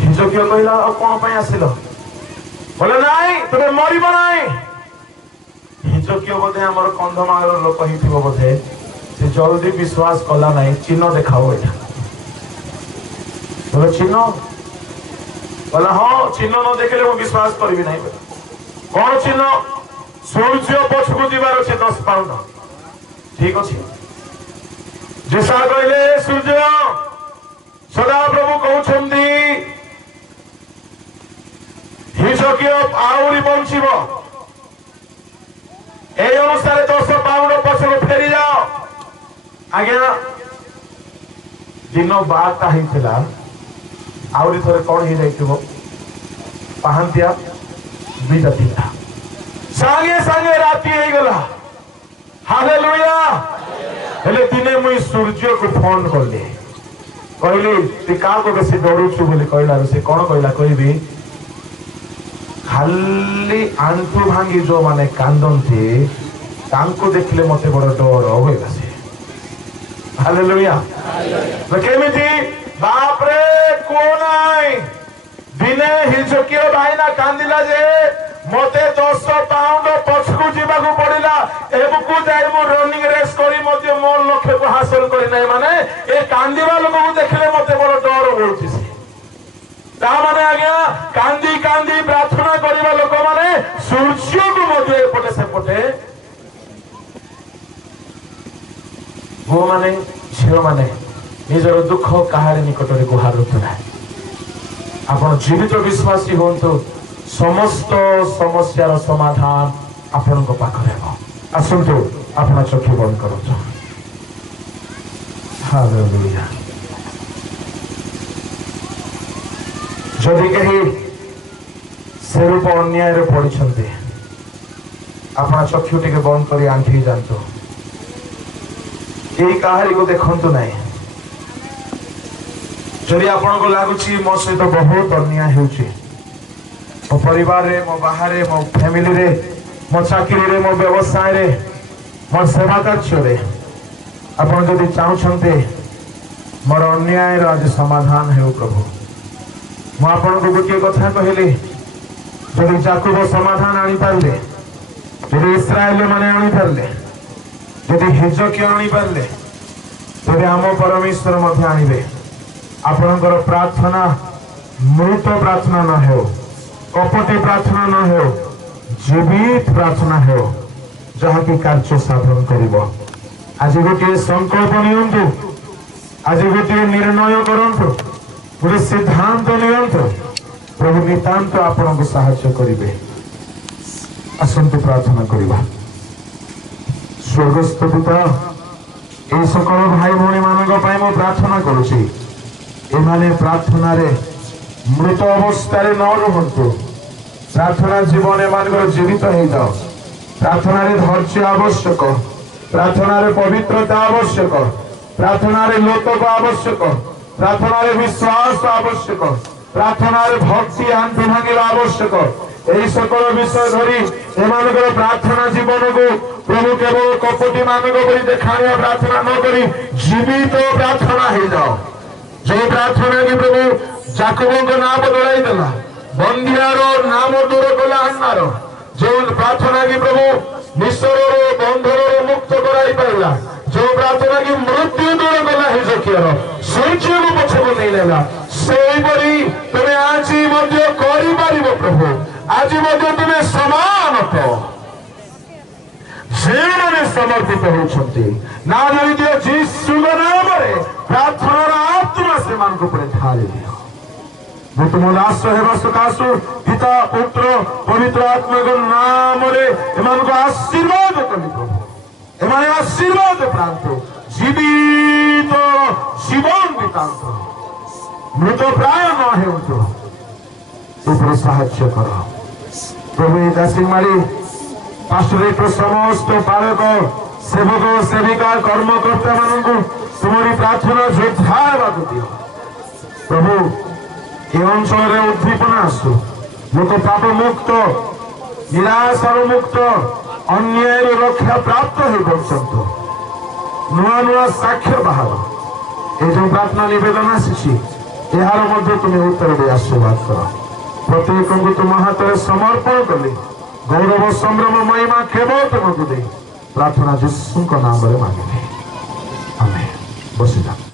ହିଜକିୟା କହିଲା, ଆଉ କଣ ପାଇଁ ଆସିଲ? ବୋଲେ ନାଇଁ, ତୁମେ ମରିବ ନାହିଁ। ହିଜକିୟା ବୋଧେ ଆମର କନ୍ଧମାଳର ଲୋକ ହେଇଥିବ ବୋଧେ, ସେ ଜଲ୍ଦି ବିଶ୍ୱାସ କଲା ନାହିଁ। ଚିହ୍ନ ଦେଖାଅ ଏଇଟା। ବୋଲେ ଚିହ୍ନ? ବୋଲେ ହଁ, ଚିହ୍ନ ନ ଦେଖିଲେ ମୁଁ ବିଶ୍ୱାସ କରିବି ନାହିଁ। କଣ ଚିହ୍ନ? ସୂର୍ଯ୍ୟ ପଛକୁ ଯିବାର ଅଛି 10 ପାଉଣ୍ଡ। ଠିକ ଅଛି। ଯିଶା କହିଲେ, ସୂର୍ଯ୍ୟ, ସଦାପ୍ରଭୁ କହୁଛନ୍ତି ହିଜକିୟା ଆହୁରି ବଞ୍ଚିବ। এই অনুসারে 10 ପାଉଣ୍ଡ ପଛକୁ ଫେରି ଯାଅ। ଆଜ୍ଞା ଦିନ 12ଟା ହେଇଥିଲା, ଆହୁରି ଥରେ କଣ ହେଇଯାଇଥିବ, ପାହାନ୍ତିଆ 2ଟା 3ଟା, ସାଙ୍ଗେ ସାଙ୍ଗେ ରାତି ହେଇଗଲା। ହାଲେଲୁୟା। ହେଲେ ଦିନେ ମୁଇଁ ସୂର୍ଯ୍ୟକୁ ଫୋନ କଲି, କହିଲି ତୁ କାହାକୁ ବେଶୀ ଡରୁଛୁ ବୋଲି କହିଲାରୁ ସେ କଣ କହିଲା କହିବି, ଖାଲି ଆଣ୍ଠୁ ଭାଙ୍ଗି ଯୋଉମାନେ କାନ୍ଦନ୍ତି ତାଙ୍କୁ ଦେଖିଲେ ମତେ ବଡ ଡର ହୁଏଲା ସେ। ହାଲେଲୁୟା। କେମିତି ବାପରେ କୁହ ନାହିଁ, ଦିନେ ହିଜକିୟ ଭାଇନା କାନ୍ଦିଲା ଯେ ମତେ 10 ପାଉଣ୍ଡ ପଛକୁ ଯିବାକୁ ପଡିଲା, ଏବେକୁ ଯାଇ ମୁଁ ରନିଂ ରେସ୍ କରି ମଧ୍ୟ ମୋ ଲକ୍ଷ୍ୟକୁ ହାସଲ କରିନାହିଁ। ମାନେ ଏ କାନ୍ଦିବା ଲୋକକୁ ଦେଖିଲେ ମତେ ବଡ ଡର ହଉଛି ସେ। ତାମାନେ ଆଜ୍ଞା କାନ୍ଦି କାନ୍ଦି ପ୍ରାର୍ଥନା କରିବା ଲୋକମାନେ ସୂର୍ଯ୍ୟକୁ ମଧ୍ୟ ଏପଟେ ସେପଟେ, ପୁଅମାନେ ଝିଅମାନେ ନିଜର ଦୁଃଖ କାହାରି ନିକଟରେ ଗୁହାରନ୍ତୁ ନାହିଁ। ଆପଣ ଜୀବିତ ବିଶ୍ୱାସୀ ହୁଅନ୍ତୁ, ସମସ୍ତ ସମସ୍ୟାର ସମାଧାନ ଆପଣଙ୍କ ପାଖରେ ହେବ। ଆସନ୍ତୁ ଆପଣ ଚକ୍ଷୁ ବନ୍ଦ କରନ୍ତୁ। ହାଲେଲୁୟା। ଯଦି କେହି ସେରୂପ ଅନ୍ୟାୟରେ ପଡ଼ିଛନ୍ତି, ଆପଣ ଚକ୍ଷୁ ଟିକେ ବନ୍ଦ କରି ଆଣ୍ଠେଇ ଯାଆନ୍ତୁ। କେହି କାହାରିକୁ ଦେଖନ୍ତୁ ନାହିଁ। ଯଦି ଆପଣଙ୍କୁ ଲାଗୁଛି ମୋ ସହିତ ବହୁତ ଅନ୍ୟାୟ ହେଉଛି, ମୋ ପରିବାରରେ, ମୋ ବାହାରେ, ମୋ ଫ୍ୟାମିଲିରେ, ମୋ ଚାକିରିରେ, ମୋ ବ୍ୟବସାୟରେ, ମୋ ସେବା କାର୍ଯ୍ୟରେ, ଆପଣ ଯଦି ଚାହୁଁଛନ୍ତି ମୋର ଅନ୍ୟାୟର ଆଜି ସମାଧାନ ହେଉ ପ୍ରଭୁ, ମୁଁ ଆପଣଙ୍କୁ ଗୋଟିଏ କଥା କହିଲି, ଯଦି ଯାକୁବ ସମାଧାନ ଆଣିପାରିଲେ, ଯଦି ଇସ୍ରାଏଲ ମାନେ ଆଣିପାରିଲେ, ଯଦି ହିଜକିୟ ଆଣିପାରିଲେ, ତେବେ ଆମ ପରମେଶ୍ୱର ମଧ୍ୟ ଆଣିବେ। ଆପଣଙ୍କର ପ୍ରାର୍ଥନା ମୃତ ପ୍ରାର୍ଥନା ନ ହେଉ, କପଟି ପ୍ରାର୍ଥନା ନ ହେଉ, ଜୀବିତ ପ୍ରାର୍ଥନା ହେଉ, ଯାହାକି କାର୍ଯ୍ୟ ସାଧନ କରିବ। ଆଜି ଗୋଟିଏ ସଂକଳ୍ପ ନିଅନ୍ତୁ, ଆଜି ଗୋଟିଏ ନିର୍ଣ୍ଣୟ କରନ୍ତୁ, ଗୋଟେ ସିଦ୍ଧାନ୍ତ ନିଅନ୍ତୁ, ପ୍ରଭୁ ନିତାନ୍ତ ଆପଣଙ୍କୁ ସାହାଯ୍ୟ କରିବେ। ଆସନ୍ତୁ ପ୍ରାର୍ଥନା କରିବା। ସ୍ୱର୍ଗସ୍ଥ ପିତା, এই সকল ভাই ভଉଣୀ ମାନଙ୍କ ପାଇଁ ମୁଁ ପ୍ରାର୍ଥନା କରୁଛି, ଏମାନେ ପ୍ରାର୍ଥନାରେ ମୃତ ଅବସ୍ଥାରେ ନ ରୁହନ୍ତୁ। ପ୍ରାର୍ଥନା ଜୀବନ ଏମାନଙ୍କର ଜୀବିତ ହେଇଯାଉ। ପ୍ରାର୍ଥନାରେ ଧୈର୍ଯ୍ୟ ଆବଶ୍ୟକ, ପ୍ରାର୍ଥନାରେ ପବିତ୍ରତା ଆବଶ୍ୟକ, ପ୍ରାର୍ଥନାରେ ଲୋତକ ଆବଶ୍ୟକ, ପ୍ରାର୍ଥନାରେ ବିଶ୍ୱାସ ଆବଶ୍ୟକ, ପ୍ରାର୍ଥନାରେ ଭକ୍ତି ଆଣ୍ଠୁ ଭାଙ୍ଗିବା ଆବଶ୍ୟକ। ଏହି সকল ବିଷୟ ଧରି ଏମାନଙ୍କର ପ୍ରାର୍ଥନା ଜୀବନକୁ ପ୍ରଭୁ କେବଳ କପଟି ମାନଙ୍କ ପରି ଦେଖାଣିଆ ପ୍ରାର୍ଥନା ନ କରି ଜୀବିତ ପ୍ରାର୍ଥନା ହେଇଯାଉ। ଯୋଉ ପ୍ରାର୍ଥନା କି ପ୍ରଭୁ ଯାକବଙ୍କ ନାଁ ବଦଳାଇ ଦେଲା, ବନ୍ଧିଆର ନାମ ଦୂର କଲା ଆନ୍ନାର, ଯୋଉ ପ୍ରାର୍ଥନା କି ପ୍ରଭୁ ନିଃଶ୍ୱରର ବନ୍ଧନରୁ ମୁକ୍ତ କରାଇ ପାରିଲା, ଯୋଉ ପ୍ରାର୍ଥନା କି ମୃତ୍ୟୁ ଦୂର କଲା ହିଜକିୟର, ସୂର୍ଯ୍ୟକୁ ପଛକୁ ନେଇନେଲା, ସେଇପରି ତୁମେ ଆଜି ମଧ୍ୟ କରିପାରିବ ପ୍ରଭୁ। ଆଜି ମଧ୍ୟ ତୁମେ ସମାନତ ଯେଉଁମାନେ ସମର୍ପିତ ହେଉଛନ୍ତି, ନା ଜାଣିଦିଅ ଯୀଶୁଙ୍କ ନାମରେ ପ୍ରାର୍ଥନାର ଆତ୍ମା ସେମାନଙ୍କ ଉପରେ ଢାଳି ଦିଅ। ମୁଁ ତୁମ ଦାସ ହେବା ସକାଶୁ ପିତା ପୁତ୍ର ପବିତ୍ର ଆତ୍ମାଙ୍କ ନାମରେ ଏମାନଙ୍କୁ ଆଶୀର୍ବାଦ କଲି ପ୍ରଭୁ। ଏମାନେ ଆଶୀର୍ବାଦ ପ୍ରାନ୍ତ, ଜୀବିତ ଜୀବନ ବିତାନ୍ତୁ, ମୃତ ପ୍ରାୟ ନ ହେଉନ୍ତୁ, ଏପରି ସାହାଯ୍ୟ କର ପ୍ରଭୁ। এই দাসিমারি ପାଷ୍ଟୋରେଟର ସମସ୍ତ ପାଳକ, ସେବକ, ସେବିକା, କର୍ମକର୍ତ୍ତା ମାନଙ୍କୁ ତୁମରି ପ୍ରାର୍ଥନା ଯୋଦ୍ଧା ହେବାକୁ ଦିଅ ପ୍ରଭୁ। ଏ ଅଞ୍ଚଳରେ ଉଦ୍ଦୀପନା ଆସୁ, ଲୋକ ପାପ ମୁକ୍ତ, ନିରାଶାରୁ ମୁକ୍ତ, ଅନ୍ୟାୟରୁ ରକ୍ଷା ପ୍ରାପ୍ତ ହେଇପାରୁଛନ୍ତି, ନୂଆ ନୂଆ ସାକ୍ଷ୍ୟ ବାହାର। ଏ ଯୋଉ ପ୍ରାର୍ଥନା ନିବେଦନ ଆସିଛି, ଏହାର ମଧ୍ୟ ତୁମେ ଉତ୍ତର ଦେଇ ଆଶୀର୍ବାଦ କର। ପ୍ରତ୍ୟେକଙ୍କୁ ତୁମ ହାତରେ ସମର୍ପଣ କଲି। ଗୌରବ ସମ୍ଭ୍ରମ ମହିମା କେବଳ ତୁମକୁ ଦେଇ ପ୍ରାର୍ଥନା ଯୀଶୁଙ୍କ ନାମରେ ମାଗିଲି, ଆମେନ୍। ବସିଯାଅ।